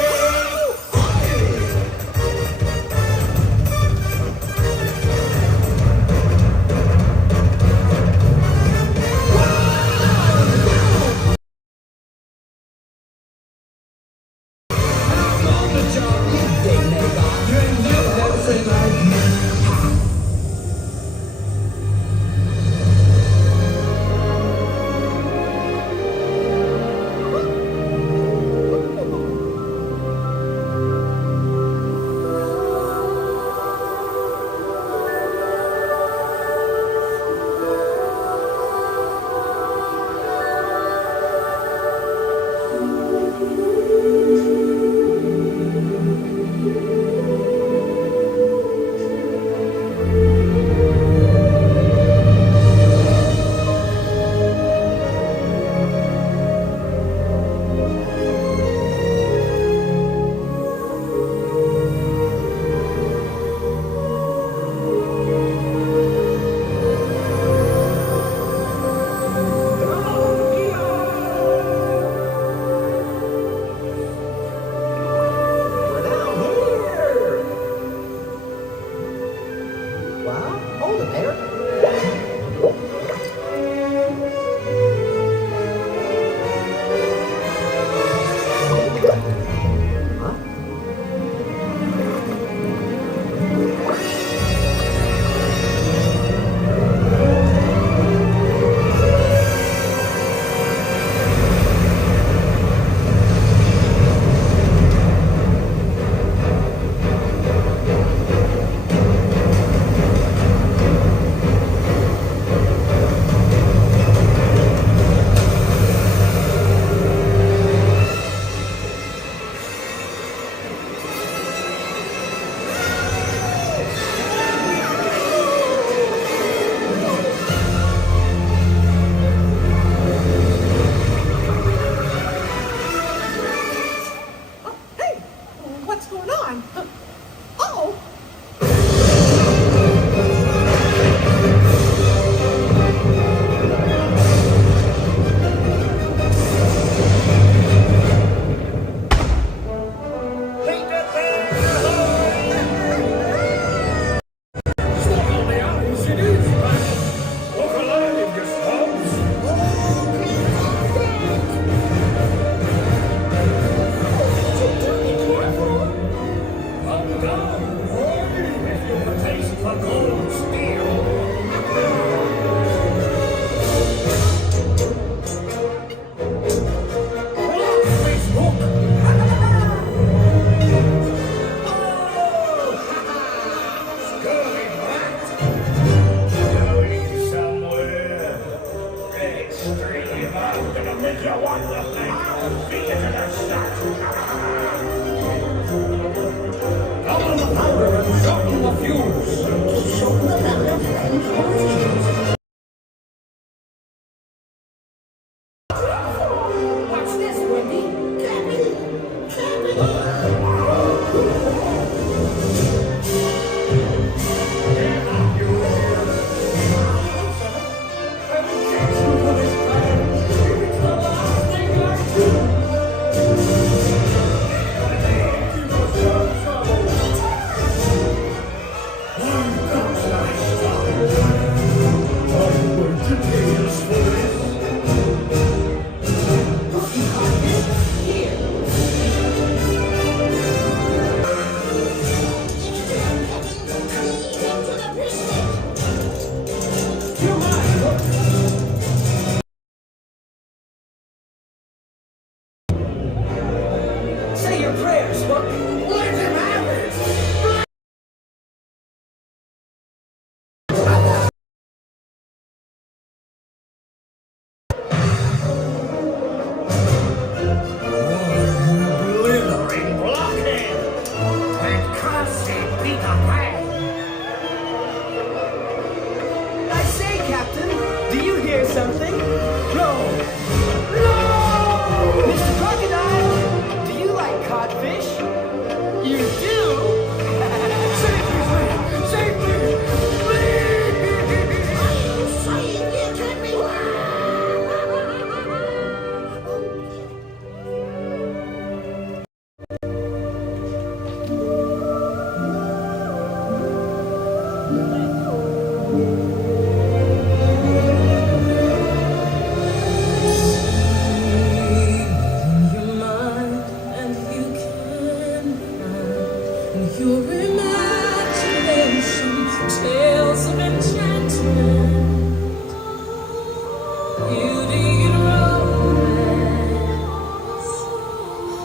beauty and romance,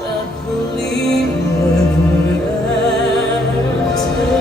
happily ever after.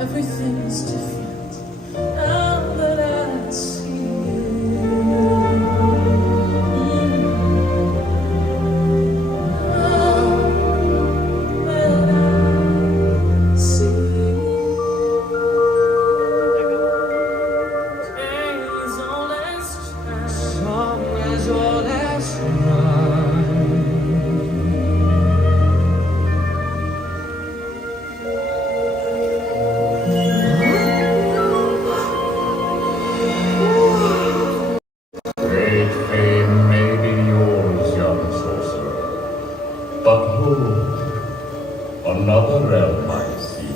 Everything's different now that I see it. Now that I see it. Day is all that's time. Song is all that's run. Great fame may be yours, young sorcerer, but lo, another realm I see,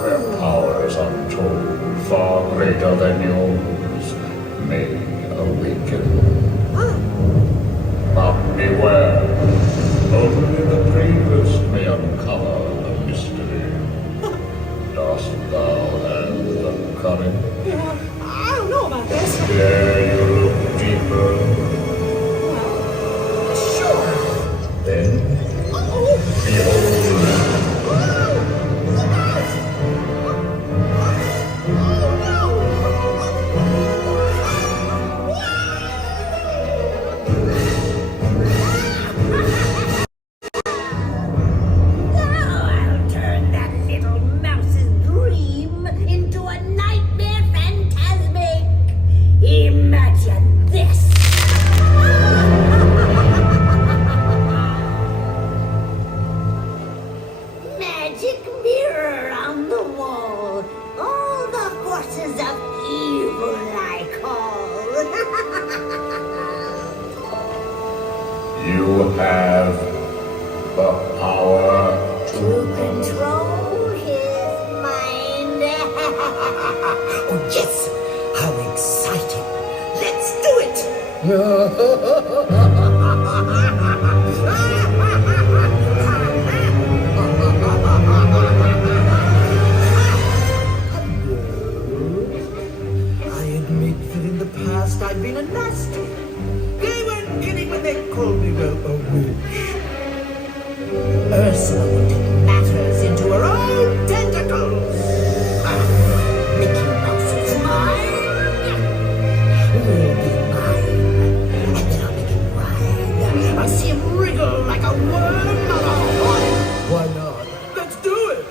where powers untold, far greater than yours, may awaken. But beware, only the bravest may uncover the mystery. Dost thou have the courage? I don't know about this. Dare you look deeper? Sure. Then, behold. I'll turn that little mouse's dream into a nightmare phantasmic. Imagine this. Magic mirror on the wall. All the forces of evil I call. You have the power To control his mind. Oh, yes! How exciting! Let's do it! mean and nasty. They weren't kidding when they called me, well, a witch. Ursula will take matters into her own tentacles. Mickey Mouse is mine. Will be mine. And then I'll make him writhe. I'll see him wriggle like a worm on a horn. Why not? Let's do it!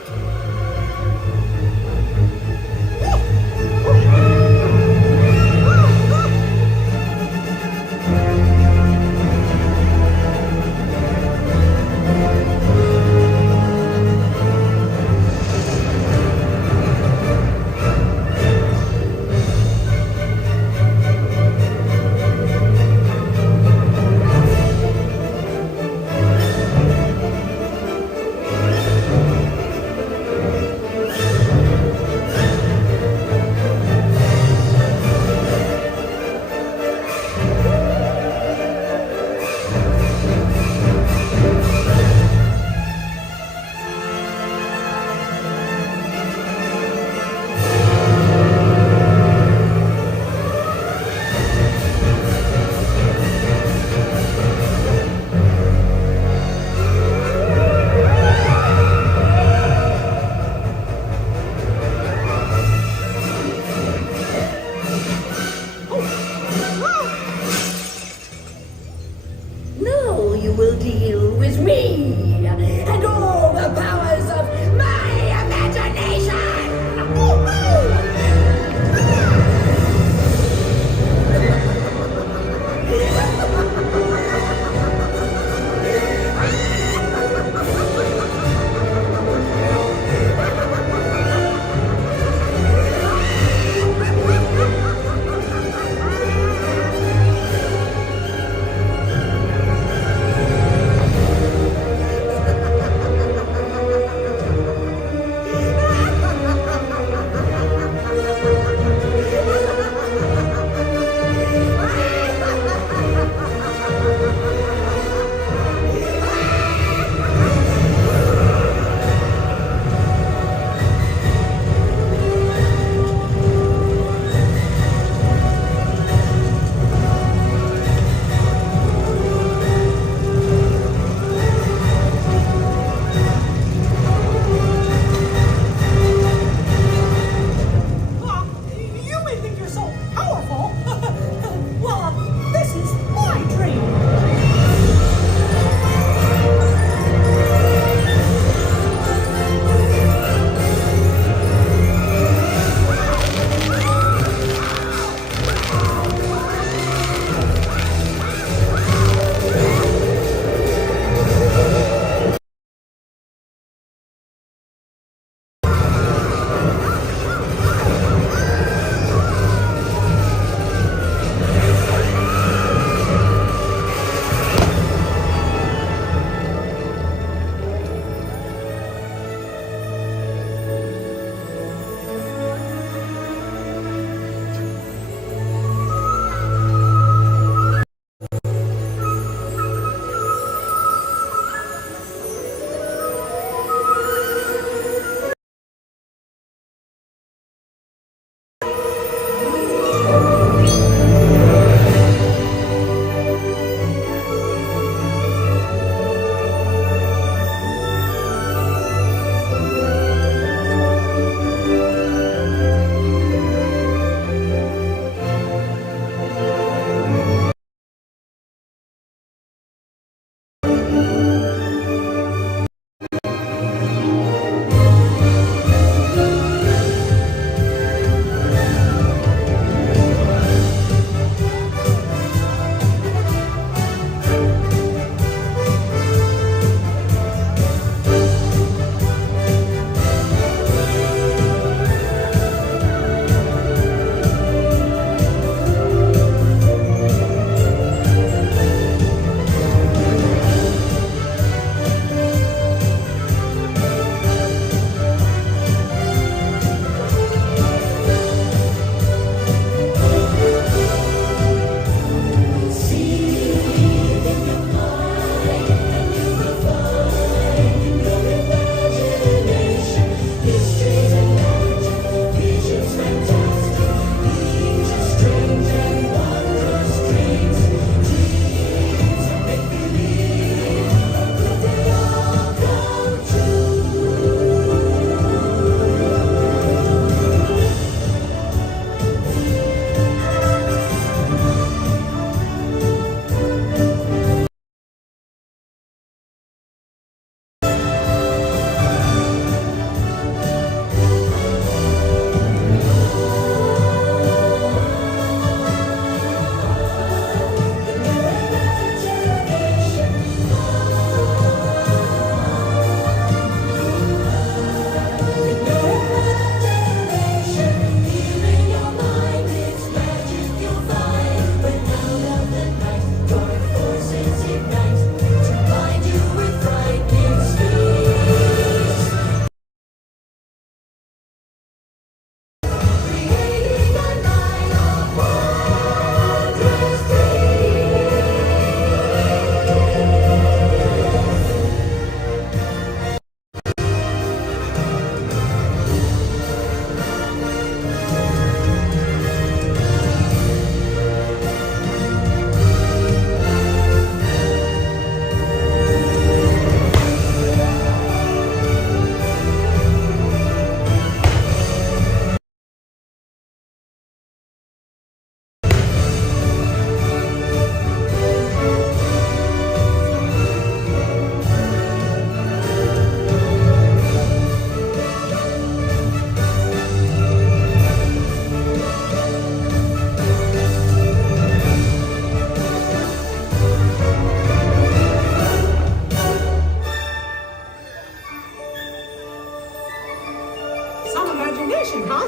vacation, huh?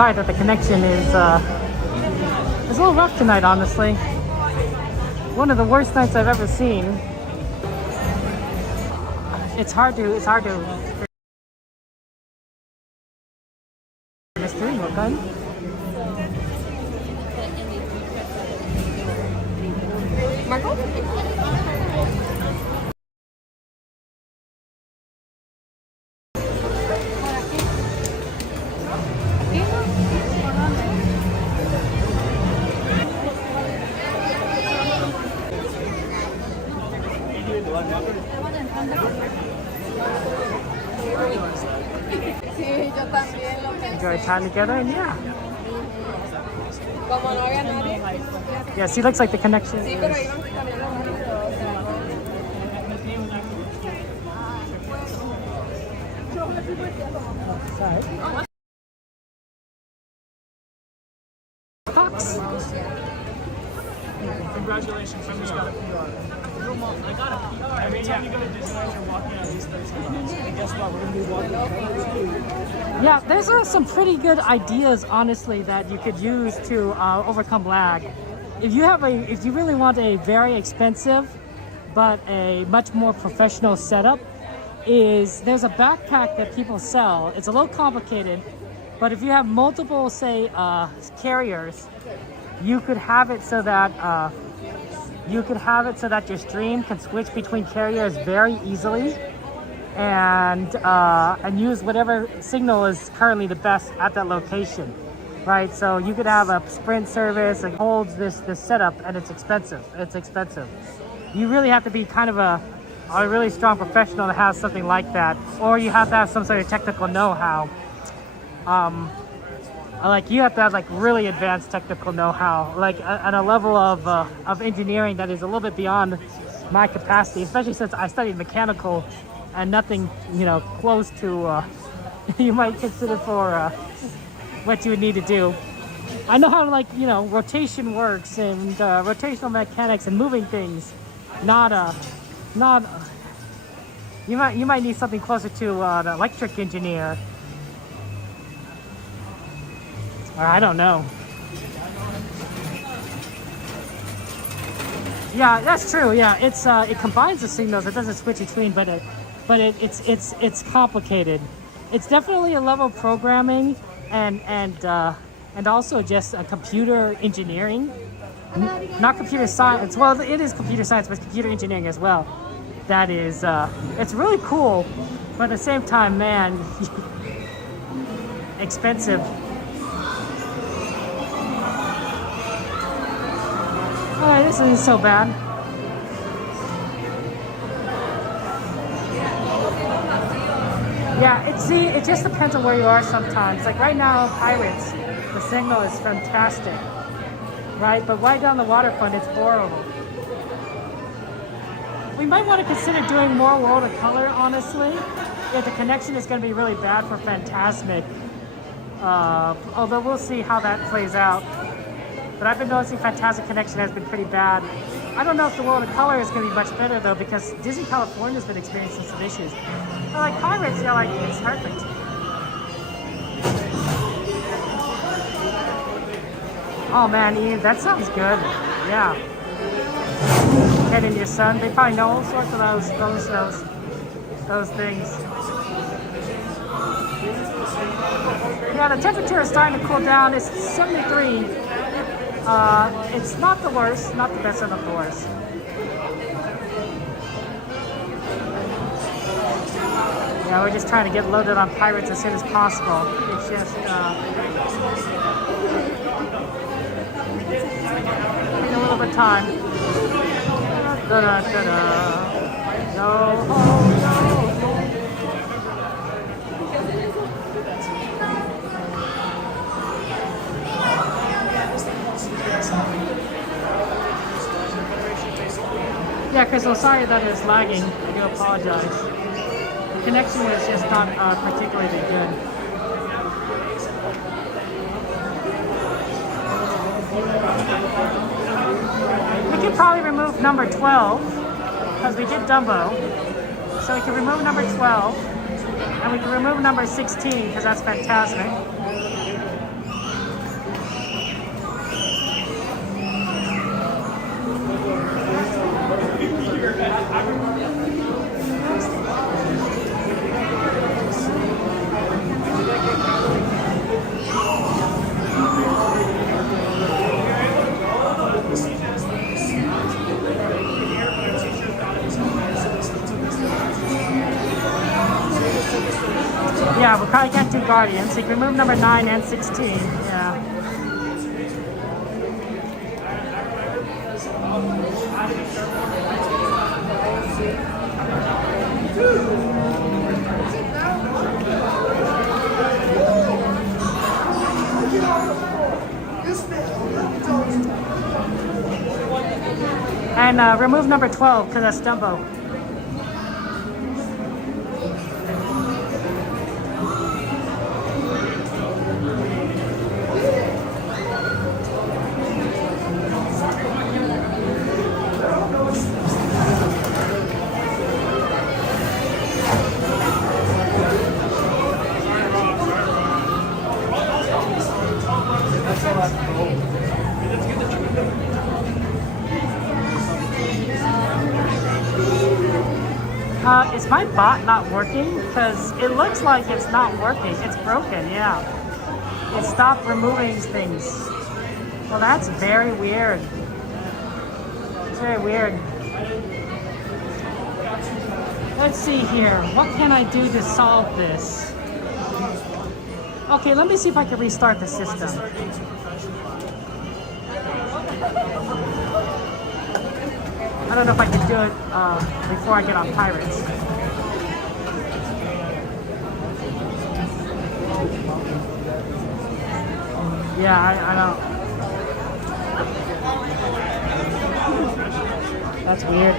Sorry that the connection is a little rough tonight, honestly. One of the worst nights I've ever seen. It's hard to mystery, okay? Marco? Sí, yo también lo pensé. Enjoy time together, and yeah. Como no había nadie. Yeah, see, looks like the connection Sí, pero is... iban caminando rápido, o sea. Fox. Congratulations, somebody's got a PR. I got a PR. Every time you go to Disneyland, you're walking at least 30 seconds. And guess what? We're going to be walking at Yeah, there's some pretty good ideas, honestly, that you could use to overcome lag. If you really want a very expensive but a much more professional setup, there's a backpack that people sell. It's a little complicated, but if you have multiple, say, carriers, you could have it so that your stream can switch between carriers very easily, and use whatever signal is currently the best at that location, right? So you could have a Sprint service that holds this setup, and it's expensive. You really have to be kind of a really strong professional to have something like that, or you have to have some sort of technical know-how. Like you have to have like really advanced technical know-how, like at a level of engineering that is a little bit beyond my capacity, especially since I studied mechanical and nothing, close to you might consider for what you would need to do. I know how rotation works and rotational mechanics and moving things. You might need something closer to an electric engineer. Or I don't know. Yeah, that's true. Yeah, it combines the signals. It doesn't switch between, but it's complicated. It's definitely a level of programming and also just a computer engineering, not computer science. Well, it is computer science, but it's computer engineering as well. That is, it's really cool, but at the same time, man, expensive. Alright, this isn't so bad. Yeah, it just depends on where you are sometimes. Like right now, Pirates, the signal is fantastic, right? But right down the waterfront, it's horrible. We might want to consider doing more World of Color, honestly, if the connection is going to be really bad for Fantasmic. Although we'll see how that plays out. But I've been noticing Fantasmic connection has been pretty bad. I don't know if the World of Color is going to be much better though, because Disney California has been experiencing some issues. But like Pirates, yeah, like it's perfect. Oh man, Ian, that sounds good. Yeah. Ted and your son, they probably know all sorts of those things. Yeah, the temperature is starting to cool down. It's 73. It's not the worst, not the best, and not the worst. Yeah, we're just trying to get loaded on Pirates as soon as possible. It's just taking a little bit of time. Go home, go home. Yeah, Crystal, sorry that it's lagging. I do apologize. The connection is just not particularly good. We could probably remove number 12, because we did Dumbo. So we can remove number 12, and we can remove number 16, because that's Fantasmic. Yeah, we probably can't do Guardians. So you can remove number 9 and 16. Yeah. And remove number 12 because that's Dumbo. Is my bot not working? Because it looks like it's not working. It's broken, yeah. It stopped removing things. Well, that's very weird. It's very weird. Let's see here. What can I do to solve this? Okay, let me see if I can restart the system. I don't know if I can do it before I get on Pirates. Yeah, I don't. That's weird.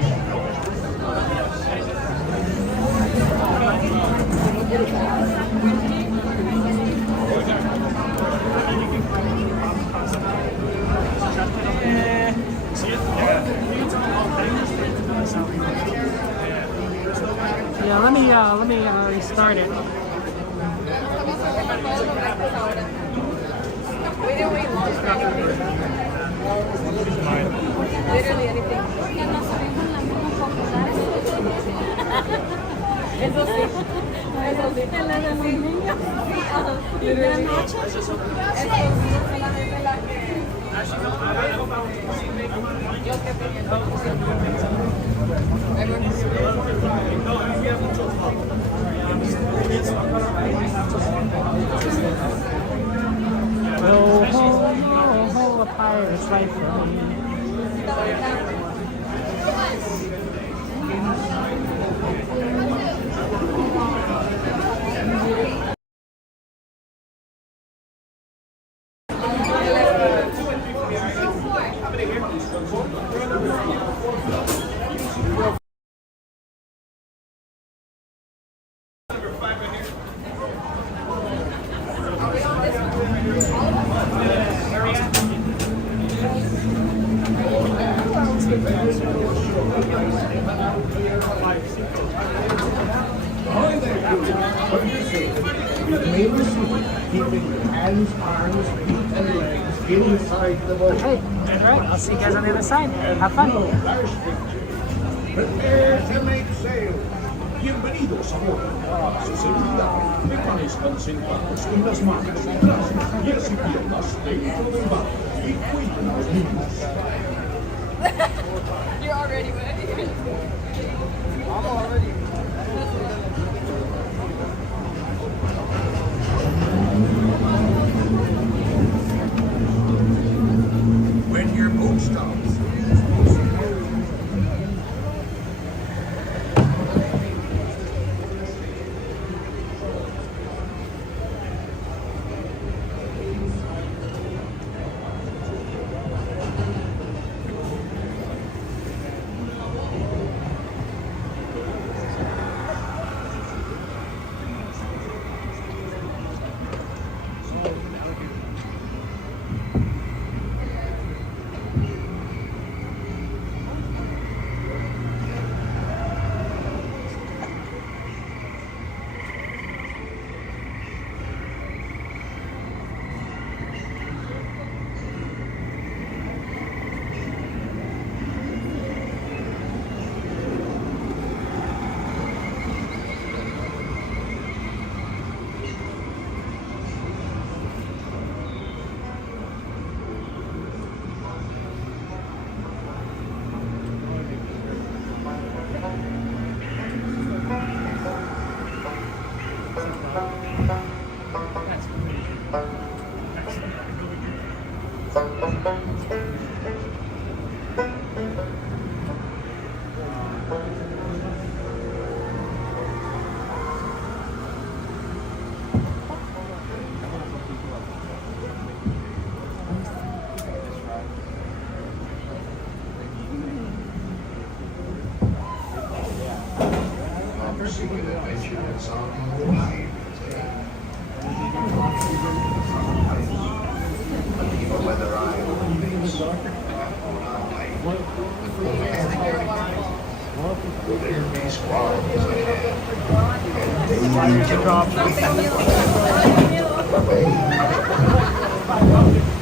Yeah, let me restart it. Literally anything. Eso sí. Eso sí. En la de los niños. Y de la noche. Eso sí, solamente la que. Yo que pidiendo. Oh, a pirate's life for me. Remain seated, keeping your hands, arms, feet, and legs inside the boat. Hey, alright, I'll see you guys on the other side. Have fun. Prepare to make sail. Bienvenidos a bordo. Su seguridad, permanezcan sentados con las manos atrás, pies y piernas dentro del barco y cuiden a los niños. You're already wet. I'm already. When your boat stops,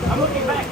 I'm looking back.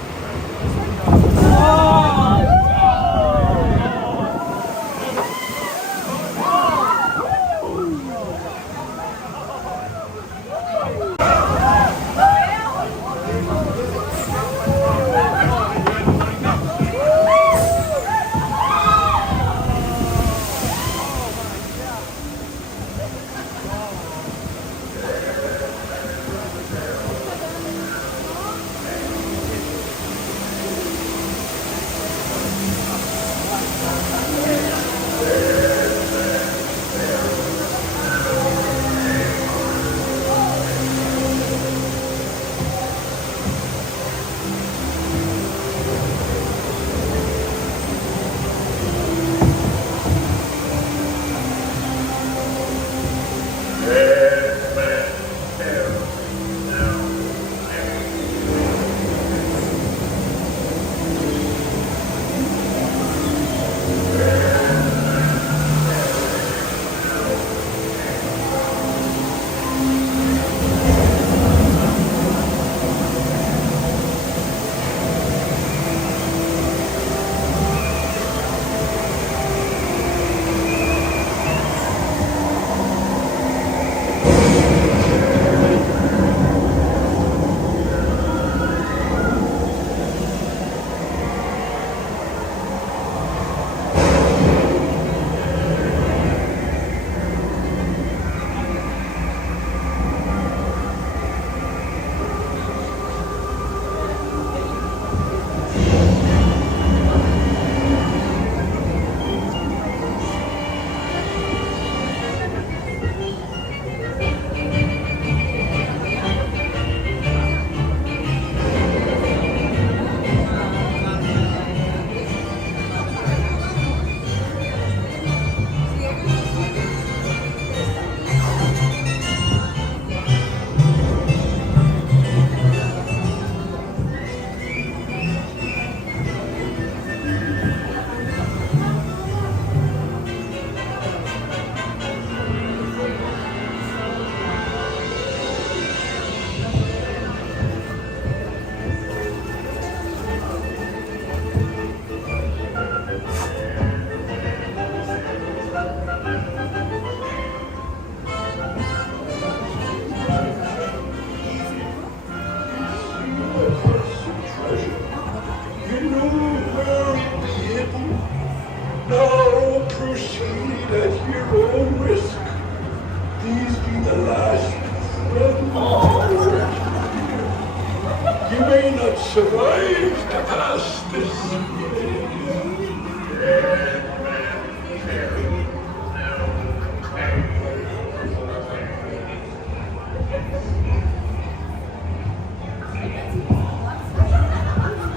survived past this.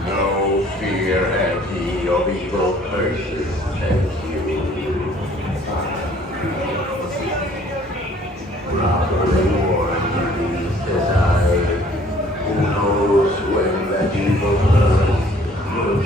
No fear have ye of evil curses against you. Properly warned these decide. Who knows when that evil curse will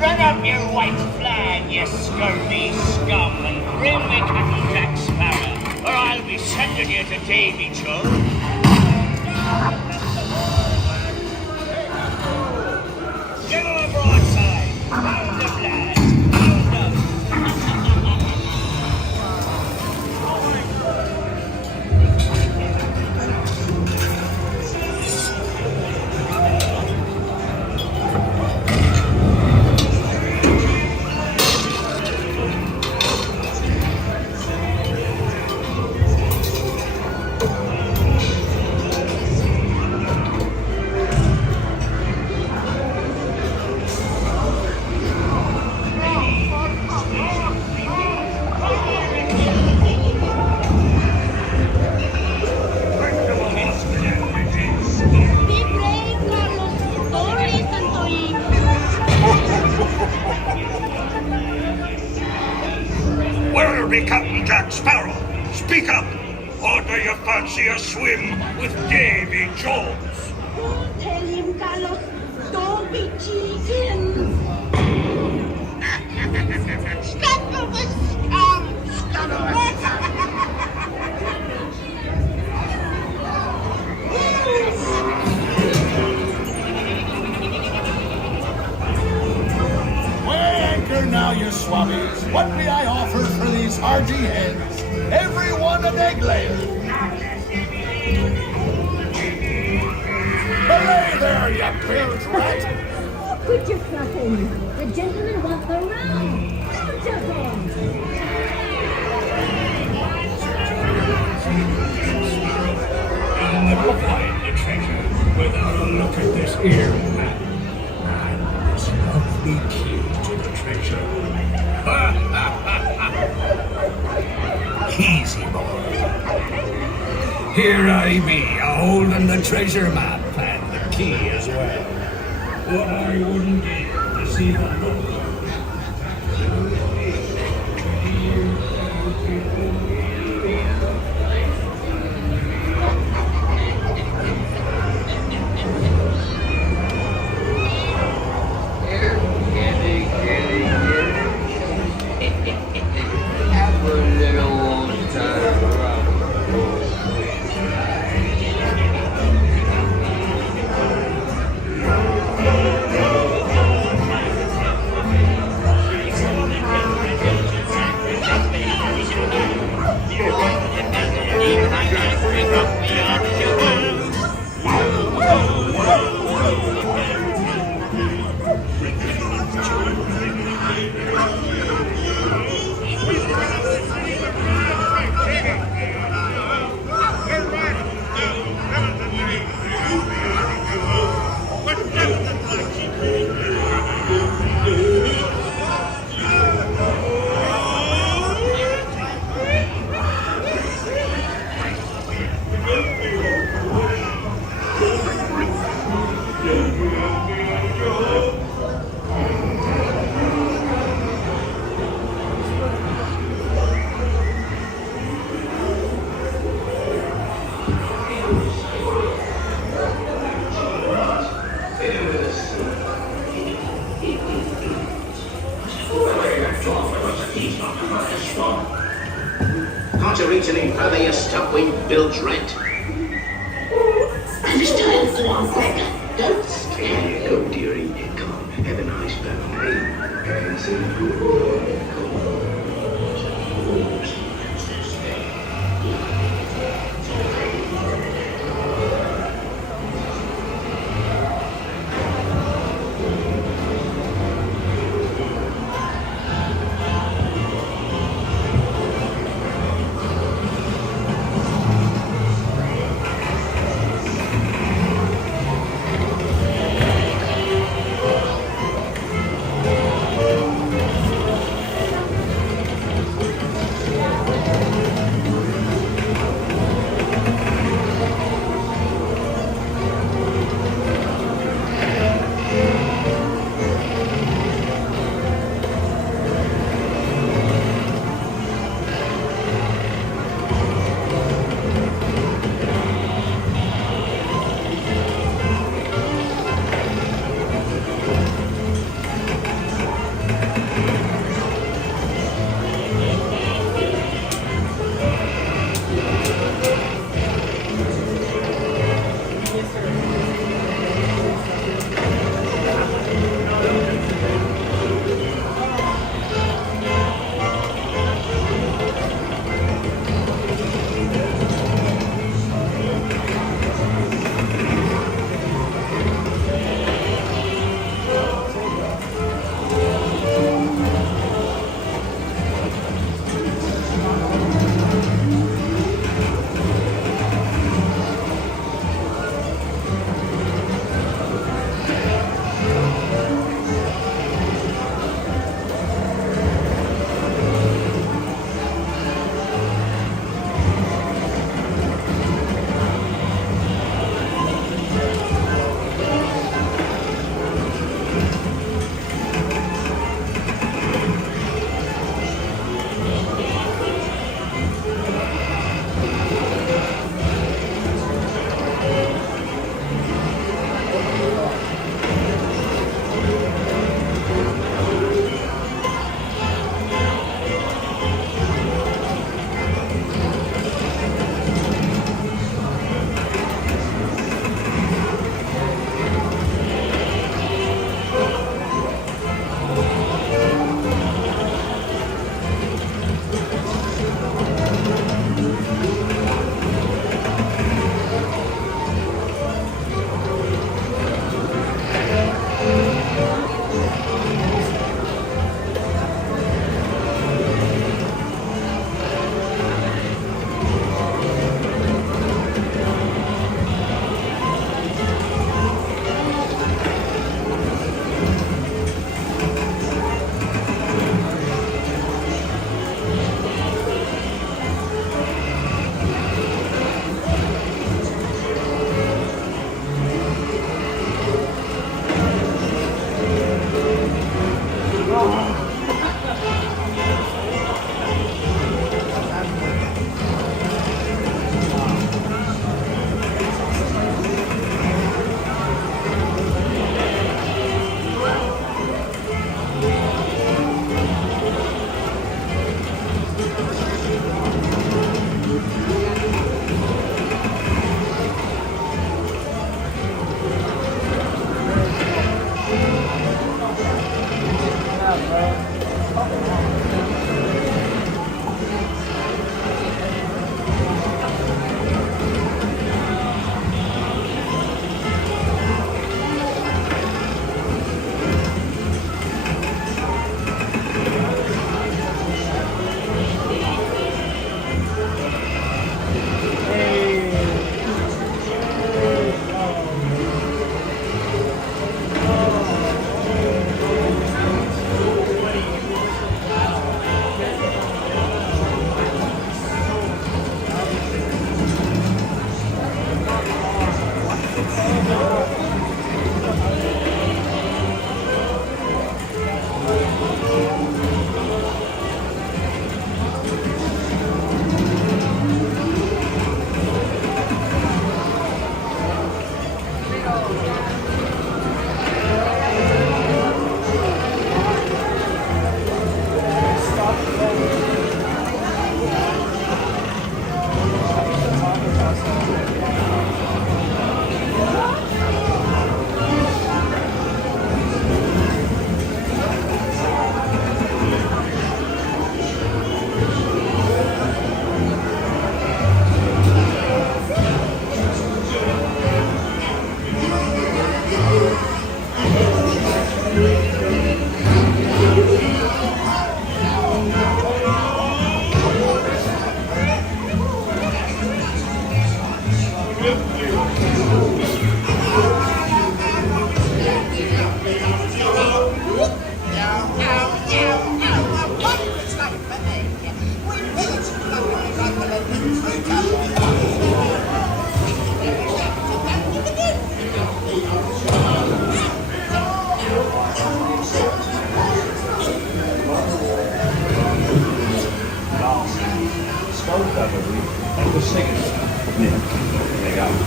Run up your white flag, you scurvy scum, and bring me Captain Jack Sparrow, or I'll be sending you to Davy Joe. Give him a broadside. Round the flag. Where'll be Captain Jack Sparrow? Speak up! Or do you fancy a swim with Davy Jones? Don't tell him, Carlos. Don't be cheating. Stop of the scum! Weigh anchor now, you swabbies. What may I offer for these hardy hens? Every one an egg layer. Belay there, you bilge rat! Quit your flapping. The gentlemen want the round. I will find the treasure without a look at this here map. And this lovely key to the treasure. Easy, boy. Here I be, a-holding the treasure map and the key as well. What I wouldn't give to see the look. Bill's rent. And it's time for one back. Don't stare. Go, dearie. Come on, have a nice birthday. And say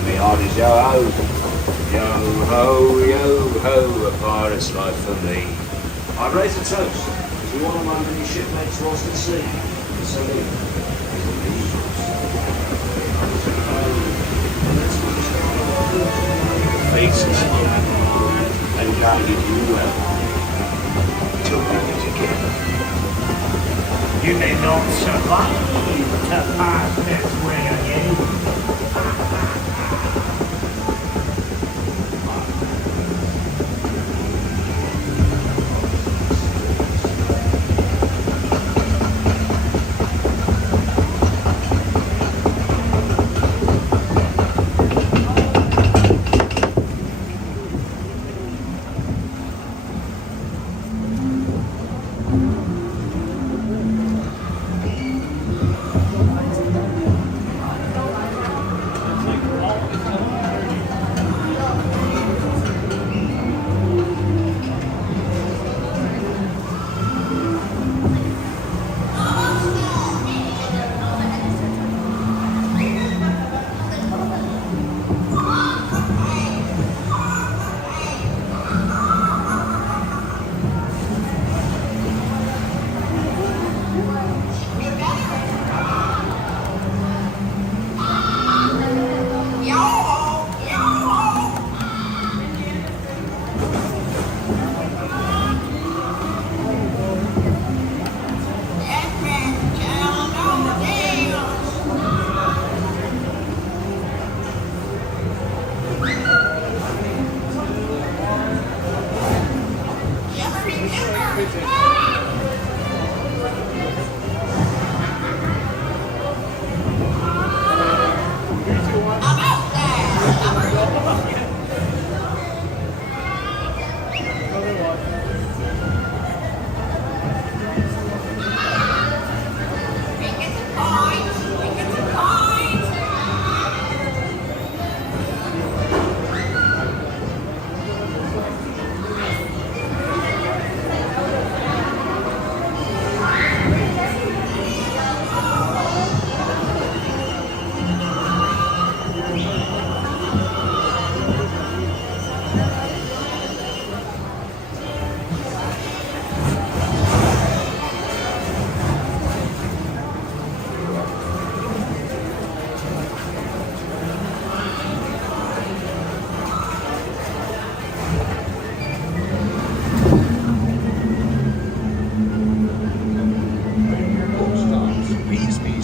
Me heart is yo-ho, yo-ho, yo-ho, a pirate's life for me. I'd raise a toast to all of my many shipmates lost at sea. Salute. Faces and guided you well till we meet again. You may not survive to pass this way again.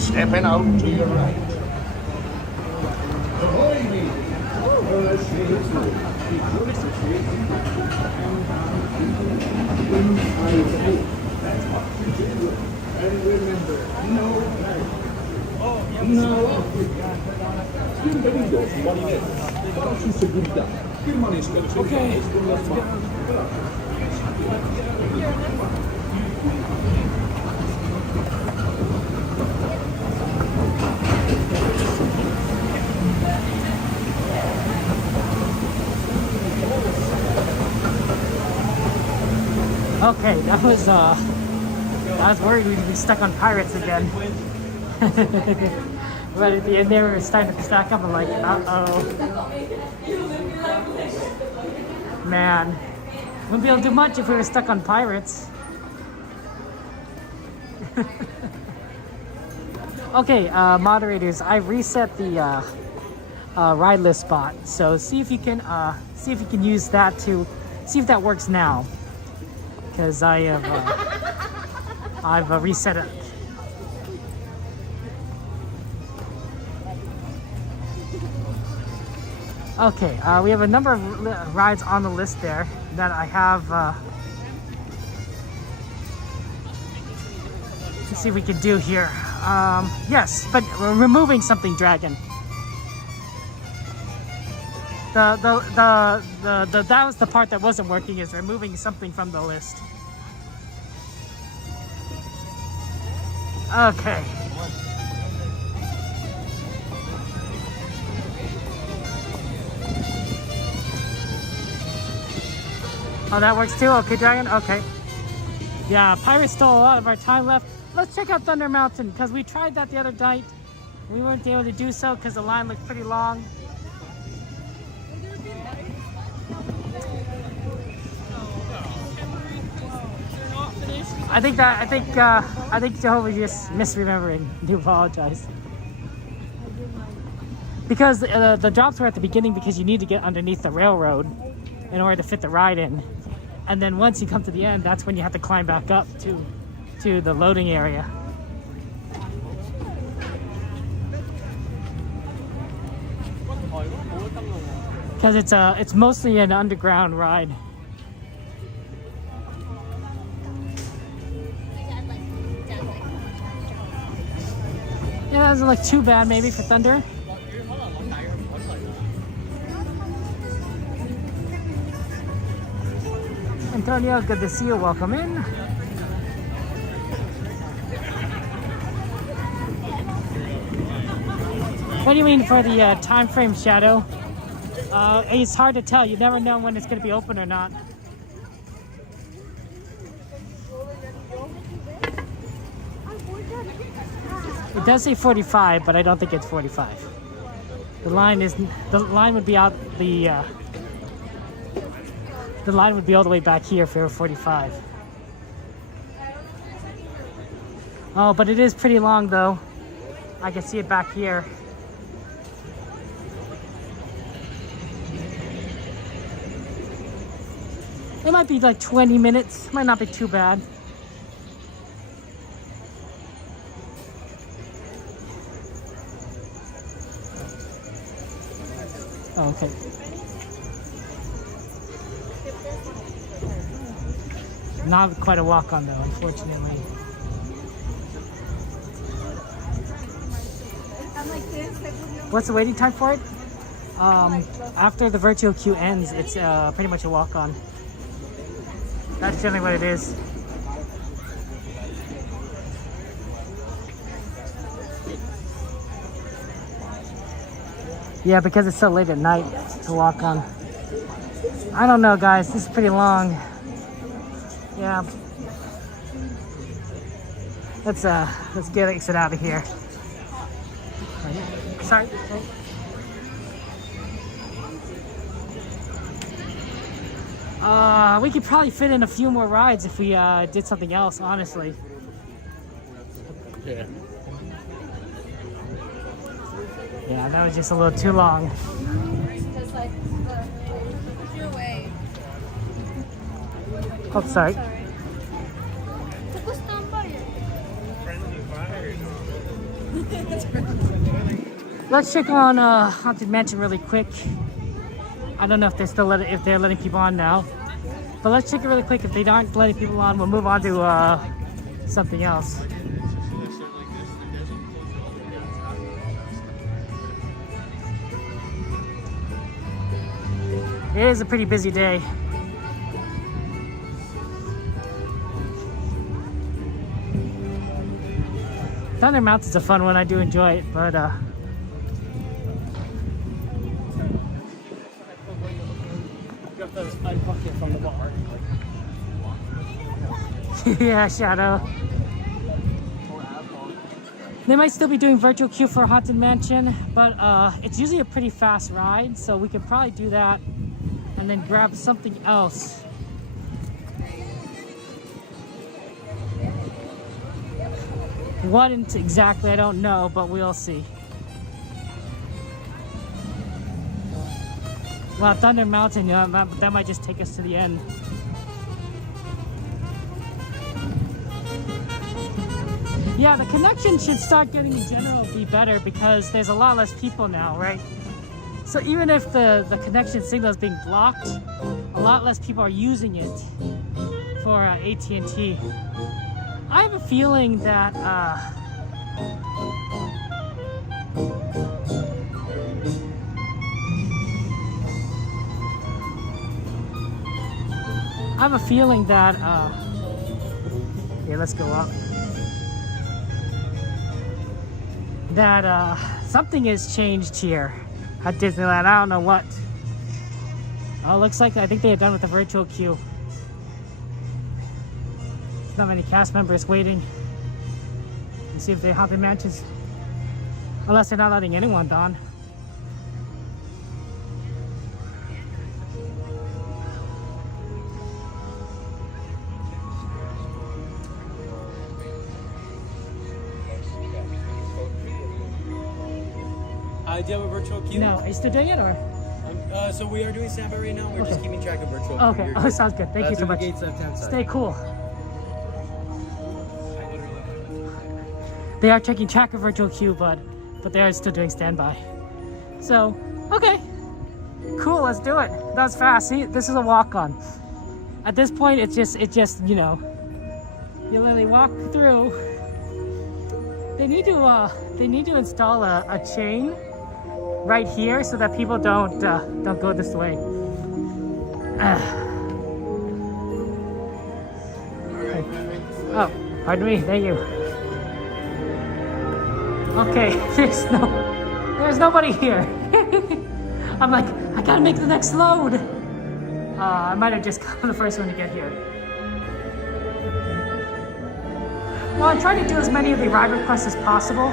Stepping out to your right. Ahoy, me! And remember, no panic. Now, bienvenidos, marineros. Para su seguridad, permanezcan sentados con las manos. Okay, I was worried we'd be stuck on pirates again. But at the end they were starting to stack up. I'm like, uh-oh. Man, wouldn't be able to do much if we were stuck on pirates. Okay, moderators, I reset the ride list spot. So see if you can use that to see if that works now. Because I've reset it. Okay, we have a number of rides on the list there that I have. Let's see if we can do here. Yes, but we're removing something, Dragon. That was the part that wasn't working, is removing something from the list. Okay. Oh, that works too? Okay, Dragon? Okay. Yeah, Pirates stole a lot of our time left. Let's check out Thunder Mountain, because we tried that the other night. We weren't able to do so because the line looked pretty long. I think Jehovah's just misremembering. I do apologize. Because the drops were at the beginning because you need to get underneath the railroad in order to fit the ride in. And then once you come to the end, that's when you have to climb back up to the loading area. Because it's mostly an underground ride. Yeah, that doesn't look too bad maybe for Thunder. Antonio, good to see you. Welcome in. What do you mean for the time frame, Shadow? It's hard to tell. You never know when it's going to be open or not. It does say 45, but I don't think it's 45. The line would be out the line would be all the way back here for 45. Oh, but it is pretty long though. I can see it back here. It might be like 20 minutes. Might not be too bad. Oh, okay. Not quite a walk on though, unfortunately. What's the waiting time for it? After the virtual queue ends, it's pretty much a walk on. That's generally what it is. Yeah, because it's so late at night to walk on. I don't know, guys. This is pretty long. Yeah. Let's get exit out of here. Sorry. We could probably fit in a few more rides if we did something else, honestly. Yeah. Yeah, that was just a little too long. Just like, your way. Oh, sorry. Let's check on Haunted Mansion really quick. I don't know if they're still letting people on now, but let's check it really quick. If they aren't letting people on, we'll move on to something else. It is a pretty busy day. Thunder Mountain's a fun one. I do enjoy it, but unhook it from the bar. yeah, Shadow. They might still be doing virtual queue for Haunted Mansion, but it's usually a pretty fast ride, so we could probably do that and then grab something else. What exactly, I don't know, but we'll see. Well, Thunder Mountain, that might just take us to the end. Yeah, the connection should start getting in general be better because there's a lot less people now, right? So even if the connection signal is being blocked, a lot less people are using it for AT&T. I have a feeling that have a feeling that, here, let's go up. That, something has changed here at Disneyland. I don't know what. Oh, looks like I think they are done with the virtual queue. There's not many cast members waiting. Let's see if they Haunted Mansions. Unless they're not letting anyone on. Do you have a virtual queue? No, are you still doing it or? So we are doing standby right now. We're just keeping track of virtual queue. Okay, oh, sounds good. Thank you so much. Stay cool. They are checking track of virtual queue, but they are still doing standby. So, okay. Cool, let's do it. That was fast. See, this is a walk-on. At this point, it's just, you know, you literally walk through. They need to install a chain right here so that people don't go this way. Oh, pardon me. Thank you. Okay, there's nobody here. I'm like, I gotta make the next load. I might have just come the first one to get here. Well, I'm trying to do as many of the ride requests as possible,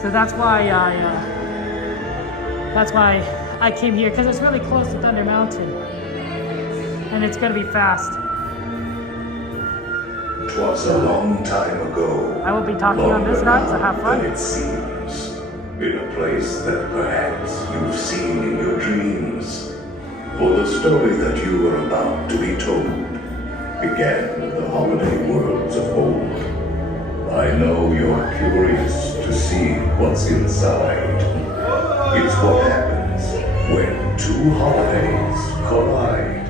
so that's why I came here, because it's really close to Thunder Mountain, and it's gonna be fast. 'Twas a long time ago. I will be talking on this ride, so have fun. It seems, in a place that perhaps you've seen in your dreams. For the story that you are about to be told began in the holiday worlds of old. I know you're curious to see what's inside. It's what happens when two holidays collide.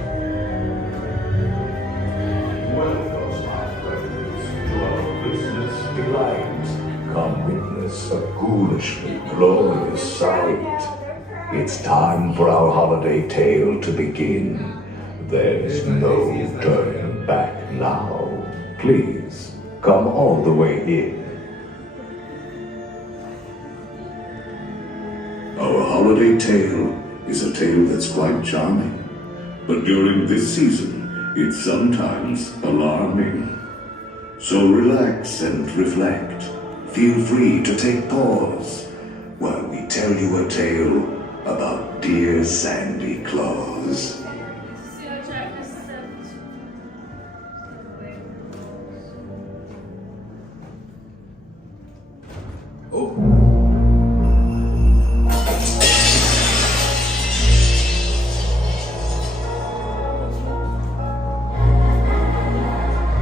Welcome, my friends, to our Christmas delight. Come witness a ghoulishly glorious sight. It's time for our holiday tale to begin. There's no turning back now. Please, come all the way in. Our holiday tale is a tale that's quite charming. But during this season, it's sometimes alarming. So relax and reflect. Feel free to take pause while we tell you a tale about dear Sandy Claus.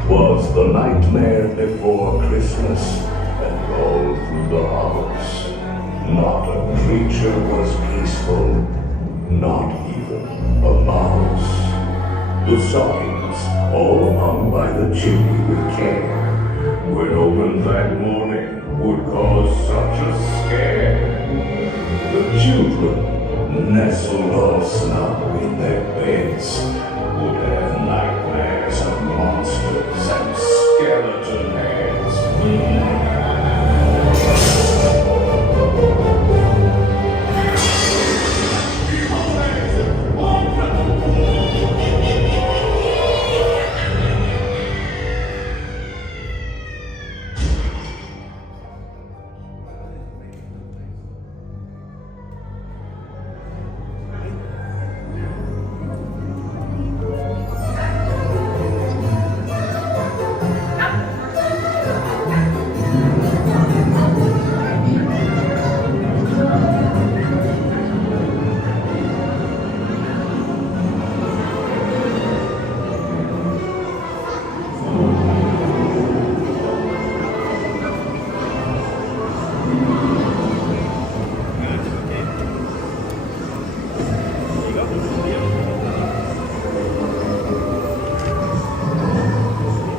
Was the nightmare before Christmas, and all through the house. Not a creature was peaceful, not even a mouse. The signs, all hung by the chimney with care, when opened that morning, would cause such a scare. The children, nestled all snug in their beds, would have nightmares of monsters and skeleton heads.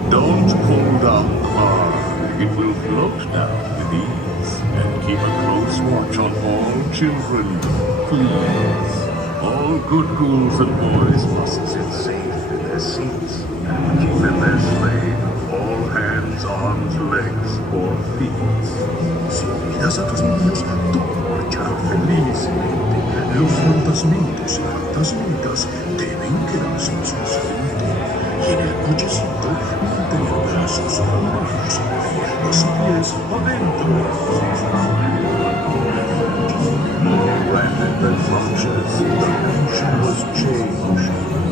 Don't pull down the bar. It will float down with ease. And keep a close watch on all children, please. All good ghouls and boys must sit safe in their their seats and keeping their sleigh all hands, arms, legs, or feet. Si olvidas a tus niños, todo marchará felizmente. Los fantasmitos y fantasmitas deben quedarse en su asiento. Y en el cochecito mantener brazos, manos, piernas y pies adentro. More rapid than flashes, the mansion was changed.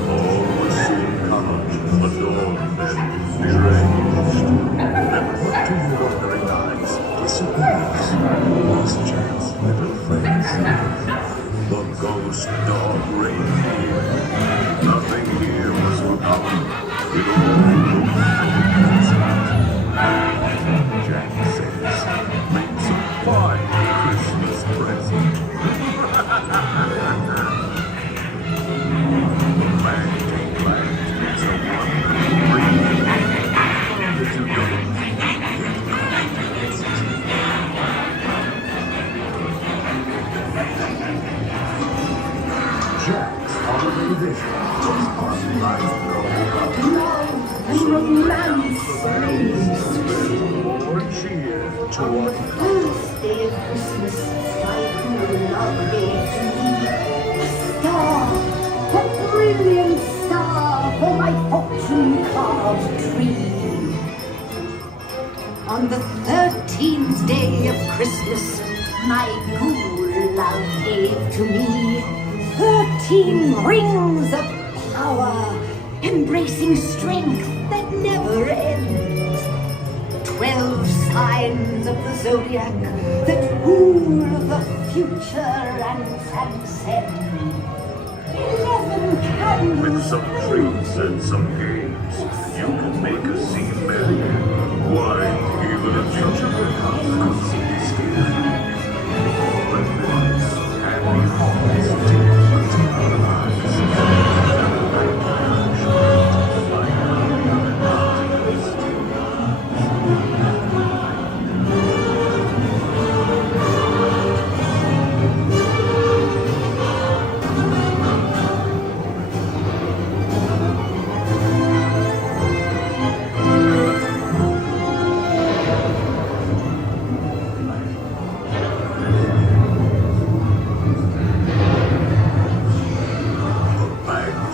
All was soon covered, adorned, and deranged. And what to your wondering eyes disappears was Jack's little friend the ghost dog reindeer. Nothing here was forgotten. It all moved Jack says, makes a fine Christmas present. Man came back. It's a wonderful dream. If you don't, Jack's holiday vision was on life. Romance, More cheer to our first day of Christmas, my cool love gave to me a star, a brilliant star for my fortune-carved tree. On the 13th day of Christmas, my cool love gave to me 13 rings of power, embracing strength that never ends. 12 signs of the zodiac that rule the future and transcend. 11 candles. with some treats and some games, you can make a scene merry. Why, even a gingerbread house could seem scary. But this happy hearts take our lives.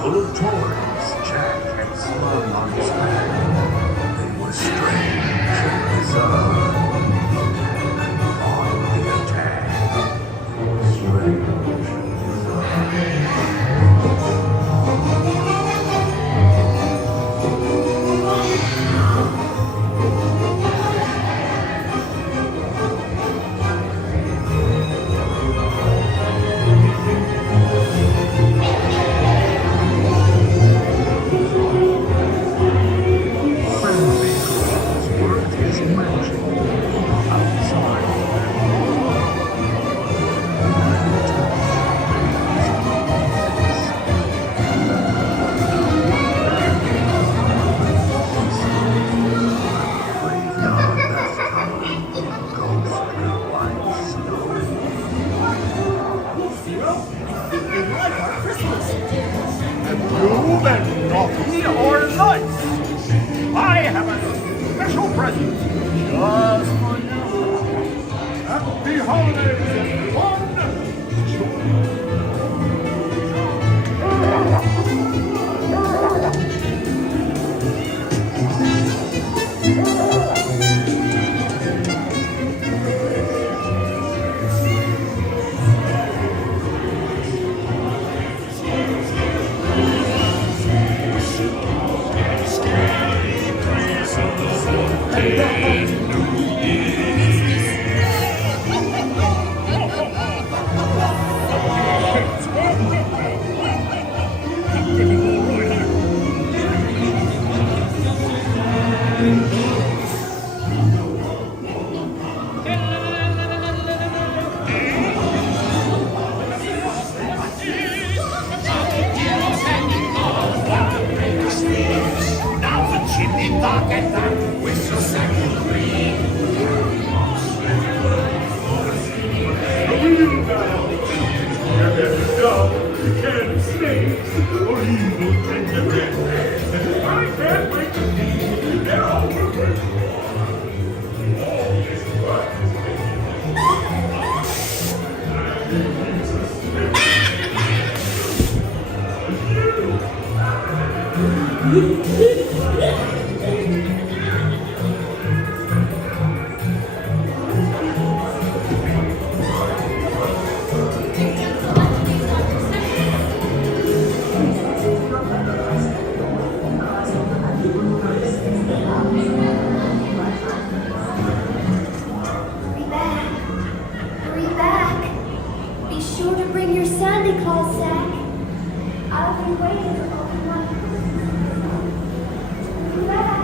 Full of toys, Jack had slung on his back. They were strange and bizarre. On the attack. Strange and Blue and naughty or nice. I have a special present just for you. Happy holidays, everyone. Can snakes or evil gingerbread Hurry back. Hurry back. Be sure to bring your Santa Claus sack. I'll be waiting for everyone. Hurry back.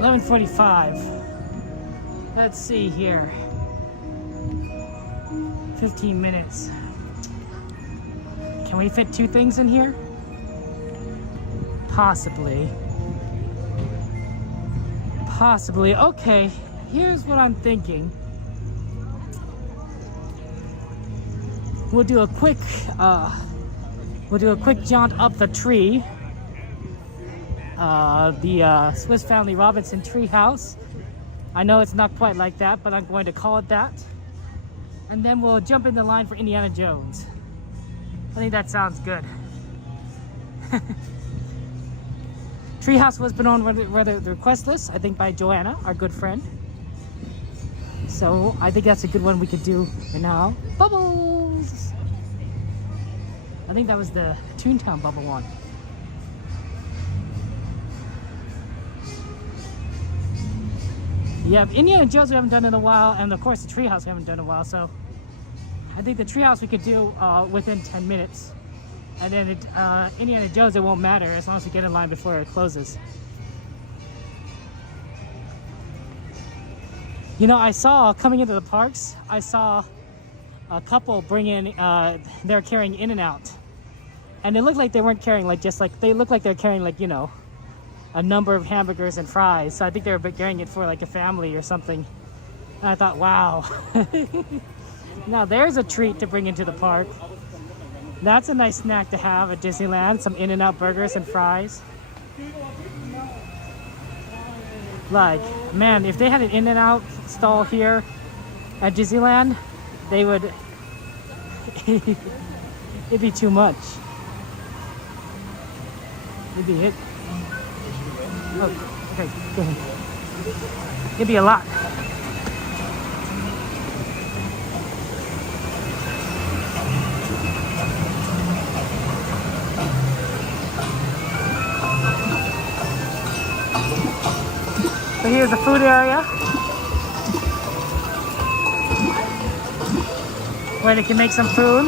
$11:45. Let's see here. 15 minutes. Can we fit 2 things in here? Possibly. Possibly. Okay, here's what I'm thinking. We'll do a quick jaunt up the tree. The Swiss Family Robinson tree house. I know it's not quite like that, but I'm going to call it that. And then we'll jump in the line for Indiana Jones. I think that sounds good. Treehouse was put on the request list, I think by Joanna, our good friend. So I think that's a good one we could do right now. Bubbles! I think that was the Toontown Bubble one. Yeah, Indiana Jones we haven't done in a while, and of course the Treehouse we haven't done in a while, so I think the Treehouse we could do within 10 minutes. And then Indiana Jones, it won't matter as long as we get in line before it closes. You know, I saw, coming into the parks, I saw a couple bring in, they're carrying In-N-Out. And it looked like they weren't carrying they looked like they're carrying like, you know, a number of hamburgers and fries. So I think they were carrying it for like a family or something. And I thought, wow. Now there's a treat to bring into the park. That's a nice snack to have at Disneyland. Some In-N-Out burgers and fries. Like, man, if they had an In-N-Out stall here at Disneyland, they would, it'd be too much. It'd be it. Oh, okay, go ahead. It'd be a lot. So here's the food area where they can make some food.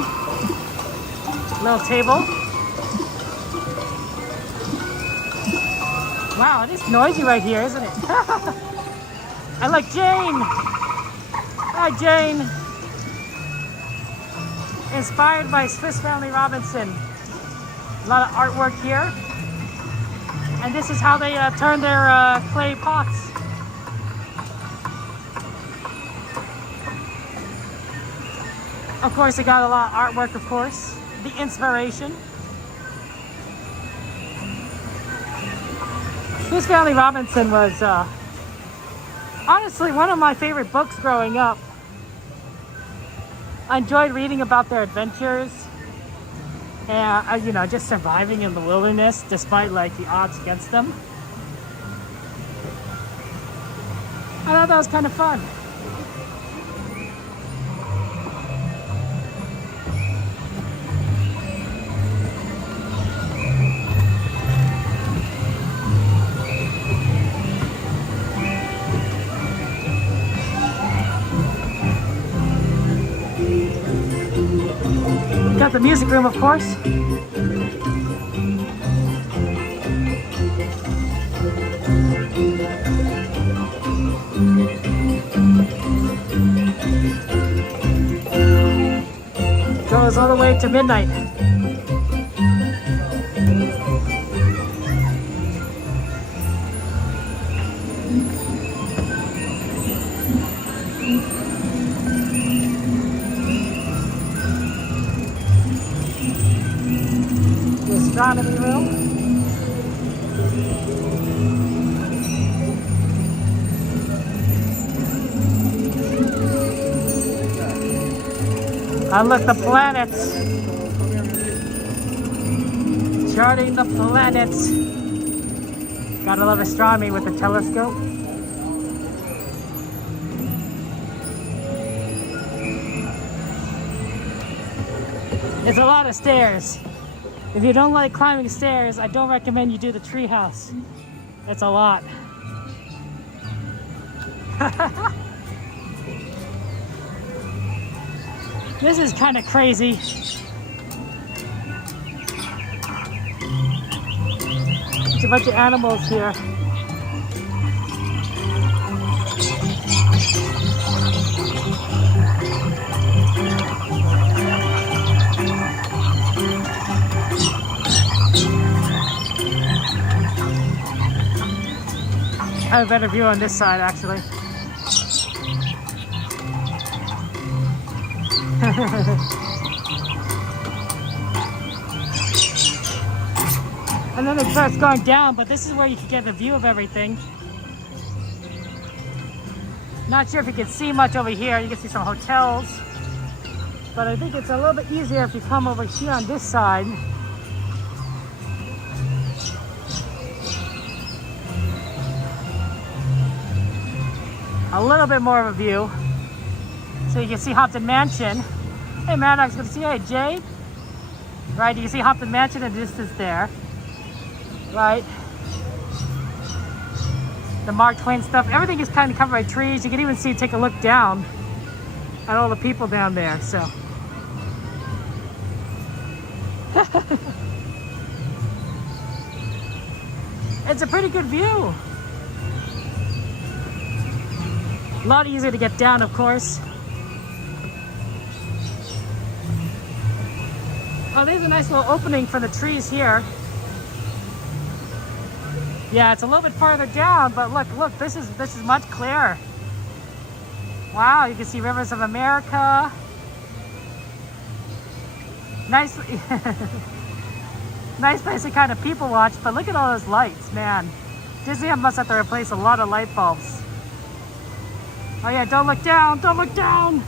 Little table. Wow, it is noisy right here, isn't it? I like Jane. Hi, Jane. Inspired by Swiss Family Robinson. A lot of artwork here. And this is how they turn their clay pots. Of course, they got a lot of artwork, of course. The inspiration. Swiss Family Robinson was honestly one of my favorite books growing up. I enjoyed reading about their adventures. And, you know, just surviving in the wilderness despite, like, the odds against them. I thought that was kind of fun. Got the music room, of course. Goes all the way to midnight. astronomy room. And look, the planets. Charting the planets. Gotta love astronomy with the telescope. It's a lot of stairs. If you don't like climbing stairs, I don't recommend you do the treehouse. It's a lot. This is kind of crazy. There's a bunch of animals here. I have a better view on this side, actually. And then it starts going down, but this is where you can get a view of everything. Not sure if you can see much over here. You can see some hotels. But I think it's a little bit easier if you come over here on this side. A little bit more of a view. So you can see Hampton Mansion. Hey Maddox, good to see you. Hey Jade. Right, you can see Hampton Mansion in the distance there. Right. The Mark Twain stuff. Everything is kind of covered by trees. You can even see, take a look down at all the people down there, so. It's a pretty good view. A lot easier to get down, of course. Oh, there's a nice little opening for the trees here. Yeah, it's a little bit farther down, but look, this is much clearer. Wow, you can see Rivers of America. Nice, nice place to kind of people watch, but look at all those lights, man. Disney must have to replace a lot of light bulbs. Oh yeah, don't look down, don't look down.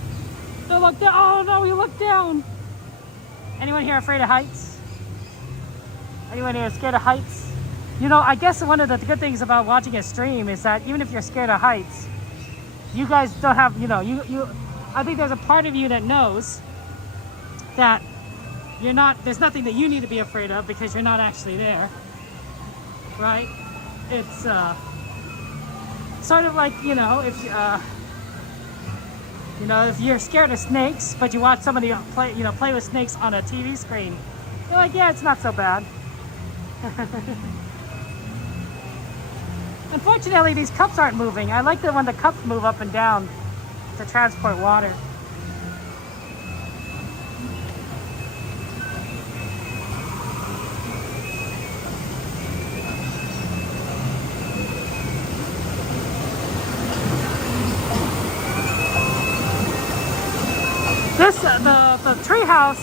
Don't look down, oh no, we look down. Anyone here afraid of heights? Anyone here scared of heights? You know, I guess one of the good things about watching a stream is that even if you're scared of heights, you guys don't have, you know, I think there's a part of you that knows that you're not, there's nothing that you need to be afraid of because you're not actually there, right? It's sort of like, you know, if you're scared of snakes, but you watch somebody play with snakes on a TV screen, you're like, yeah, it's not so bad. Unfortunately, these cups aren't moving. I like that when the cups move up and down to transport water. This, the tree house,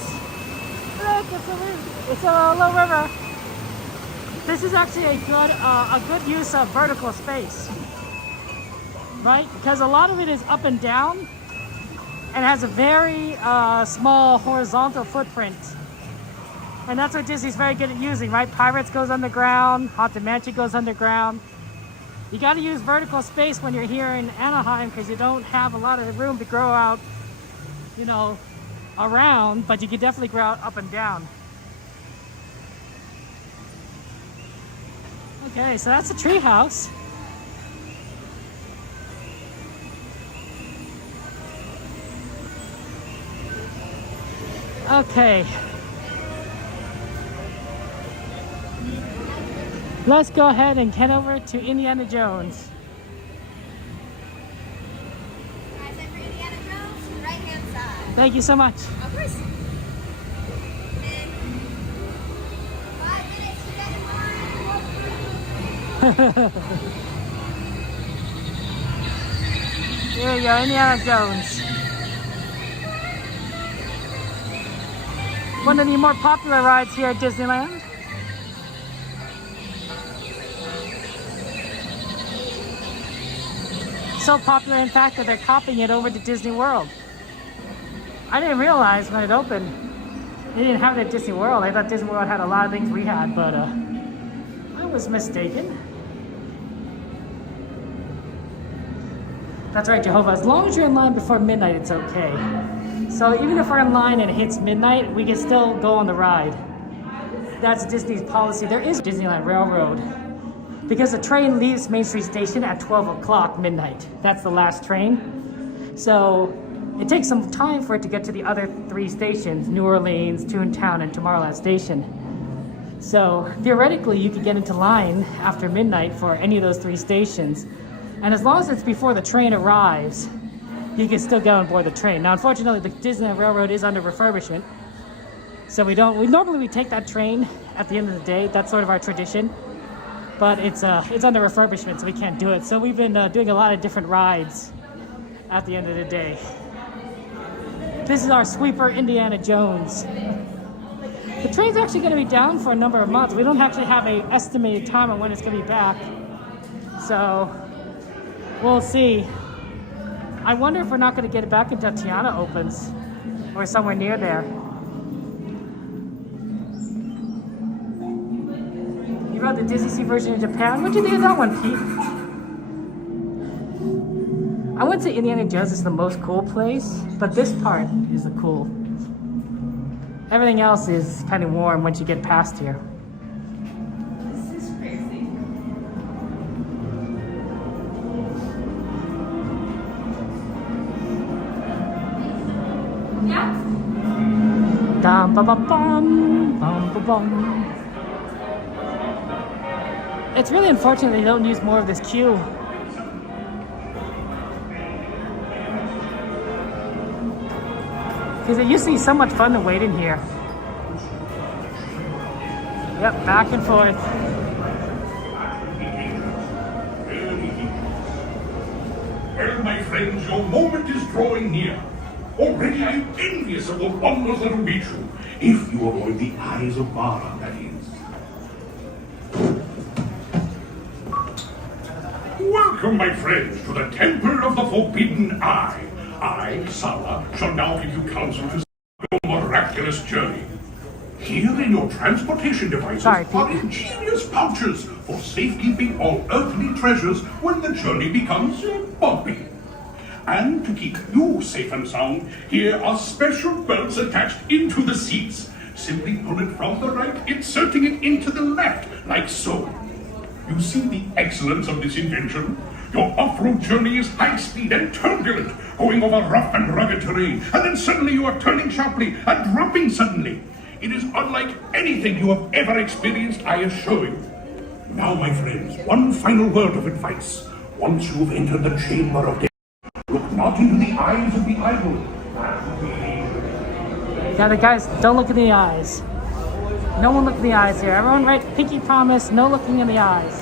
it's a little river. This is actually a good use of vertical space, right? Because a lot of it is up and down and has a very small horizontal footprint. And that's what Disney's very good at using, right? Pirates goes underground, Haunted Mansion goes underground. You got to use vertical space when you're here in Anaheim because you don't have a lot of room to grow out, you know, around, but you can definitely grow out up and down. Okay, so that's a tree house. Okay. Let's go ahead and head over to Indiana Jones. I said for Indiana Jones, right hand side. Thank you so much. Of course. And 5 minutes to get in line. Here you go, Indiana Jones. One of the more popular rides here at Disneyland. So popular, in fact, that they're copying it over to Disney World. I didn't realize when it opened, they didn't have it at Disney World. I thought Disney World had a lot of things we had, but I was mistaken. That's right, Jehovah. As long as you're in line before midnight, it's okay. So even if we're in line and it hits midnight, we can still go on the ride. That's Disney's policy. There is Disneyland Railroad because the train leaves Main Street Station at 12 o'clock midnight. That's the last train. So it takes some time for it to get to the other 3 stations, New Orleans, Toontown, and Tomorrowland Station. So theoretically, you could get into line after midnight for any of those 3 stations. And as long as it's before the train arrives, you can still go on board the train. Now, unfortunately, the Disneyland Railroad is under refurbishment. So we normally take that train at the end of the day. That's sort of our tradition. But it's under refurbishment, so we can't do it. So we've been doing a lot of different rides at the end of the day. This is our sweeper, Indiana Jones. The train's actually going to be down for a number of months. We don't actually have an estimated time on when it's going to be back. So we'll see. I wonder if we're not going to get it back until Tiana opens or somewhere near there. You rode the Disney Sea version in Japan? What'd you think of that one, Pete? I wouldn't say Indiana Jones is the most cool place, but this part is the cool. Everything else is kind of warm once you get past here. This is crazy. Yeah. Dum ba bum bum bum ba bum. It's really unfortunate they don't use more of this queue. Because it used to be so much fun to wait in here. Yep, back and forth. Well, my friends, your moment is drawing near. Already I am envious of the wonders that await you, if you avoid the eyes of Mara, that is. Welcome, my friends, to the Temple of the Forbidden Eye. I, Sala, shall now give you counsel to your miraculous journey. Here in your transportation devices are ingenious pouches for safekeeping all earthly treasures when the journey becomes bumpy. And to keep you safe and sound, here are special belts attached into the seats. Simply pull it from the right, inserting it into the left, like so. You see the excellence of this invention? Your off-road journey is high speed and turbulent, going over rough and rugged terrain, and then suddenly you are turning sharply and dropping suddenly. It is unlike anything you have ever experienced, I assure you. Now, my friends, one final word of advice. Once you've entered the chamber of death, look not into the eyes of the idol. Yeah, the guys, don't look in the eyes. No one look in the eyes here. Everyone write pinky promise, no looking in the eyes.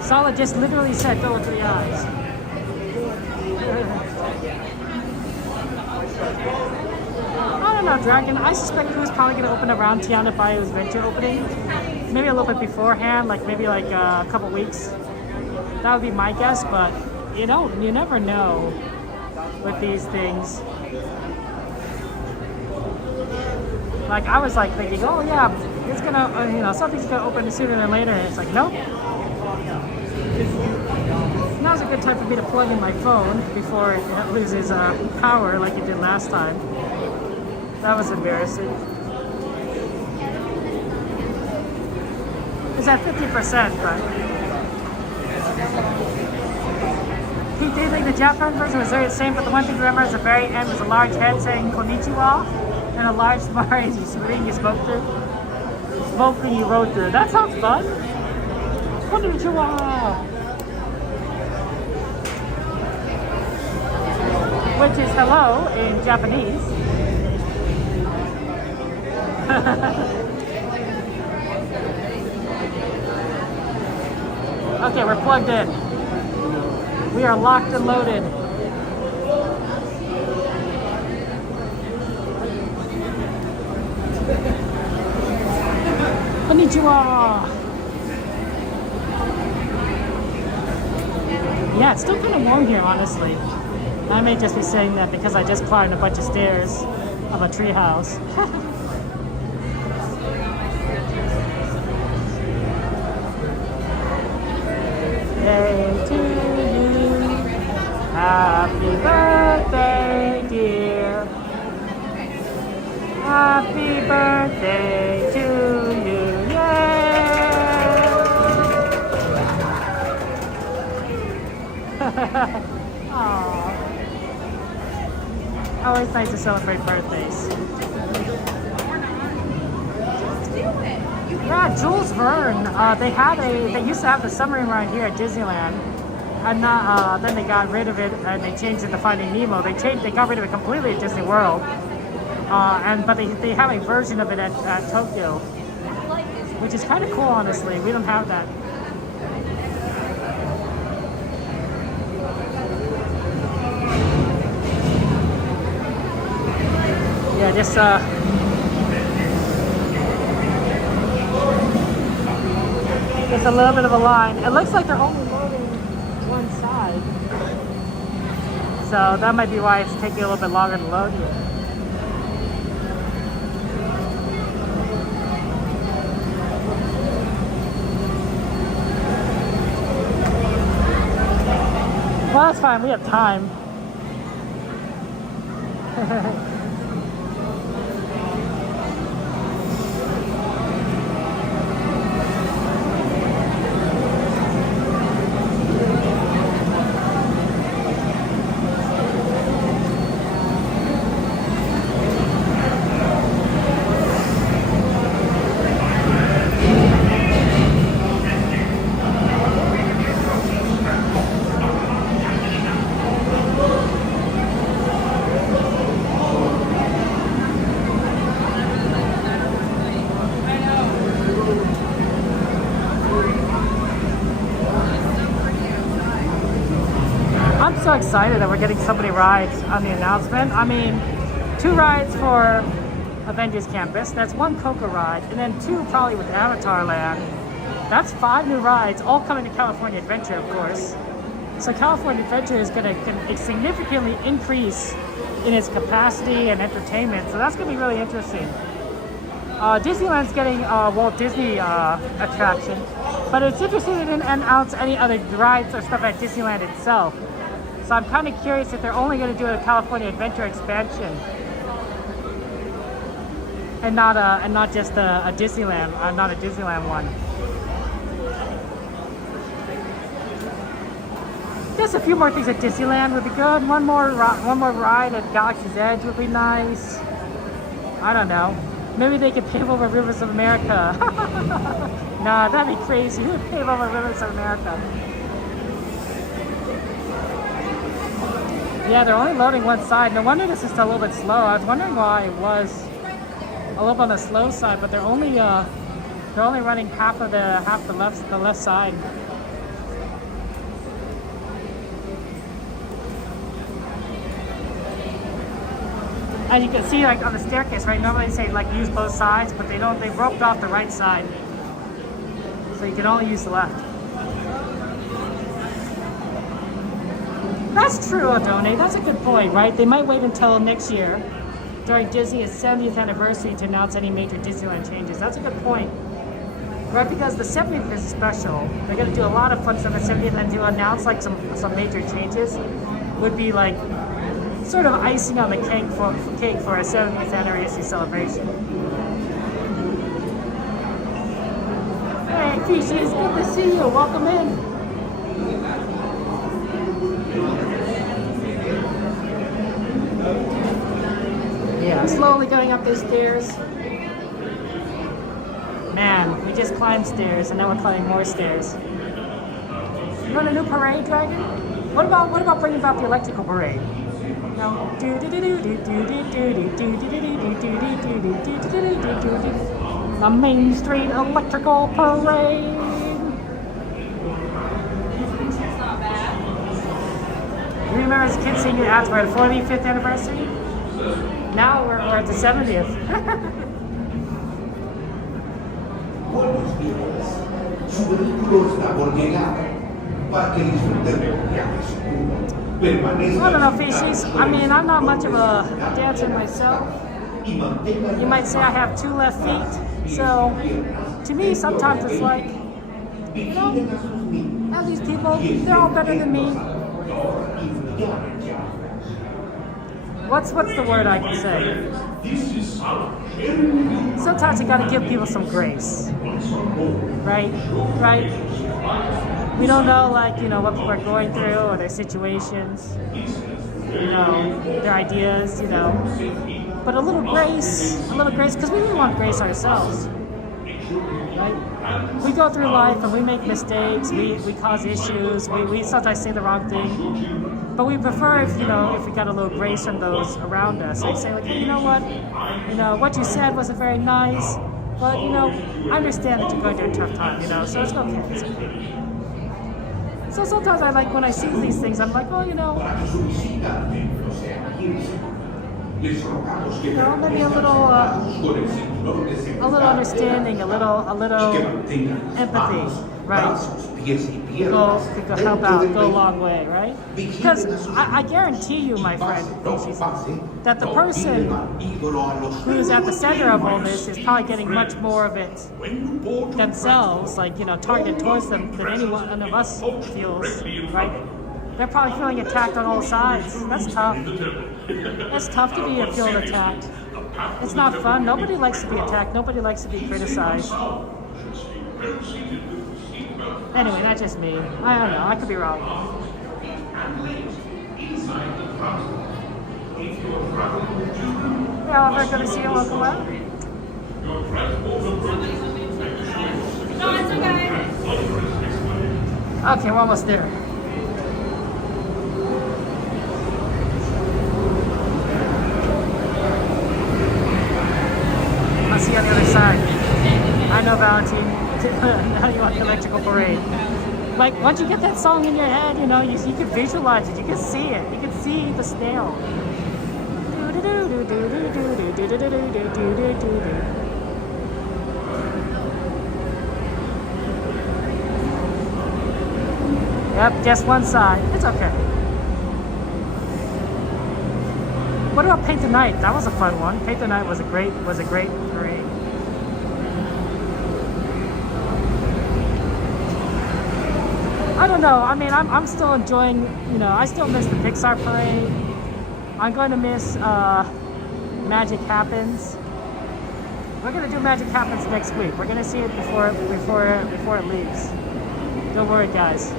Sala just literally said don't look in the eyes. I don't know, Dragon. I suspect it was probably going to open around Tiana Bayou's Venture opening. Maybe a little bit beforehand, maybe a couple weeks. That would be my guess, but you never know with these things. I was thinking, oh yeah, it's gonna, something's gonna open sooner than later. And it's like, nope. Now's a good time for me to plug in my phone before it loses power like it did last time. That was embarrassing. It's at 50%, but Pete, do you think the Japan version was very the same? But the one thing to remember is the very end was a large head saying "Konnichiwa" and a large smile screen you spoke through. Smoking you rode through. That sounds fun. Konnichiwa. Which is hello in Japanese. Okay, we're plugged in. We are locked and loaded. Konnichiwa. Yeah, it's still kind of warm here, honestly. I may just be saying that because I just climbed a bunch of stairs of a tree house. Day to you, happy birthday, dear. Happy birthday to you, yeah. Aww. Always nice to celebrate birthdays. Yeah, Jules Verne. They used to have the submarine ride here at Disneyland, and then they got rid of it and they changed it to Finding Nemo. They got rid of it completely at Disney World, but they have a version of it at Tokyo, which is kind of cool, honestly. We don't have that. Yeah, just it's a little bit of a line. It looks like they're only loading one side, so that might be why it's taking a little bit longer to load here. Well, that's fine. We have time. I'm so excited that we're getting so many rides on the announcement. I mean, 2 rides for Avengers Campus. That's 1 Coco ride, and then 2 probably with Avatar Land. That's 5 new rides, all coming to California Adventure, of course. So California Adventure is going to significantly increase in its capacity and entertainment. So that's going to be really interesting. Disneyland's getting a Walt Disney attraction, but it's interesting they didn't announce any other rides or stuff at Disneyland itself. So I'm kind of curious if they're only going to do a California Adventure expansion, and not just a Disneyland, not a Disneyland one. Just a few more things at Disneyland would be good. One more ride at Galaxy's Edge would be nice. I don't know. Maybe they could pave over Rivers of America. Nah, that'd be crazy. Who would pave over Rivers of America? Yeah, they're only loading one side. No wonder this is a little bit slow. I was wondering why it was a little bit on the slow side, but they're only running half the left side. And you can see, like, on the staircase, right? Normally they say, like, use both sides, but they don't. They've roped off the right side, so you can only use the left. That's true, Adone. That's a good point, right? They might wait until next year, during Disney's 70th anniversary, to announce any major Disneyland changes. That's a good point, right? Because the 70th is special. They're going to do a lot of fun stuff at 70th, and to announce like some major changes would be like sort of icing on the cake for a 70th anniversary celebration. Hey, Keisha, it's good to see you. Welcome in. Yeah, slowly going up these stairs. Man, we just climbed stairs and now we're climbing more stairs. You want a new parade, Dragon? What about bringing back the electrical parade? No. The Main Street Electrical Parade. You remember as kids seeing your ads were at the 45th anniversary? Now we're at the 70th. Buenos días. Su vehículo está por llegar. para que disfruten del viaje seguro. Permanezca I don't know, Faces. I mean, I'm not much of a dancer myself. You might say I have 2 left feet. So, to me, sometimes it's like, you know, all these people, they're all better than me. What's the word I can say? Sometimes you gotta give people some grace. Right? Right? We don't know, like, you know, what people are going through or their situations, you know, their ideas, you know. But a little grace, because we really want grace ourselves, right? We go through life and we make mistakes, we cause issues, we sometimes say the wrong thing. But we prefer if, you know, if we got a little grace from those around us. They say, like, hey, you know what you said wasn't very nice, but, you know, I understand that you're going through a tough time, you know, so it's okay. It's okay. So sometimes I like, when I see these things, I'm like, well, you know, maybe a little understanding, a little empathy, right? Could help out, go a long way, right? Because I guarantee you, my friend, that the person who's at the center of all this is probably getting much more of it themselves, like, you know, targeted towards them than any one of us feels, right? They're probably feeling attacked on all sides. That's tough. It's tough to be feeling attacked. It's not fun. Nobody likes to be attacked. Nobody likes to be criticized. Anyway, that's just me. I don't know. I could be wrong. Well, we're going to see you local out. No, it's okay. Okay, we're almost there. I'll see you on the other side. I know, Valentine. Now you want the electrical parade. Like, once you get that song in your head, you know, you can visualize it. You can see it. You can see the snail. Yep, just one side. It's okay. What about Paint the Night? That was a fun one. Paint the Night was a great parade. I don't know. I mean, I'm still enjoying, you know, I still miss the Pixar parade. I'm going to miss Magic Happens. We're going to do Magic Happens next week. We're going to see it before it leaves. Don't worry, guys.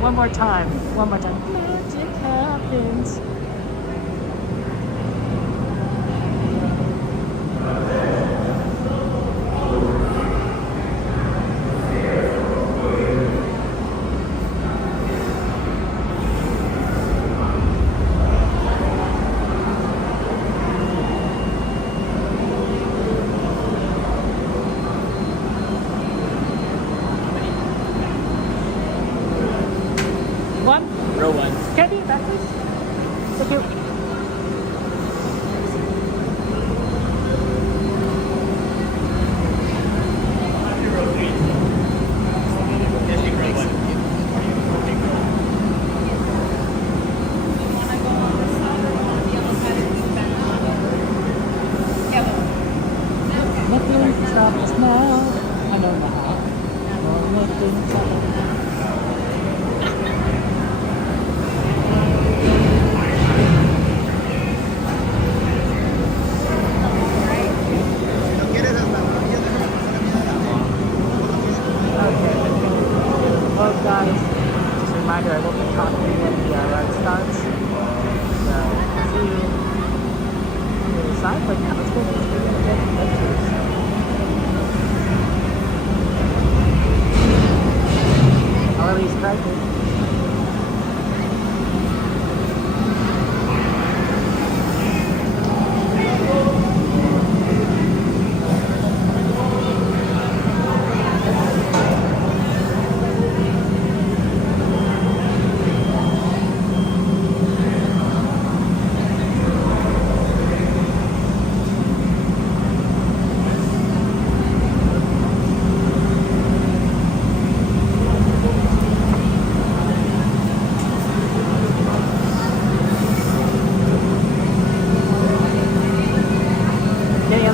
One more time. Magic Happens. Row 1. Can I be back, please? Thank you. Nothing can stop us now. I know now. Nothing can stop us. Guys, just a reminder, I will be talking when the ride starts. So, see you on the other side. But yeah, let's go to this video and get some pictures.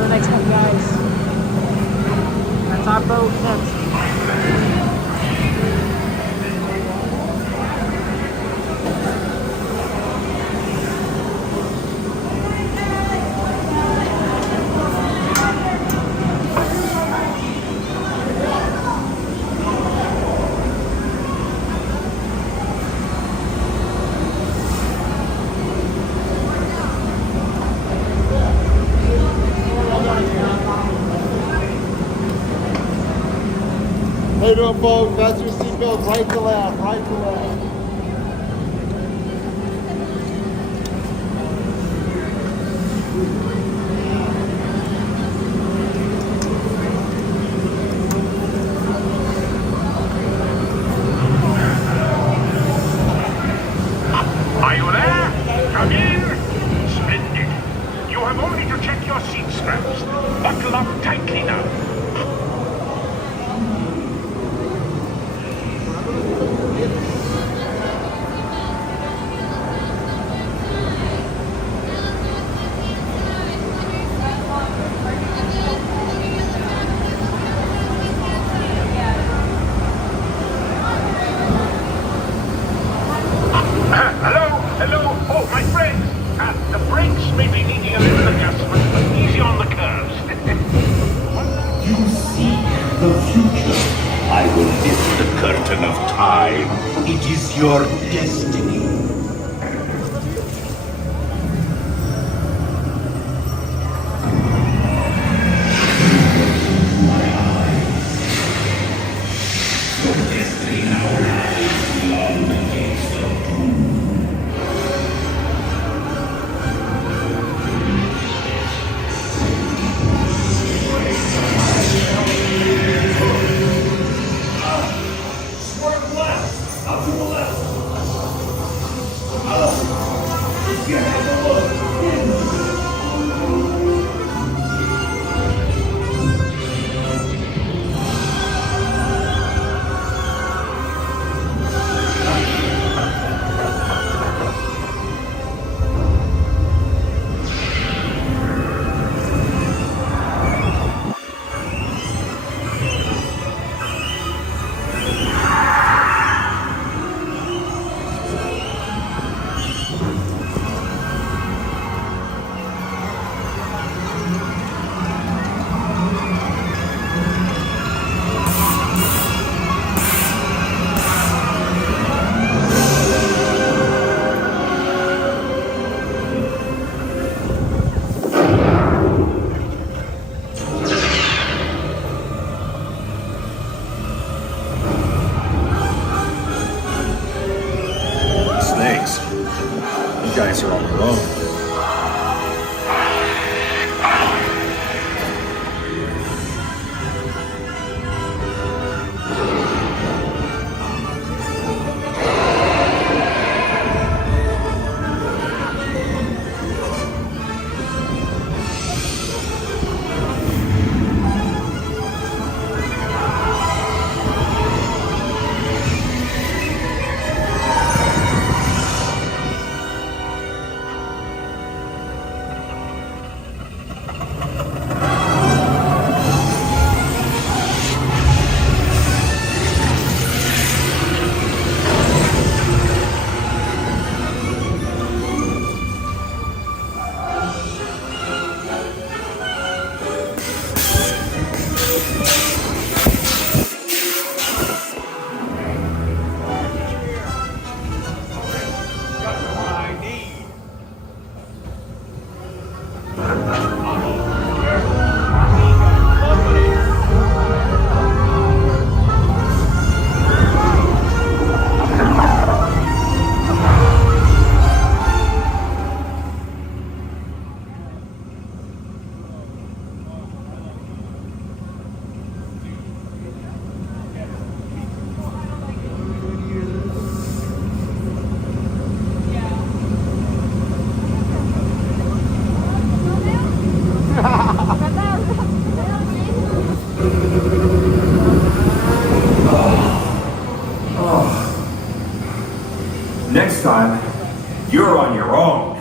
the next one, guys. That's our boat next. How you doing, folks? That's your seatbelt, right to left, right to left. Are you there? Come in. Splendid. You have only to check your seat straps. Buckle up tightly now. Hello. Oh, my friend. The brakes may be needing a little adjustment, but easy on the curves. You see the future. I will lift the curtain of time. It is your destiny. You guys are all alone. Next time, you're on your own.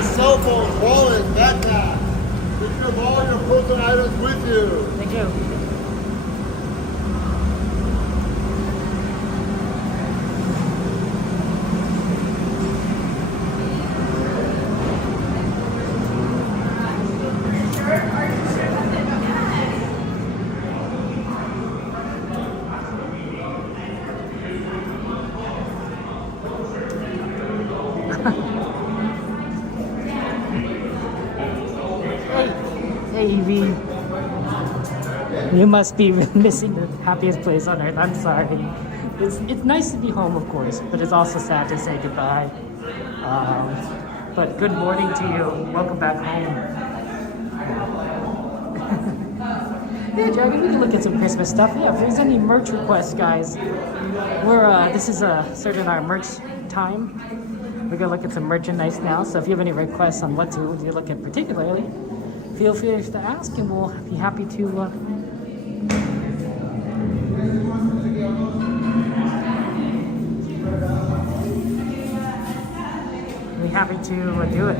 your cell phone, wallet, backpack. Take care of all your personal items with you. Thank you. Hey, Evie. You must be missing the happiest place on earth. I'm sorry. It's nice to be home, of course, but it's also sad to say goodbye. But good morning to you. Welcome back home. Yeah, Dragon, we can look at some Christmas stuff. Yeah, if there's any merch requests, guys, this is starting our merch time. We're gonna look at some merchandise now. So if you have any requests on what to look at particularly, feel free to ask, and we'll be happy to. Be happy to do it.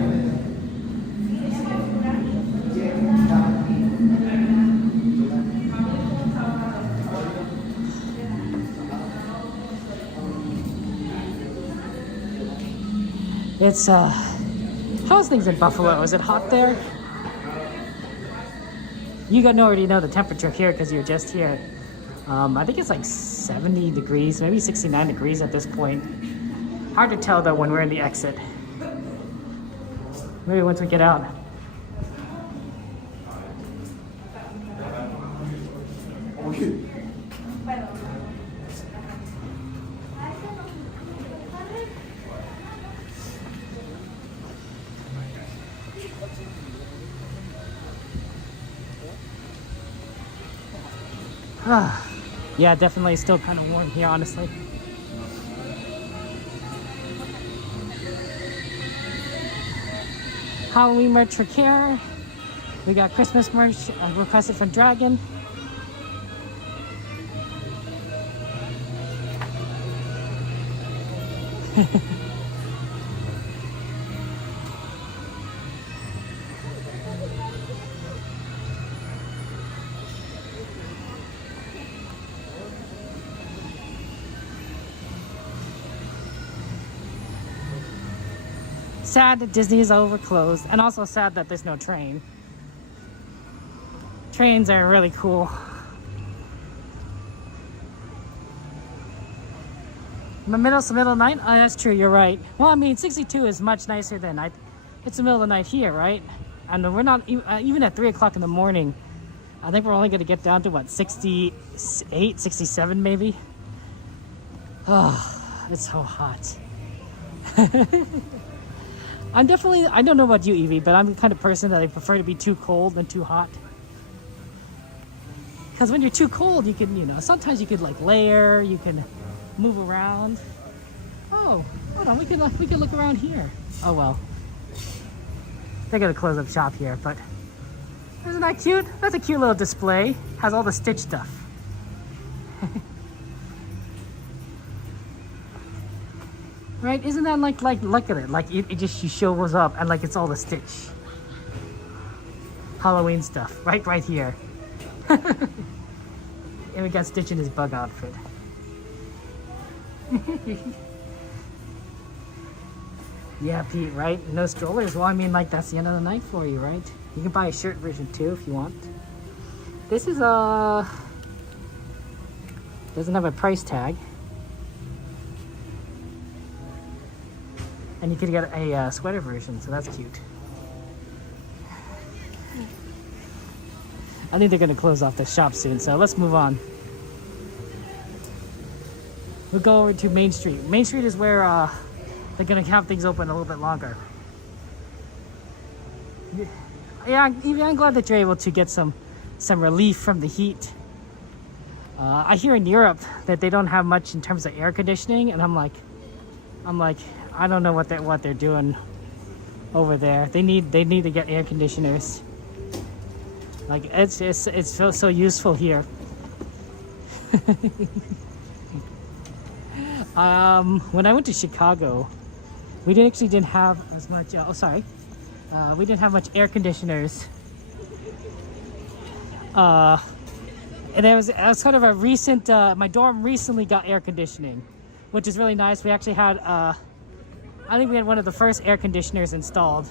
It's how's things in Buffalo? Is it hot there? You already know the temperature here because you're just here. I think it's like 70 degrees, maybe 69 degrees at this point. Hard to tell though when we're in the exit. Maybe once we get out. Yeah, definitely still kind of warm here, honestly. Halloween merch for Kara. We got Christmas merch requested from Dragon. Sad that Disney is overclosed, and also sad that there's no train. Trains are really cool. The middle night? Oh, that's true, you're right. Well, I mean, 62 is much nicer than it's the middle of the night here, right? And we're not, even at 3 o'clock in the morning, I think we're only going to get down to what, 68, 67 maybe? Oh, it's so hot. I don't know about you, Evie, but I'm the kind of person that I prefer to be too cold than too hot. Because when you're too cold, you can, sometimes you could like layer, you can move around. Oh, hold on, we can look around here. Oh well. They're gonna close up shop here, but isn't that cute? That's a cute little display. Has all the Stitch stuff. Right? Isn't that like look at it, like it just shows up and like it's all the Stitch Halloween stuff right here. And we got Stitch in his bug outfit. Yeah, Pete, right? No strollers. Well, I mean, like that's the end of the night for you, right? You can buy a shirt version too if you want. This is doesn't have a price tag. And you could get a sweater version, so that's cute. I think they're gonna close off the shop soon, so let's move on. We'll go over to Main Street. Main Street is where they're gonna have things open a little bit longer. Yeah, I'm glad that you're able to get some relief from the heat. I hear in Europe that they don't have much in terms of air conditioning, and I'm like, I don't know what they're doing over there. They need to get air conditioners. Like it's so useful here. When I went to Chicago, we didn't have as much. Oh, sorry. We didn't have much air conditioners. And it was kind of a recent, my dorm recently got air conditioning, which is really nice. We actually had, I think we had one of the first air conditioners installed,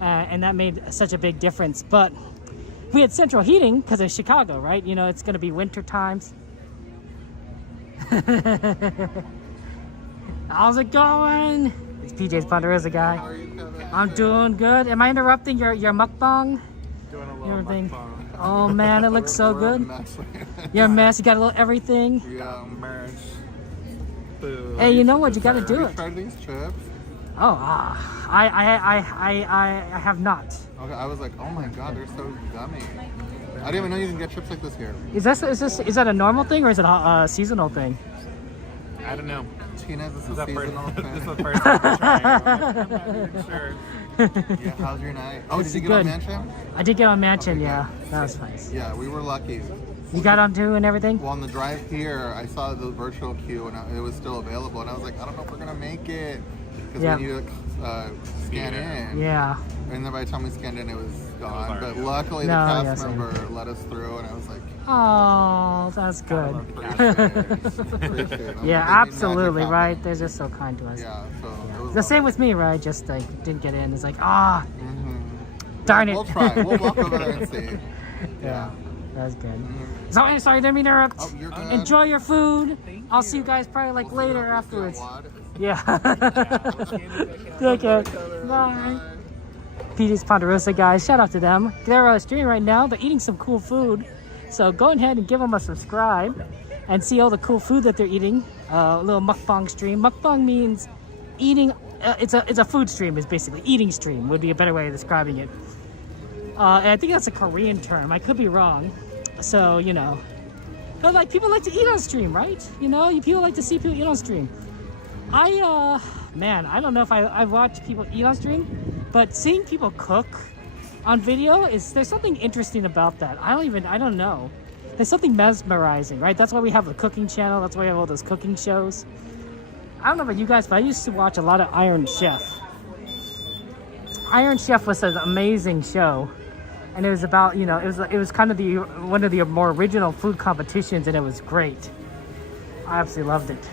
and that made such a big difference. But we had central heating because of Chicago, right? You know, it's going to be winter times. How's it going? It's PJ's Ponderosa guy. How are you, Kevin? I'm doing good. Am I interrupting your mukbang? Doing a little mukbang. Oh man, it looks so We're a good. mess. You're a mess. You got a little everything. Yeah, merch. Food. Hey, you know what? You got to do Have it. you tried these chips? Oh, I have not. Okay, I was like, oh my god, they're so yummy. I didn't even know you can get chips like this here. Is that a normal thing or is it a seasonal thing? I don't know. Tina, this is a seasonal thing. This is the first time I'm trying. I'm not even sure. Yeah, how's your night? Oh, did you get on Mansion? I did get on Mansion, yeah. That was nice. Yeah, we were lucky. You got on too and everything? Well, on the drive here, I saw the virtual queue and it was still available. And I was like, I don't know if we're going to make it. Because we need to scan in. Yeah. And then by the time we scanned in, it was gone. But luckily, No, the yeah, cast same. member let us through. And I was like, Oh, that's good. appreciate it. Yeah, They made absolutely, magic right? happen. They're just so kind to us. Yeah, so it was The same with me, right? Just like didn't get in. It's like, darn it. We'll try. We'll walk over there and see. Yeah, that's good. Sorry, didn't mean to interrupt. Oh, you're good. Enjoy your food. I'll see you guys probably like later afterwards. Yeah. Take care. Bye. PJ's Ponderosa guys, shout out to them. They're streaming right now. They're eating some cool food. So go ahead and give them a subscribe and see all the cool food that they're eating. A little mukbang stream. Mukbang means eating. It's a food stream. Is basically eating stream would be a better way of describing it. And I think that's a Korean term. I could be wrong. So you know, but like people like to eat on stream, right? You know, people like to see people eat on stream. Man, I don't know if I watch people eat on stream, but seeing people cook on video there's something interesting about that. I don't know. There's something mesmerizing, right? That's why we have a cooking channel. That's why we have all those cooking shows. I don't know about you guys, but I used to watch a lot of Iron Chef. Iron Chef was an amazing show, and it was about, you know, it was kind of one of the more original food competitions, and it was great. I absolutely loved it.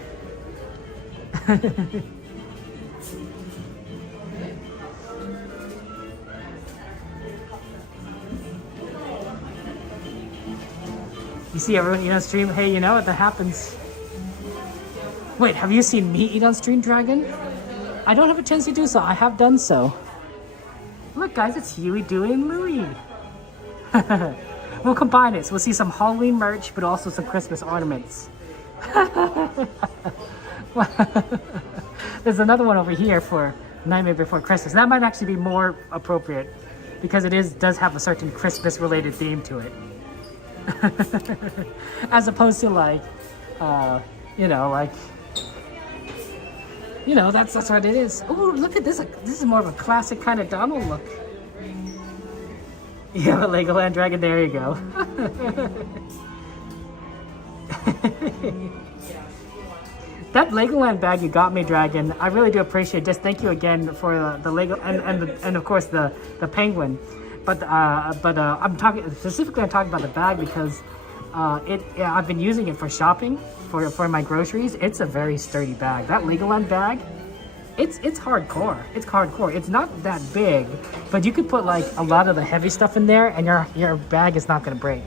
You see everyone eat on stream? Hey, you know what? That happens. Wait, have you seen me eat on stream, Dragon? I don't have a chance to do so. I have done so. Look, guys, it's Huey, Dewey, and Louie. We'll combine it. So we'll see some Halloween merch, but also some Christmas ornaments. There's another one over here for Nightmare Before Christmas. That might actually be more appropriate because it does have a certain Christmas-related theme to it. As opposed to like, that's what it is. Oh, look at this! This is more of a classic kind of Donald look. Yeah, Legoland Dragon. There you go. That Legoland bag you got me, Dragon. I really do appreciate it. Just thank you again for the Lego and of course the penguin. But I'm talking about the bag because I've been using it for shopping for my groceries. It's a very sturdy bag. That Legoland bag, it's hardcore. It's hardcore. It's not that big, but you could put like a lot of the heavy stuff in there, and your bag is not gonna break.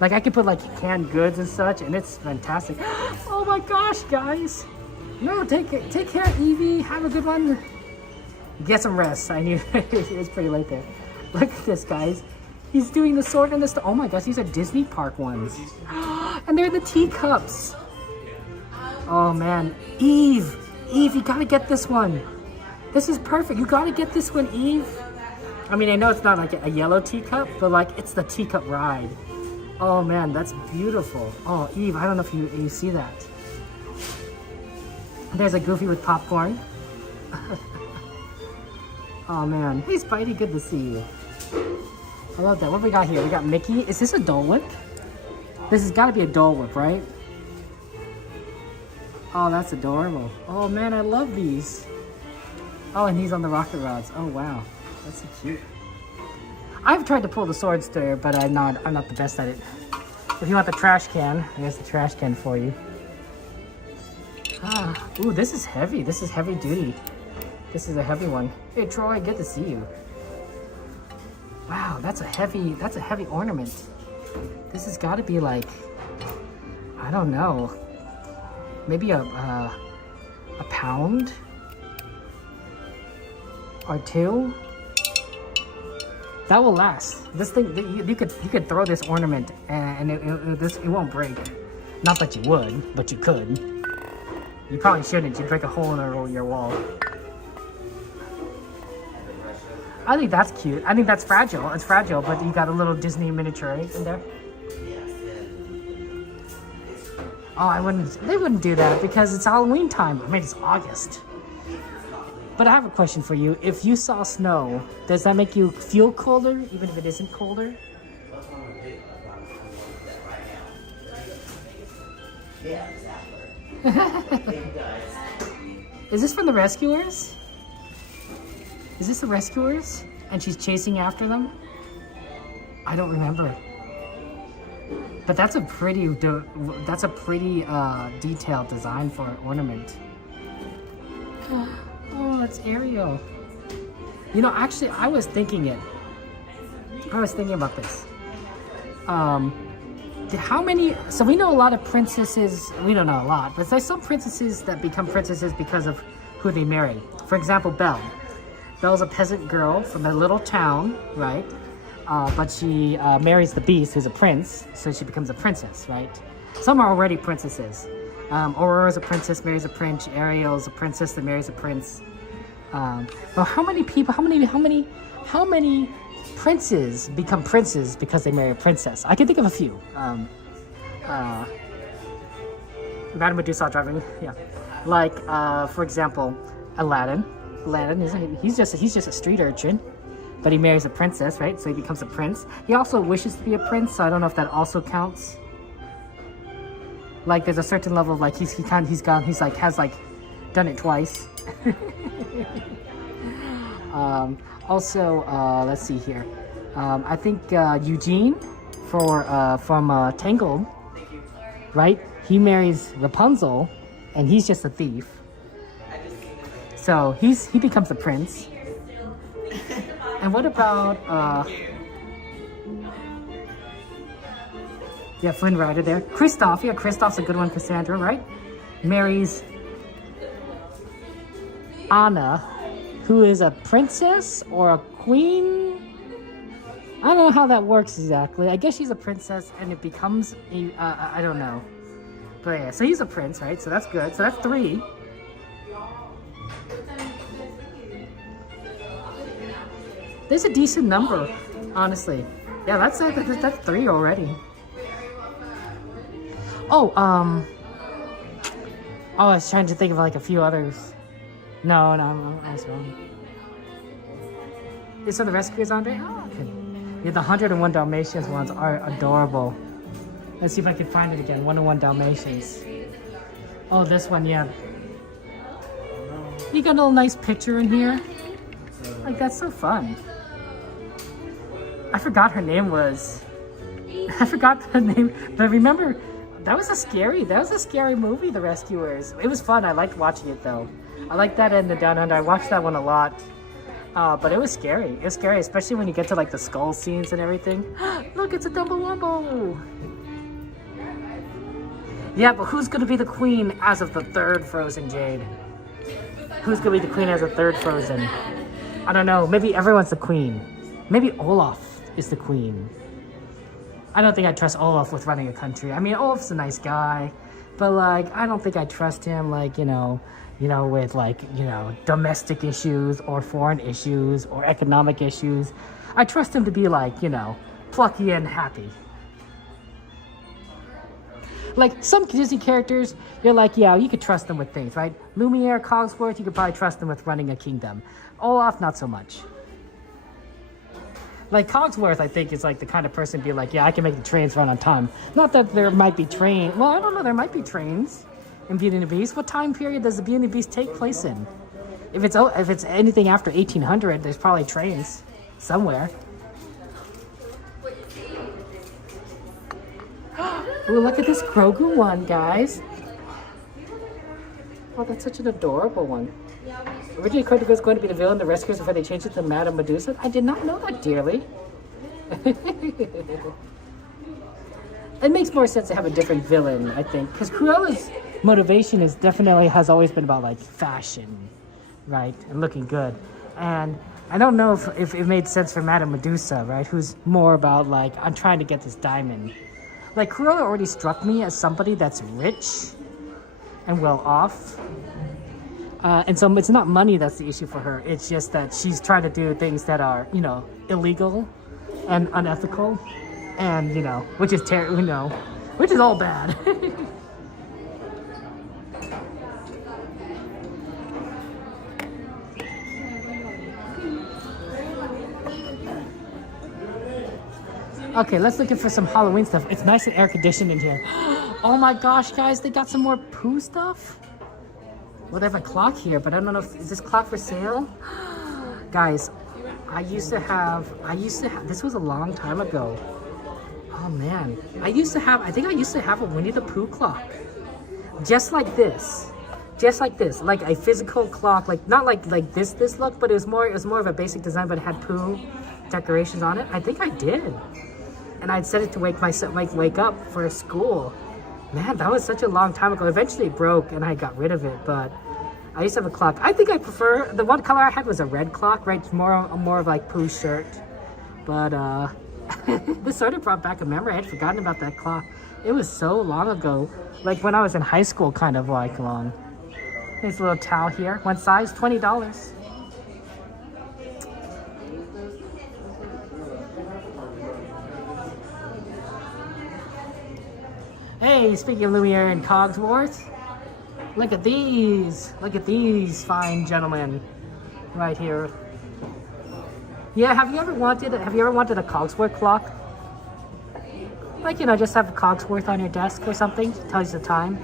Like I could put like canned goods and such, and it's fantastic. Oh my gosh, guys! No, take care, Evie. Have a good one. Get some rest. I knew it's pretty late there. Look at this, guys. He's doing the sword and the stuff. Oh my gosh, these are Disney Park ones. And they're the teacups. Oh man. Eve, you gotta get this one. This is perfect. You gotta get this one, Eve. I mean, I know it's not like a yellow teacup, but like it's the teacup ride. Oh man, that's beautiful. Oh, Eve, I don't know if you see that. There's a Goofy with popcorn. Oh man. Hey Spidey, good to see you. I love that. What we got here? We got Mickey. Is this a Dole Whip? This has got to be a Dole Whip, right? Oh, that's adorable. Oh man, I love these. Oh, and he's on the rocket rods. Oh wow. That's so cute. I've tried to pull the sword stir, but I'm not the best at it. If you want the trash can, here's the trash can for you. Ah, ooh, this is heavy. This is heavy duty. This is a heavy one. Hey Troy, good to see you. Wow, that's a heavy ornament. This has got to be like, I don't know, maybe a pound or two. That will last. This thing, you could throw this ornament and it won't break. Not that you would, but you could. You probably shouldn't. You'd break a hole in your wall. I think that's cute. I think that's fragile. It's fragile, but you got a little Disney miniature in there. Oh, they wouldn't do that because it's Halloween time. I mean, it's August. But I have a question for you. If you saw snow, does that make you feel colder, even if it isn't colder? Yeah, exactly. Is this from the Rescuers? Is this the Rescuers? And she's chasing after them? I don't remember. But that's a pretty detailed design for an ornament. Oh, that's Ariel. You know, actually, I was thinking about this. How many, so we know a lot of princesses, we don't know a lot, but there's some princesses that become princesses because of who they marry. For example, Belle. Belle's a peasant girl from a little town, right? But she marries the Beast, who's a prince, so she becomes a princess, right? Some are already princesses. Aurora's a princess, marries a prince. Ariel's a princess that marries a prince. But how many people, how many princes become princes because they marry a princess? I can think of a few. Madame Medusa driving, yeah. Like, for example, Aladdin. Aladdin, he's just a street urchin, but he marries a princess, right? So he becomes a prince. He also wishes to be a prince, so I don't know if that also counts. Like, there's a certain level of like he's done it twice. Also, let's see here. I think Eugene from Tangled, right? He marries Rapunzel, and he's just a thief. So he becomes a prince. And what about yeah, Flynn Rider there. Kristoff, yeah, Kristoff's a good one. Cassandra, right? Marries Anna, who is a princess or a queen. I don't know how that works exactly. I guess she's a princess and it becomes a, I don't know. But yeah, so he's a prince, right? So that's good. So that's 3. There's a decent number, honestly. Yeah, that's 3 already. Oh, I was trying to think of like a few others. No, I was wrong. Is so the Rescuers, Andre? Oh, okay. Yeah, the 101 Dalmatians ones are adorable. Let's see if I can find it again. 101 Dalmatians. Oh, this one, yeah. You got a little nice picture in here. Like, that's so fun. I forgot her name was. I forgot her name, but remember, that was a scary movie, The Rescuers. It was fun. I liked watching it though. I liked that and the Down Under. I watched that one a lot. But it was scary. It was scary, especially when you get to like the skull scenes and everything. Look, it's a Dumbo-Wumbo. Yeah, but who's gonna be the queen as of the 3rd Frozen, Jade? Who's gonna be the queen as a 3rd Frozen? I don't know. Maybe everyone's the queen. Maybe Olaf is the queen. I don't think I trust Olaf with running a country. I mean, Olaf's a nice guy, but like, I don't think I trust him, like, you know, with like, domestic issues or foreign issues or economic issues. I trust him to be like, plucky and happy. Like some Disney characters, you're like, yeah, you could trust them with things, right? Lumiere, Cogsworth, you could probably trust them with running a kingdom. Olaf, not so much. Like Cogsworth, I think, is like the kind of person to be like, yeah, I can make the trains run on time. Not that there might be well, I don't know, there might be trains in Beauty and the Beast. What time period does the Beauty and the Beast take place in? If it's anything after 1800, there's probably trains somewhere. Ooh, look at this Grogu one, guys. Oh, that's such an adorable one. Originally, Grogu was going to be the villain, the rescuers, before they changed it to Madame Medusa. I did not know that, dearly. It makes more sense to have a different villain, I think, because Cruella's motivation has always been about like fashion, right, and looking good. And I don't know if it made sense for Madame Medusa, right, who's more about like, I'm trying to get this diamond. Like, Cruella already struck me as somebody that's rich and well off. And so it's not money that's the issue for her. It's just that she's trying to do things that are, you know, illegal and unethical. And, you know, which is which is all bad. Okay, let's look for some Halloween stuff. It's nice and air conditioned in here. Oh my gosh, guys, they got some more Pooh stuff. Well, they have a clock here, but I don't know is this clock for sale? Guys, I used to have, this was a long time ago. Oh man, I think I used to have a Winnie the Pooh clock. Just like this, like a physical clock, like not like this look, but it was more of a basic design, but it had Pooh decorations on it. I think I did. And I'd set it to wake up for school. Man, that was such a long time ago. Eventually it broke and I got rid of it, but I used to have a clock. I think I prefer, the one color I had was a red clock, right? More of like Pooh's shirt. But this sort of brought back a memory. I had forgotten about that clock. It was so long ago. Like when I was in high school, kind of like long. There's a little towel here. One size, $20. Hey, speaking of Lumiere and Cogsworth, look at these fine gentlemen right here. Yeah, have you ever wanted a Cogsworth clock? Like, you know, just have a Cogsworth on your desk or something, tells you the time.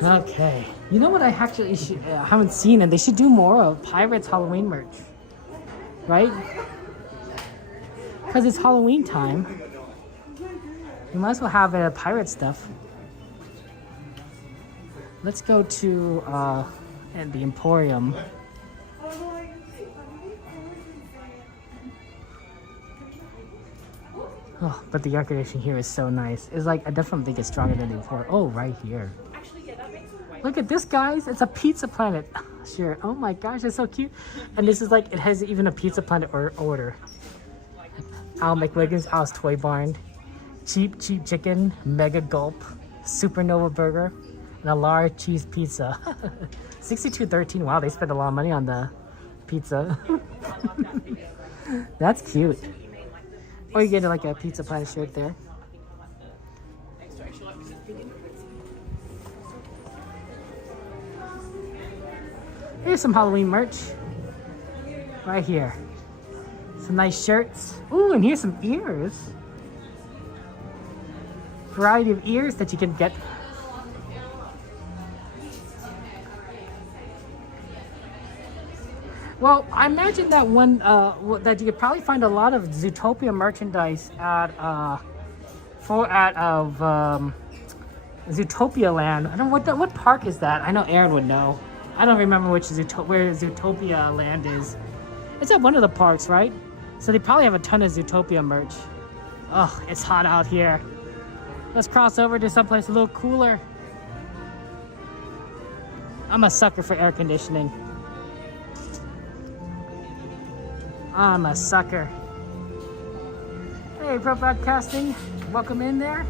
Okay. You know what I actually haven't seen, and they should do more of Pirates Halloween merch, right? Because it's Halloween time. You might as well have pirate stuff. Let's go to the Emporium. Oh, but the air conditioning here is so nice. It's like, I definitely think it's stronger than the Emporium. Oh, right here. Look at this, guys. It's a Pizza Planet. Sure. Oh my gosh, it's so cute. And this is like, it has even a Pizza Planet order. Al McWiggins, Al's Toy Barn. Cheap Chicken, Mega Gulp, Supernova Burger, and a large cheese pizza. $62.13. Wow, they spent a lot of money on the pizza. That's cute. Or you get like a Pizza Planet shirt there. Here's some Halloween merch. Right here. Some nice shirts. Ooh, and here's some ears. Variety of ears that you can get. Well, I imagine that one that you could probably find a lot of Zootopia merchandise at Zootopia Land. I don't know what park is that. I know Aaron would know. I don't remember where Zootopia Land is. It's at one of the parks, right? So they probably have a ton of Zootopia merch. Oh, it's hot out here. Let's cross over to someplace a little cooler. I'm a sucker for air conditioning. I'm a sucker. Hey, Pro Broadcasting. Welcome in there.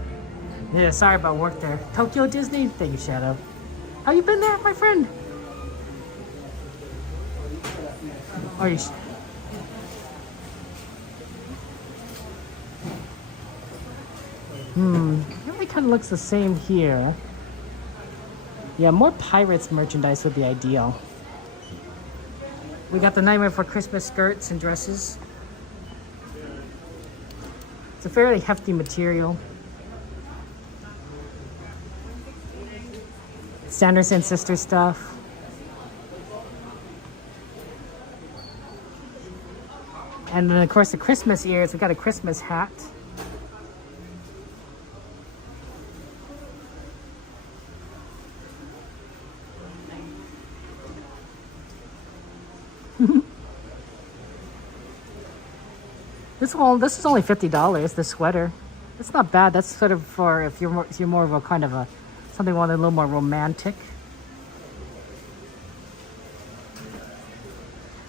Yeah, sorry about work there. Tokyo Disney. Thank you, Shadow. How you been there, my friend? Oh, you it really kind of looks the same here. Yeah, more Pirates merchandise would be ideal. We got the Nightmare Before Christmas skirts and dresses. It's a fairly hefty material. Sanderson sister stuff. And then of course the Christmas ears, we got a Christmas hat. This is only $50, this sweater. It's not bad. That's sort of for if you're more of a kind of a something a little more romantic.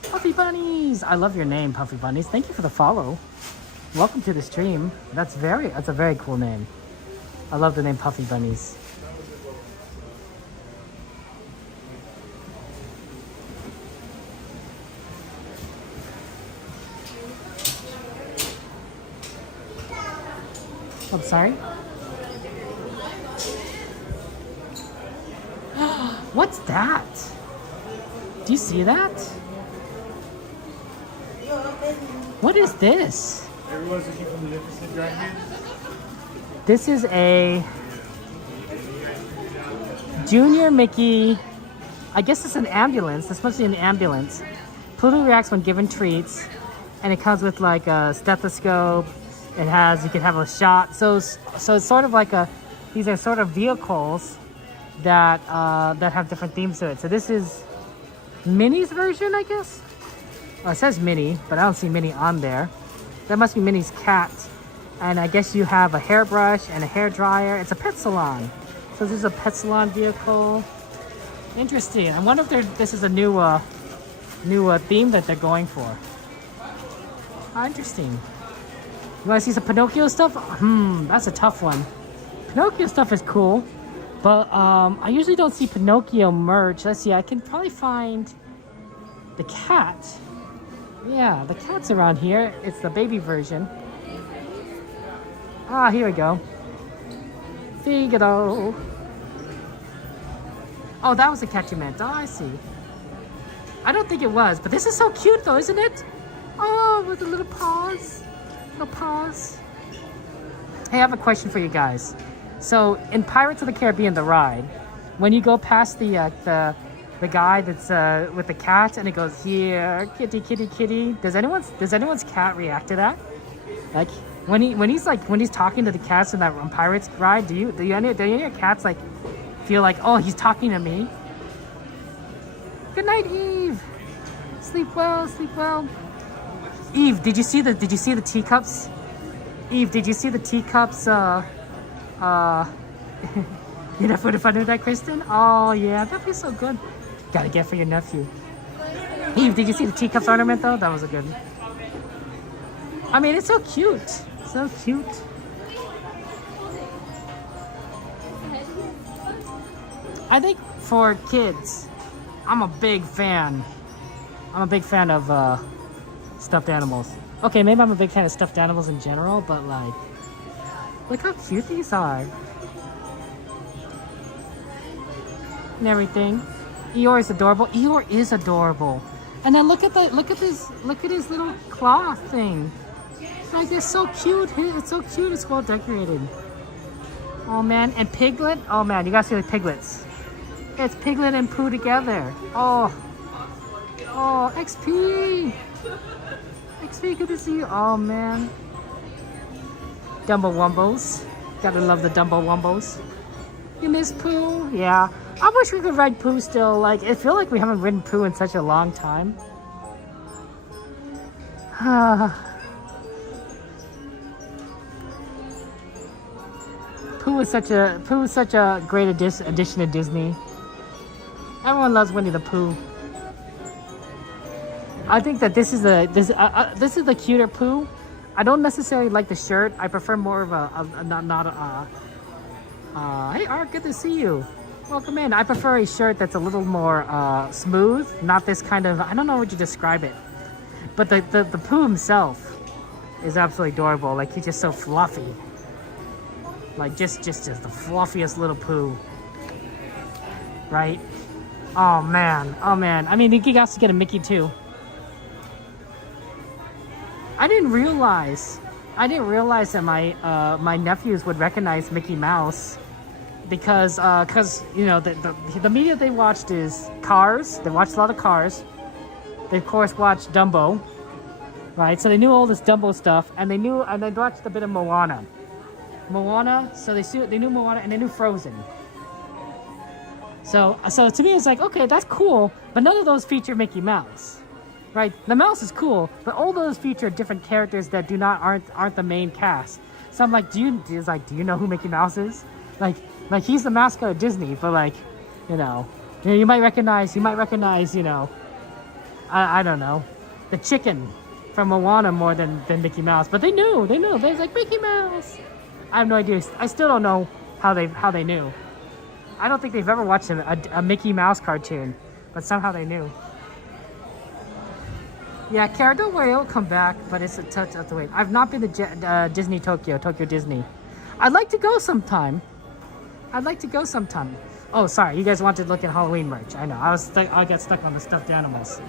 Puffy Bunnies! I love your name, Puffy Bunnies. Thank you for the follow. Welcome to the stream. That's a very cool name. I love the name Puffy Bunnies. I'm sorry? What's that? Do you see that? What is this? Everyone's looking for Magnificent Dragon. This is a Junior Mickey. I guess it's an ambulance. This must be an ambulance. Pluto reacts when given treats, and it comes with like a stethoscope. It has, you can have a shot. So it's sort of like these are sort of vehicles that have different themes to it. So this is Minnie's version, I guess. Well, it says Minnie, but I don't see Minnie on there. That must be Minnie's cat. And I guess you have a hairbrush and a hair dryer. It's a pet salon. So this is a pet salon vehicle. Interesting. I wonder if this is a new theme that they're going for. Interesting. You want to see some Pinocchio stuff? That's a tough one. Pinocchio stuff is cool, but I usually don't see Pinocchio merch. Let's see, I can probably find the cat. Yeah, the cat's around here. It's the baby version. Ah, here we go. Figaro. Oh, that was the cat you meant. Oh, I see. I don't think it was, but this is so cute though, isn't it? Oh, with the little paws. Pause. Hey, I have a question for you guys. So in Pirates of the Caribbean, the ride, when you go past the guy that's with the cat and it goes, here, kitty, kitty, kitty. Does anyone's cat react to that? Like when he's talking to the cats in that Pirates ride, do any of your cats like feel like, oh, he's talking to me? Good night, Eve. Sleep well, sleep well. Eve, did you see the teacups? Eve, did you see the teacups? You know, for the fun of that, Kristen? Oh yeah, that'd be so good. Gotta get for your nephew. Eve, did you see the teacups ornament though? That was a good one. I mean, it's so cute. So cute. I think for kids, I'm a big fan of stuffed animals. Okay, maybe I'm a big fan of stuffed animals in general, but like, look how cute these are. And everything. Eeyore is adorable. Eeyore is adorable. And then look at his little claw thing. Like, it's so cute. It's so cute. It's well decorated. Oh man, and Piglet. Oh man, you gotta see the Piglets. It's Piglet and Pooh together. Oh, XP. XP, good to see you. Oh man. Dumbo Wumbos. Gotta love the Dumbo Wumbos. You miss Pooh? Yeah. I wish we could ride Pooh still. Like, I feel like we haven't ridden Pooh in such a long time. Pooh is such a great addition to Disney. Everyone loves Winnie the Pooh. I think that this is the cuter Pooh. I don't necessarily like the shirt. I prefer more of hey Art, good to see you. Welcome in. I prefer a shirt that's a little more smooth, not this kind of, I don't know how to describe it. But the Pooh himself is absolutely adorable. Like, he's just so fluffy. Like, just the fluffiest little Pooh. Right? Oh man. I mean, you got to get a Mickey too. I didn't realize I didn't realize that my nephews would recognize Mickey Mouse because you know the media they watched is Cars. They watched a lot of Cars. They of course watched Dumbo, right? So they knew all this Dumbo stuff, and they watched a bit of Moana. So they knew Moana and they knew Frozen. So to me it's like, okay, that's cool, but none of those feature Mickey Mouse. Right, the mouse is cool, but all those feature different characters that aren't the main cast. So I'm like, do you know who Mickey Mouse is? Like he's the mascot of Disney, but like, you might recognize, you know, I don't know, the chicken from Moana more than Mickey Mouse. But they knew, they was like Mickey Mouse. I have no idea. I still don't know how they knew. I don't think they've ever watched a Mickey Mouse cartoon, but somehow they knew. Yeah, Kara, don't worry, it'll come back, but it's a touch of the wait. I've not been to Disney Tokyo Disney. I'd like to go sometime. Oh, sorry, you guys wanted to look at Halloween merch. I know, I got stuck on the stuffed animals.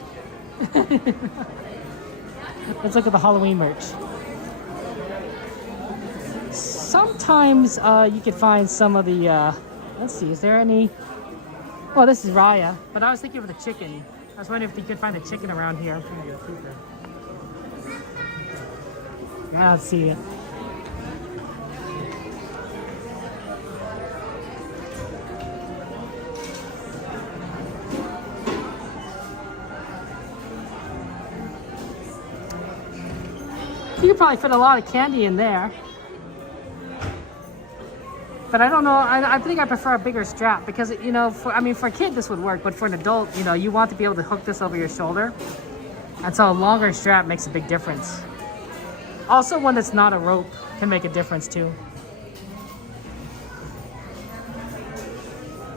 Let's look at the Halloween merch. Sometimes you can find some of the, let's see, is there any? Oh, this is Raya, but I was thinking of the chicken. I was wondering if you could find a chicken around here. Yeah, let's see it. You could probably fit a lot of candy in there. But I don't know, I think I prefer a bigger strap because, you know, for a kid this would work, but for an adult, you know, you want to be able to hook this over your shoulder. And so a longer strap makes a big difference. Also, one that's not a rope can make a difference too.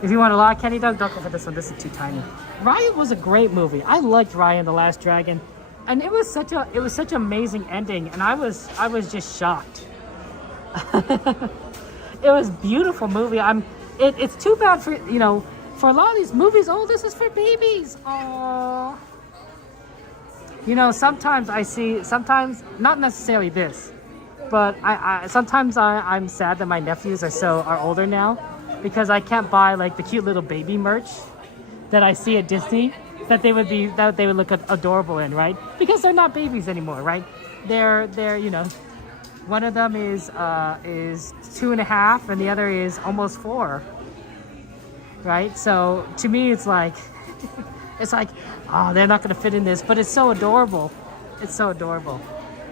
If you want a lot of candy, don't go for this one. This is too tiny. Raya was a great movie. I liked Raya and the Last Dragon. And it was such an amazing ending, and I was just shocked. It was a beautiful movie. It's too bad for, you know, for a lot of these movies, oh, this is for babies. Oh. You know, sometimes not necessarily this, but sometimes I'm sad that my nephews are older now because I can't buy like the cute little baby merch that I see at Disney that they would look adorable in, right? Because they're not babies anymore, right? They're you know, one of them is 2.5 and the other is almost 4, right? So to me it's like oh, they're not gonna fit in this, but it's so adorable. It's so adorable.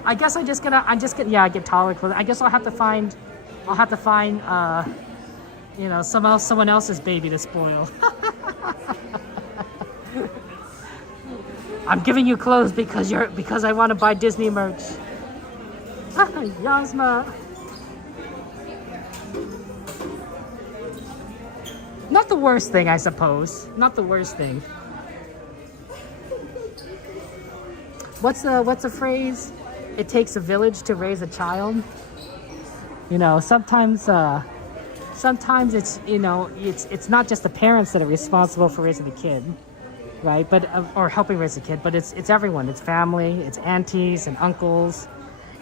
I guess I get taller clothes. I guess I'll have to find you know, someone else's baby to spoil. I'm giving you clothes because I want to buy Disney merch. Yasma. Not the worst thing, I suppose. Not the worst thing. What's the phrase? It takes a village to raise a child. You know, sometimes it's, you know, it's not just the parents that are responsible for raising the kid, right? But or helping raise the kid, but it's everyone. It's family, it's aunties and uncles,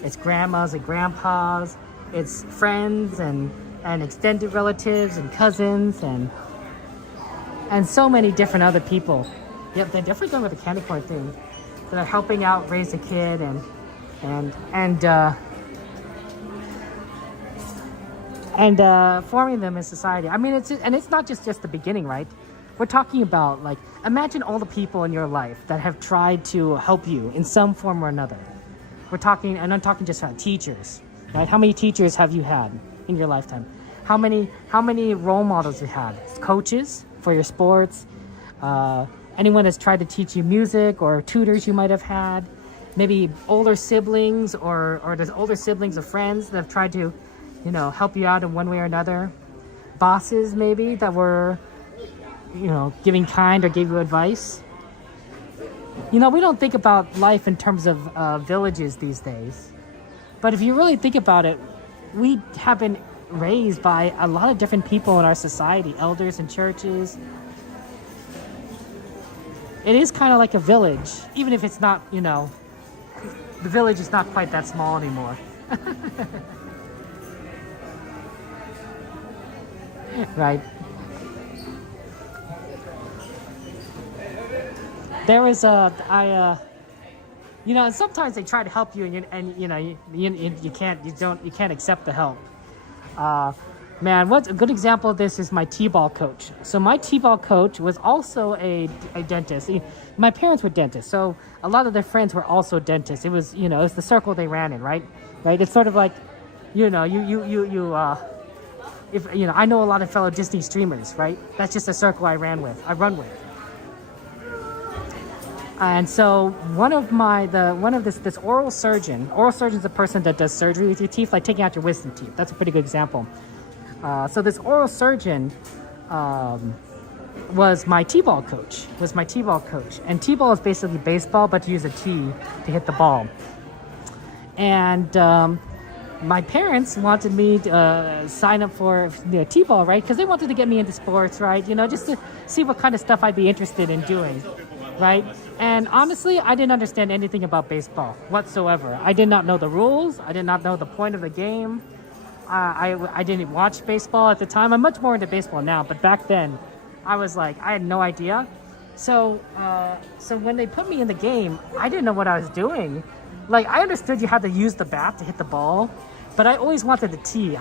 it's grandmas and grandpas, it's friends and extended relatives and cousins and so many different other people. Yep, they're definitely going with the candy corn thing. That are helping out raise a kid and forming them in society. I mean, it's not just the beginning, right? We're talking about, like, imagine all the people in your life that have tried to help you in some form or another. And I'm talking just about teachers, right? How many teachers have you had in your lifetime? How many role models you had? Coaches for your sports, anyone that's tried to teach you music, or tutors you might have had, maybe older siblings or there's older siblings of friends that have tried to, you know, help you out in one way or another. Bosses maybe that were, you know, giving kind or gave you advice. You know, we don't think about life in terms of villages these days. But if you really think about it, we have been raised by a lot of different people in our society, elders and churches. It is kind of like a village, even if it's not, you know, the village is not quite that small anymore. Right. There was you know, sometimes they try to help you, and you know, you can't accept the help. Man, what's a good example of this is my t-ball coach. So my t-ball coach was also a dentist. My parents were dentists, so a lot of their friends were also dentists. It was, you know, it's the circle they ran in, right? Right. It's sort of like, you know, if you know, I know a lot of fellow Disney streamers, right? That's just a circle I run with. And so this oral surgeon. Oral surgeon is a person that does surgery with your teeth, like taking out your wisdom teeth. That's a pretty good example. So this oral surgeon was my t-ball coach. And t-ball is basically baseball, but to use a tee to hit the ball. And my parents wanted me to sign up for t-ball, right? Because they wanted to get me into sports, right? You know, just to see what kind of stuff I'd be interested in doing, right? And honestly, I didn't understand anything about baseball whatsoever. I did not know the rules. I did not know the point of the game. I didn't watch baseball at the time. I'm much more into baseball now, but back then, I was like, I had no idea. So when they put me in the game, I didn't know what I was doing. Like, I understood you had to use the bat to hit the ball, but I always wanted the tee.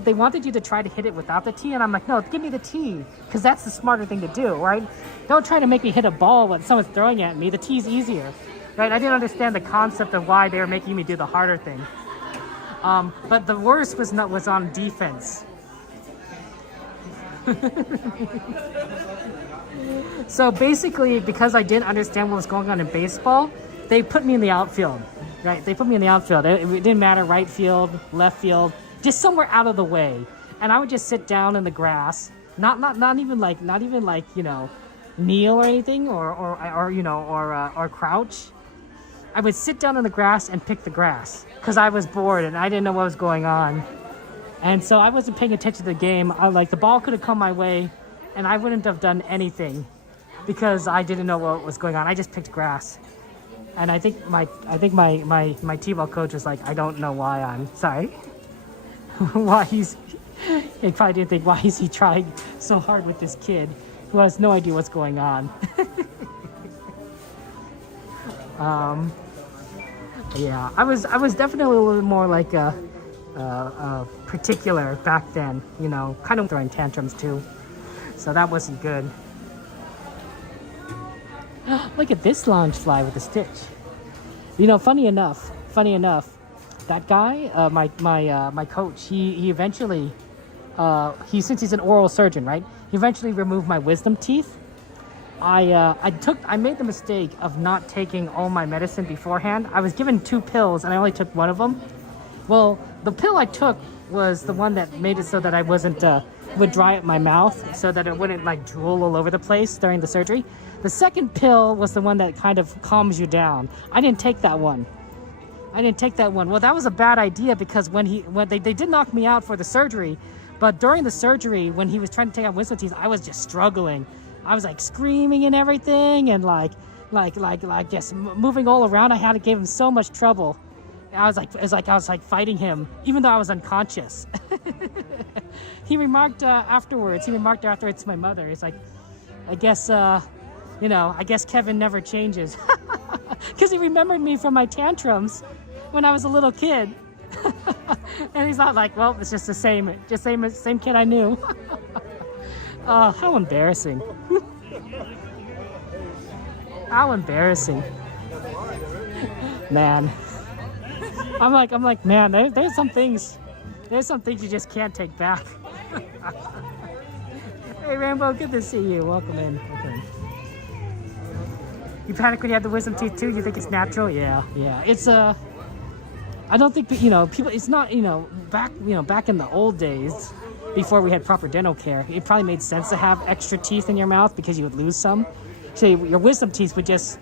They wanted you to try to hit it without the tee, and I'm like, no, give me the tee, because that's the smarter thing to do, right? Don't try to make me hit a ball when someone's throwing at me. The tee's easier, right? I didn't understand the concept of why they were making me do the harder thing. But the worst was on defense. So basically, because I didn't understand what was going on in baseball, they put me in the outfield, right? It didn't matter, right field, left field, just somewhere out of the way. And I would just sit down in the grass, not even like you know, kneel or anything, or crouch. I would sit down in the grass and pick the grass because I was bored and I didn't know what was going on. And so I wasn't paying attention to the game. The ball could have come my way and I wouldn't have done anything because I didn't know what was going on. I just picked grass. And I think my t-ball coach was like, I don't know why I'm sorry. Why he probably didn't think, why is he trying so hard with this kid who has no idea what's going on. Yeah, I was definitely a little more like particular back then, you know, kind of throwing tantrums too. So that wasn't good. Look at this lounge fly with a stitch. You know, funny enough, that guy, my coach, he eventually, since he's an oral surgeon, right? He eventually removed my wisdom teeth. I made the mistake of not taking all my medicine beforehand. I was given 2 pills and I only took one of them. Well, the pill I took was the one that made it so that I would dry up my mouth so that it wouldn't like drool all over the place during the surgery. The second pill was the one that kind of calms you down. I didn't take that one. Well, that was a bad idea because when they did knock me out for the surgery, but during the surgery, when he was trying to take out wisdom teeth, I was just struggling. I was like screaming and everything and like just moving all around. I gave him so much trouble. I was like fighting him, even though I was unconscious. He remarked afterwards to my mother. He's like, I guess Kevin never changes. Because he remembered me from my tantrums when I was a little kid. And he's not like, well, it's just the same kid I knew. How embarrassing. How embarrassing. Man. I'm like, man, there's some things you just can't take back. Hey, Rainbow, good to see you. Welcome in. You panic when you have the wisdom teeth too? You think it's natural? Yeah. It's I don't think people. It's not back in the old days, before we had proper dental care. It probably made sense to have extra teeth in your mouth because you would lose some. So your wisdom teeth would just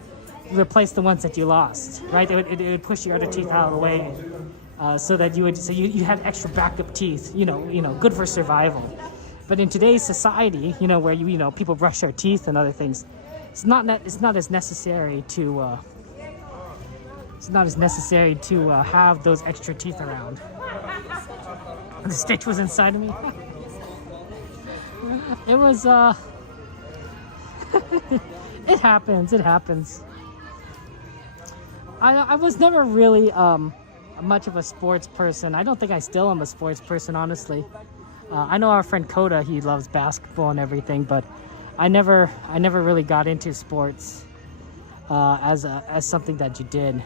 replace the ones that you lost, right? It would push your other teeth out of the way, so that you had extra backup teeth. Good for survival. But in today's society, where people brush their teeth and other things, it's not as necessary to it's not as necessary to have those extra teeth around. The stitch was inside of me. It was, it happens, it happens. I was never really much of a sports person. I don't think I still am a sports person, honestly. I know our friend Coda, he loves basketball and everything, but I never really got into sports as something that you did.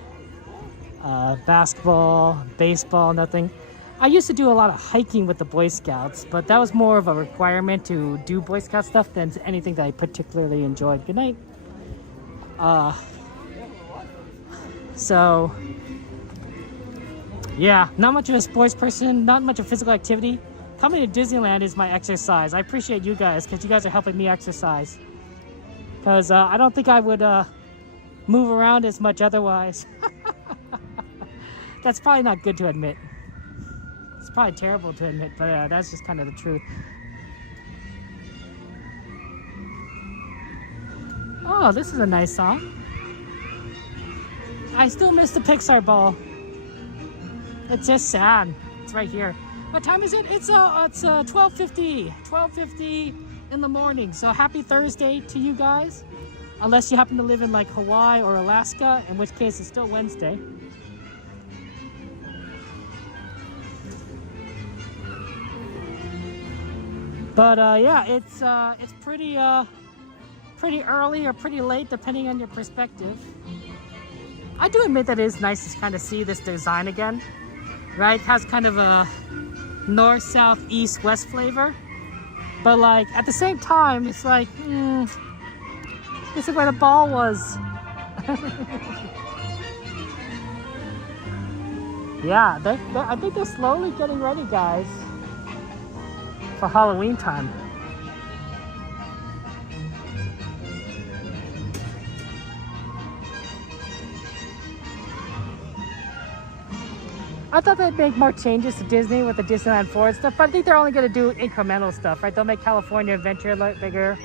Basketball, baseball, nothing. I used to do a lot of hiking with the Boy Scouts, but that was more of a requirement to do Boy Scout stuff than anything that I particularly enjoyed. Good night. So, yeah, not much of a sports person, not much of physical activity. Coming to Disneyland is my exercise. I appreciate you guys because you guys are helping me exercise. Because I don't think I would move around as much otherwise. That's probably not good to admit. It's probably terrible to admit, but that's just kind of the truth. Oh, this is a nice song. I still miss the Pixar ball. It's just sad. It's right here. What time is it? It's 12:50. 12:50 in the morning. So happy Thursday to you guys. Unless you happen to live in like Hawaii or Alaska, in which case it's still Wednesday. But yeah, it's pretty early or pretty late depending on your perspective. I do admit that it is nice to kind of see this design again, right? It has kind of a north, south, east, west flavor. But like at the same time, it's like, this is where the ball was. Yeah, I think they're slowly getting ready, guys, for Halloween time. I thought they'd make more changes to Disney with the Disneyland Forward stuff, but I think they're only going to do incremental stuff, right? They'll make California Adventure a lot bigger.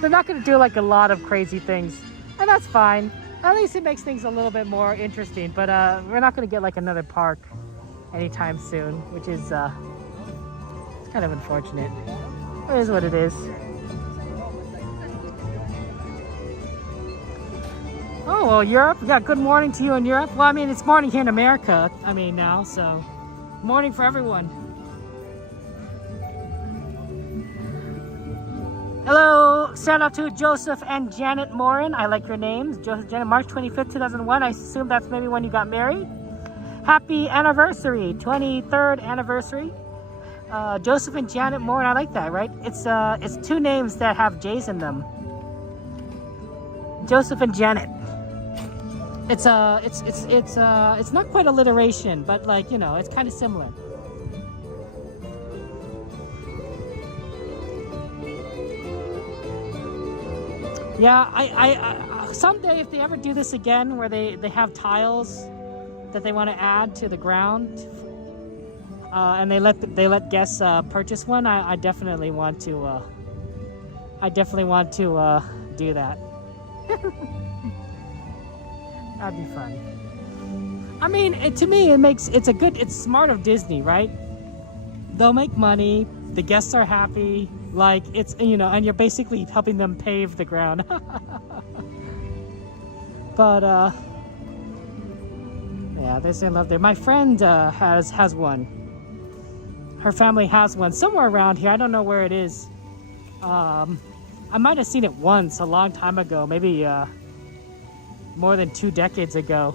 They're not going to do like a lot of crazy things, and that's fine. At least it makes things a little bit more interesting, but we're not going to get like another park anytime soon, which is it's kind of unfortunate. It is what it is. Oh, well, Europe? Yeah, good morning to you in Europe. Well, I mean, it's morning here in America, I mean, now, so morning for everyone. Hello, shout out to Joseph and Janet Morin. I like your names. Joseph, Janet, March 25th, 2001. I assume that's maybe when you got married. Happy anniversary, 23rd anniversary. Joseph and Janet Morin, I like that, right? It's two names that have J's in them. Joseph and Janet. It's not quite alliteration, but like, you know, it's kind of similar. Yeah, I someday if they ever do this again, where they have tiles that they want to add to the ground, and they let guests purchase one, I definitely want to. Do that. That'd be fun. I mean, to me, it's smart of Disney, right? They'll make money, the guests are happy, like it's, you know, and you're basically helping them pave the ground. But yeah, there's love there. My friend has one. Her family has one somewhere around here. I don't know where it is. I might have seen it once a long time ago, maybe more than 2 decades ago.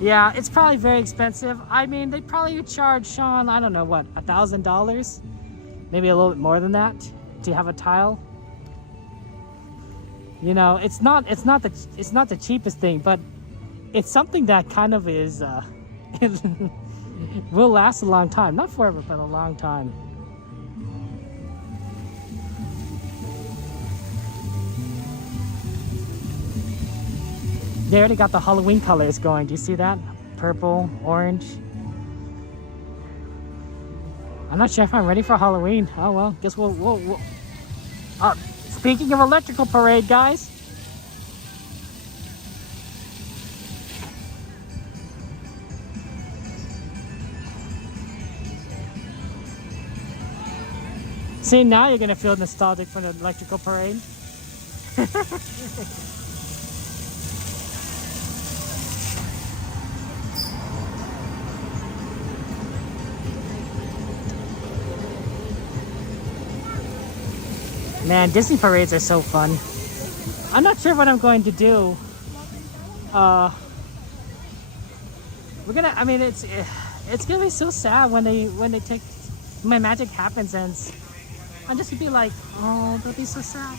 Yeah, it's probably very expensive. I mean, they probably would charge Sean, I don't know what, $1,000, maybe a little bit more than that to have a tile. You know, it's not the cheapest thing, but it's something that kind of is will last a long time. Not forever, but a long time. They already got the Halloween colors going. Do you see that? Purple, orange. I I'm not sure if I'm ready for Halloween. Oh well, guess we'll speaking of electrical parade, guys. See, now you're gonna feel nostalgic for the electrical parade. Man, Disney parades are so fun. I'm not sure what I'm going to do. I mean, it's gonna be so sad when they take my magic happens, and I'm just gonna be like, oh, that'll be so sad.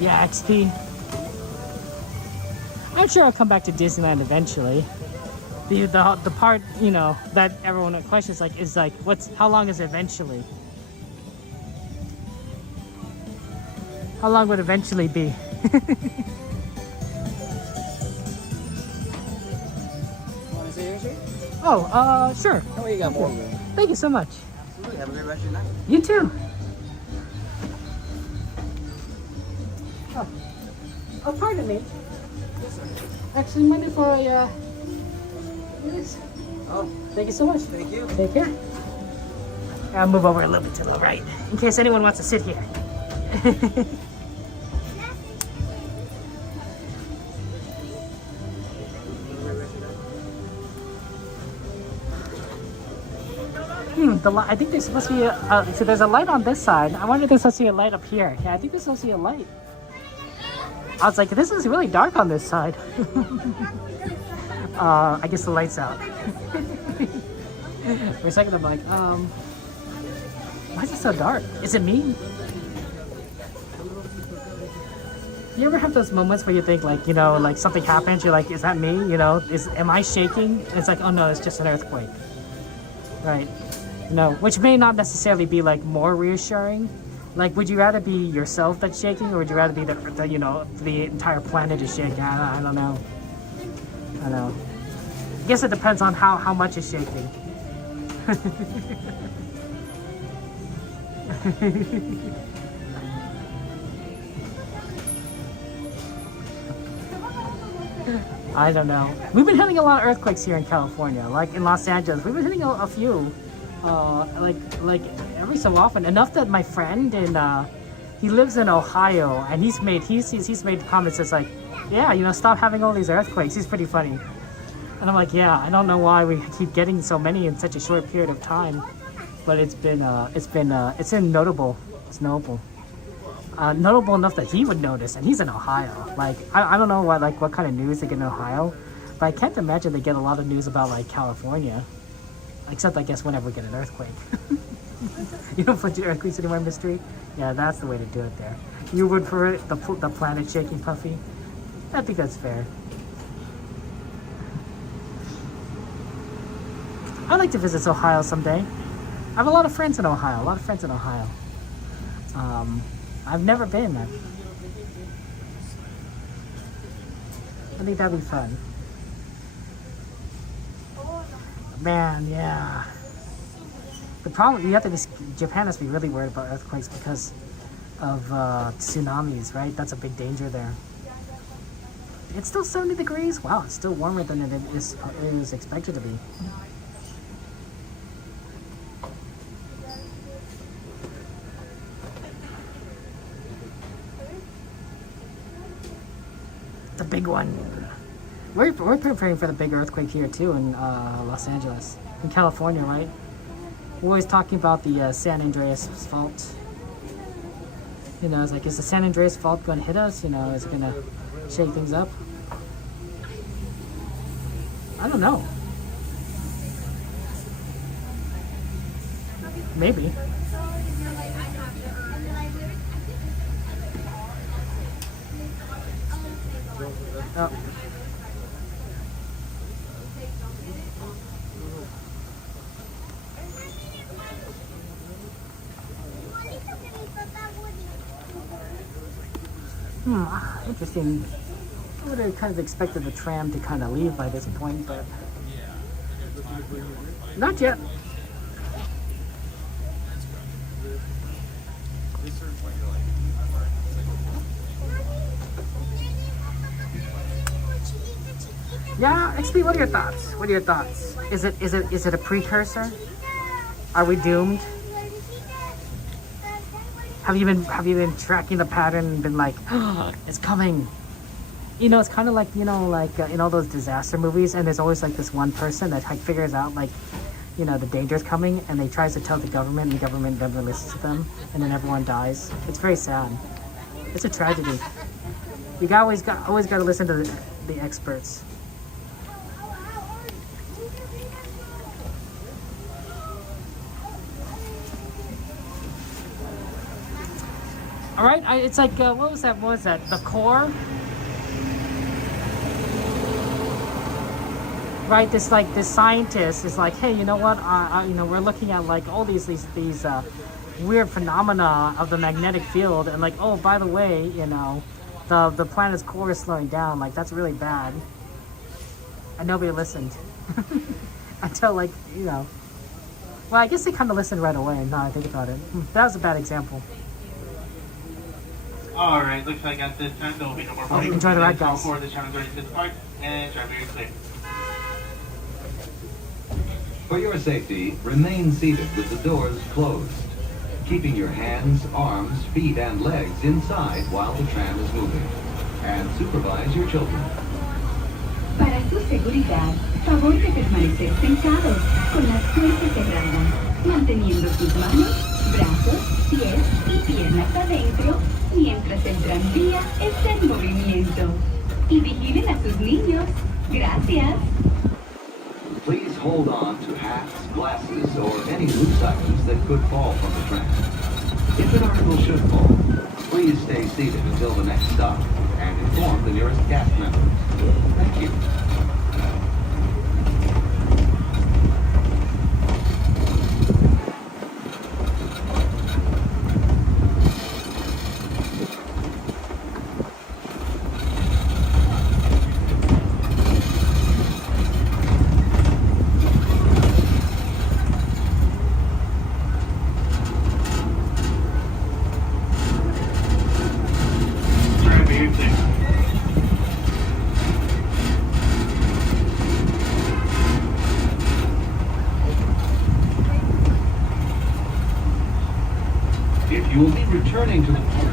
Yeah, XP. I'm sure I'll come back to Disneyland eventually. The part, you know, that everyone questions is like how long is eventually? How long would eventually be? Want to say your shirt? Oh, sure. Oh, you got more room. Thank you so much. Have a great rest of your night. You too. Oh, pardon me. Actually, money for a, yes. Oh. Thank you so much. Thank you. Take care. I'll move over a little bit to the right, in case anyone wants to sit here. I think there's supposed to be so there's a light on this side. I wonder if there's supposed to be a light up here. Yeah, I think there's supposed to be a light. I was like, this is really dark on this side. I guess the light's out. For a second, I'm like, why is it so dark? Is it me? You ever have those moments where you think, like, you know, like something happens, you're like, is that me? You know, am I shaking? And it's like, oh no, it's just an earthquake. Right. No, which may not necessarily be like more reassuring. Like, would you rather be yourself that's shaking, or would you rather be the you know, the entire planet is shaking? I don't know. I know. I guess it depends on how much is shaking. I don't know. We've been hitting a lot of earthquakes here in California, like in Los Angeles. We've been hitting a few, like every so often. Enough that my friend he lives in Ohio, and he's made comments that's like, yeah, you know, stop having all these earthquakes. He's pretty funny, and I'm like, yeah, I don't know why we keep getting so many in such a short period of time, but it's notable. It's notable. Notable enough that he would notice, and he's in Ohio. Like, I don't know what kind of news they get in Ohio, but I can't imagine they get a lot of news about like California, except I guess whenever we get an earthquake. You don't put the earthquakes anywhere, mystery? Yeah, that's the way to do it there. You would for it, the planet shaking, Puffy? I think that's fair. I'd like to visit Ohio someday. I have a lot of friends in Ohio. I've never been. I think that'd be fun. Man, yeah. The problem, Japan has to be really worried about earthquakes because of tsunamis, right? That's a big danger there. It's still 70 degrees? Wow, it's still warmer than it is expected to be. The big one. We're preparing for the big earthquake here too in Los Angeles, in California, right? We're always talking about the San Andreas fault. You know, it's like, is the San Andreas fault going to hit us? You know, is it going to shake things up? I don't know. Maybe. Oh. Interesting. I would have kind of expected the tram to kind of leave by this point, but not yet. Yeah, XP, what are your thoughts? What are your thoughts? Is it a precursor? Are we doomed? Have you been tracking the pattern and been like, oh, it's coming? You know, it's kind of like, you know, like in all those disaster movies, and there's always like this one person that like figures out like, you know, the danger's coming, and they tries to tell the government, and the government never listens to them, and then everyone dies. It's very sad. It's a tragedy. You always got to listen to the experts. All right, it's like what was that? The core, right? This scientist is like, hey, you know what? You know, we're looking at like all these weird phenomena of the magnetic field, and like, oh, by the way, you know, the planet's core is slowing down. Like, that's really bad. And nobody listened until like, you know. Well, I guess they kind of listened right away. Now I think about it, that was a bad example. Alright, looks like at this time there will be no more breaks. Enjoy the ride, guys. For the channel during this part, and drive very clear. For your safety, remain seated with the doors closed, keeping your hands, arms, feet, and legs inside while the tram is moving. And supervise your children. Para su seguridad, favor de permanecer sentados con las puertas cerradas, manteniendo sus manos, brazos, pies y piernas adentro mientras el tranvía está en movimiento. Y vigilen a sus niños. Gracias. Please hold on to hats, glasses, or any loose items that could fall from the tram. If an article should fall, please stay seated until the next stop and inform the nearest cast members. Thank you. You will be returning to the port.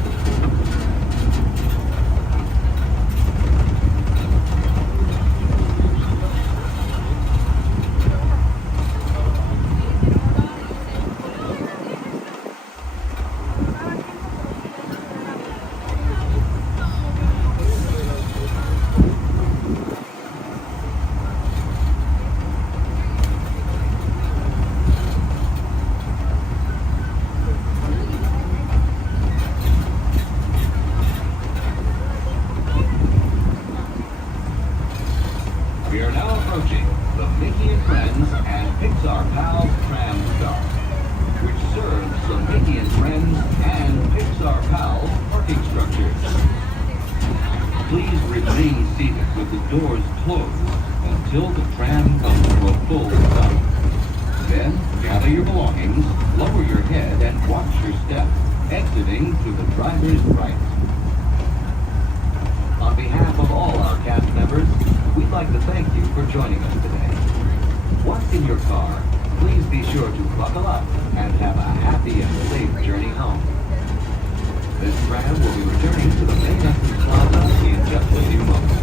We are now approaching the Mickey and Friends and Pixar Pals Tram Stop, which serves the Mickey and Friends and Pixar Pals parking structures. Please remain seated with the doors closed until the tram comes to a full stop. Then gather your belongings, lower your head, and watch your step, exiting to the driver's right. On behalf of all our cast members, we'd like to thank you for joining us today. Once in your car, please be sure to buckle up and have a happy and safe journey home. This tram will be returning to the main entrance plaza in just a few moments.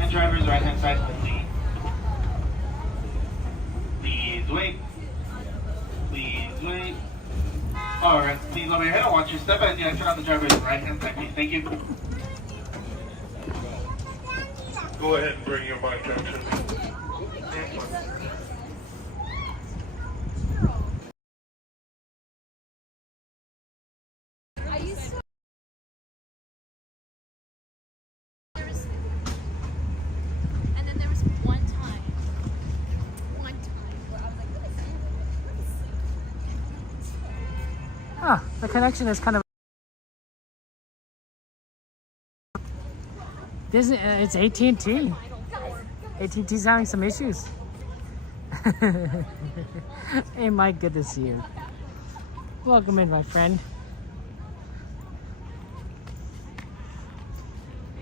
And driver's right hand side, please. Please wait. Please wait. Alright, please over your head and watch your step and the exit on the driver's right hand side, please. Thank you. Go ahead and bring your bike junction. And then there was one time where I was like, Ah, the connection is kind of Disney. It's AT&T. AT&T's having some issues. Hey, Mike, good to see you. Welcome in, my friend.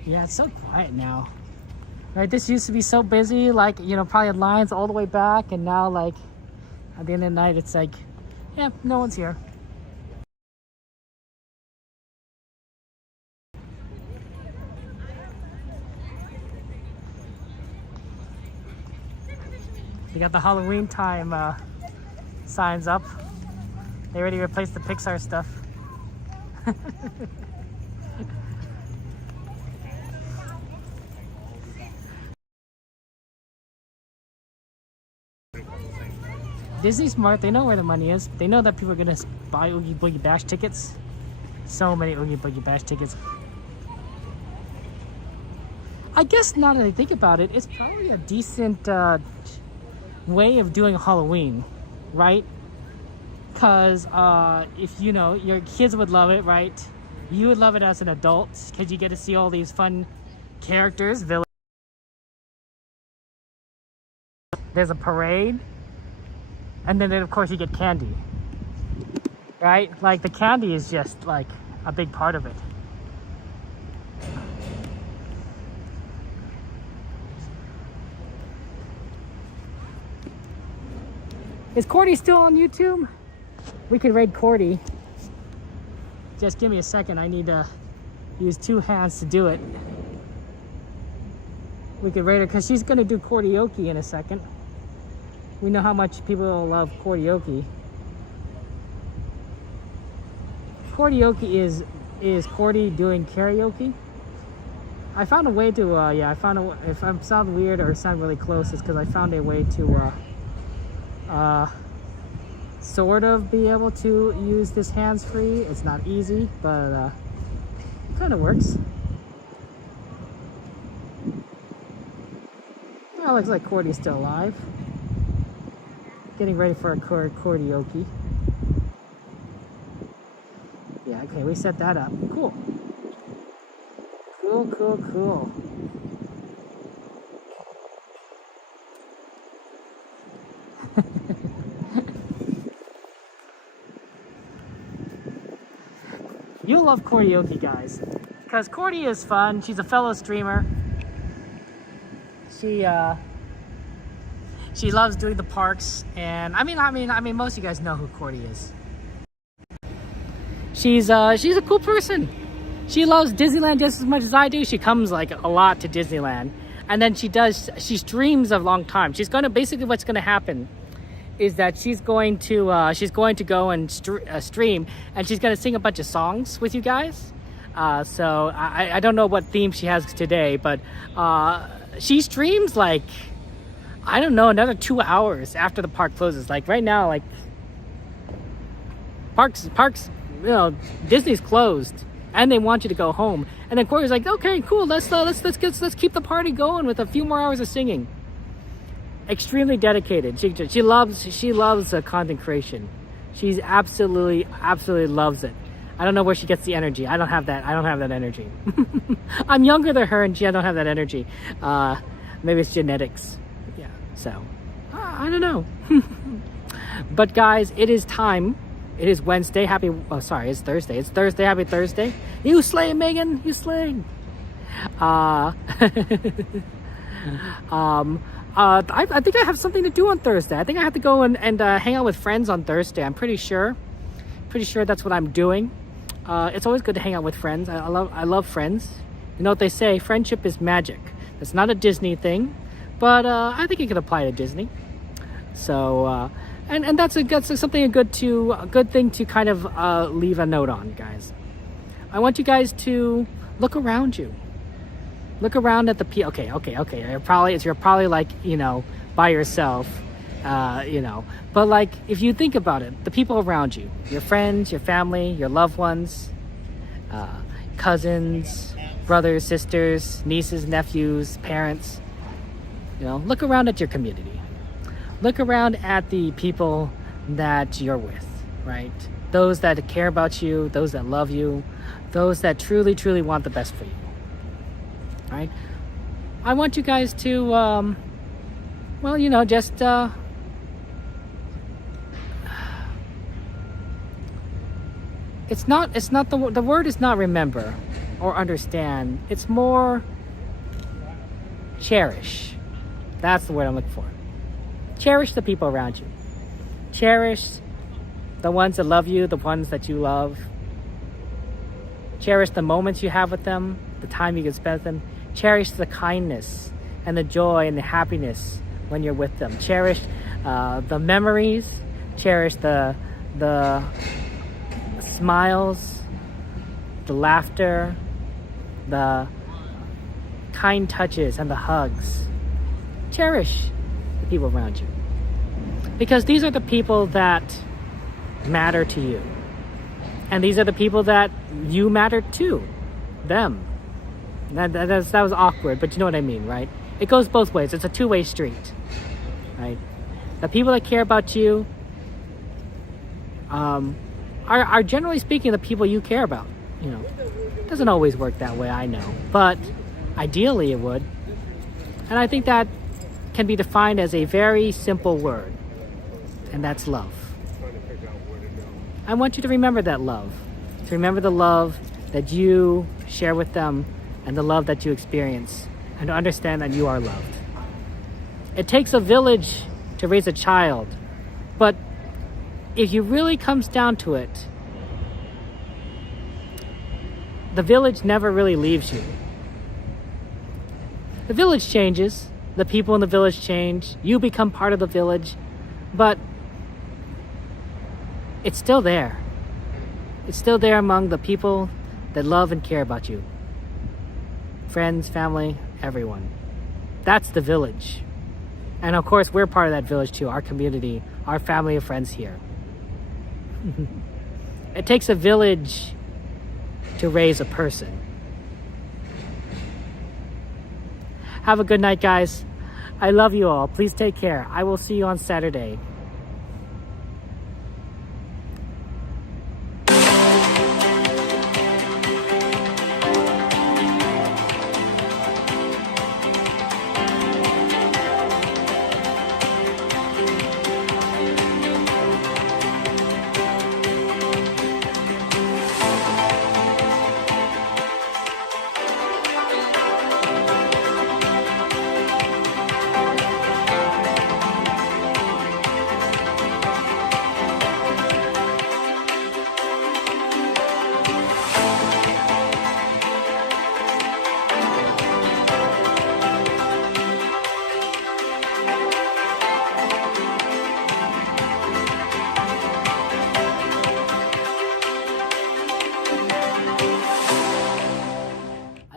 Yeah, it's so quiet now. Right, this used to be so busy, like, you know, probably had lines all the way back, and now, like, at the end of the night, it's like, yeah, no one's here. We got the Halloween time signs up. They already replaced the Pixar stuff. Disney's smart. They know where the money is. They know that people are gonna buy Oogie Boogie Bash tickets. So many Oogie Boogie Bash tickets. I guess now that I think about it, it's probably a decent way of doing Halloween, right? Because if you know, your kids would love it, right? You would love it as an adult because you get to see all these fun characters. There's a parade, and then of course you get candy, right? Like the candy is just like a big part of it. Is Cordy still on YouTube? We could raid Cordy. Just give me a second. I need to use 2 hands to do it. We could raid her because she's going to do karaoke in a second. We know how much people love karaoke. Karaoke is Cordy doing karaoke. I found a way to, yeah, I found a, if I sound weird or sound really close, it's because I found a way to, sort of be able to use this hands-free. It's not easy, but it kind of works. Well, looks like Cordy's still alive. Getting ready for a karaoke. Yeah, okay, we set that up. Cool. Cool, cool, cool. You'll love karaoke, guys, because Cordy is fun. She's a fellow streamer. She loves doing the parks, and I mean, most of you guys know who Cordy is. She's a cool person. She loves Disneyland just as much as I do. She comes like a lot to Disneyland, and then she streams a long time. She's gonna basically what's gonna happen is that she's going to go and stream, and she's gonna sing a bunch of songs with you guys. So I don't know what theme she has today, but she streams like, I don't know, another 2 hours after the park closes. Like right now, like parks, you know, Disney's closed, and they want you to go home. And then Corey's like, okay, cool, let's keep the party going with a few more hours of singing. Extremely dedicated. She loves content creation. She's absolutely loves it. I don't know where she gets the energy. I don't have that energy. I'm younger than her, and I don't have that energy. Maybe it's genetics. Yeah. So I don't know. But guys, it is time. It is Wednesday. It's Thursday. It's Thursday. Happy Thursday. You slay, Megan. You slay. I think I have something to do on Thursday. I think I have to go and hang out with friends on Thursday. I'm pretty sure that's what I'm doing. It's always good to hang out with friends. I love friends. You know what they say? Friendship is magic. It's not a Disney thing, but I think it could apply to Disney. So, and that's something a good thing to kind of leave a note on, guys. I want you guys to look around you. Look around at the people. Okay. You're probably like, you know, by yourself, you know. But like, if you think about it, the people around you, your friends, your family, your loved ones, cousins, brothers, sisters, nieces, nephews, parents. You know, look around at your community. Look around at the people that you're with, right? Those that care about you, those that love you, those that truly, truly want the best for you, right? I want you guys to, well, you know, just, the word is not remember or understand. It's more cherish. That's the word I'm looking for. Cherish the people around you. Cherish the ones that love you, the ones that you love. Cherish the moments you have with them, the time you can spend with them. Cherish the kindness and the joy and the happiness when you're with them. Cherish the memories. Cherish the smiles, the laughter, the kind touches and the hugs. Cherish the people around you. Because these are the people that matter to you. And these are the people that you matter to. Them. That was awkward, but you know what I mean, right? It goes both ways. It's a two-way street. Right? The people that care about you are generally speaking the people you care about. You know, it doesn't always work that way, I know. But ideally it would. And I think that can be defined as a very simple word. And that's love. I want you to remember that love. To remember the love that you share with them and the love that you experience. And to understand that you are loved. It takes a village to raise a child. But if it really comes down to it, the village never really leaves you. The village changes. The people in the village change. You become part of the village. But it's still there. It's still there among the people that love and care about you. Friends, family, everyone. That's the village. And of course, we're part of that village too. Our community, our family of friends here. It takes a village to raise a person. Have a good night, guys. I love you all. Please take care. I will see you on Saturday.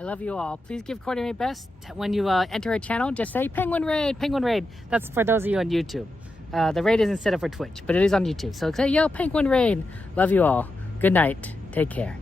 Love you all. Please give Courtney my best. When you enter a channel, just say Penguin Raid, Penguin Raid. That's for those of you on YouTube. The raid isn't set up for Twitch, but it is on YouTube. So say, yo, Penguin Raid. Love you all. Good night. Take care.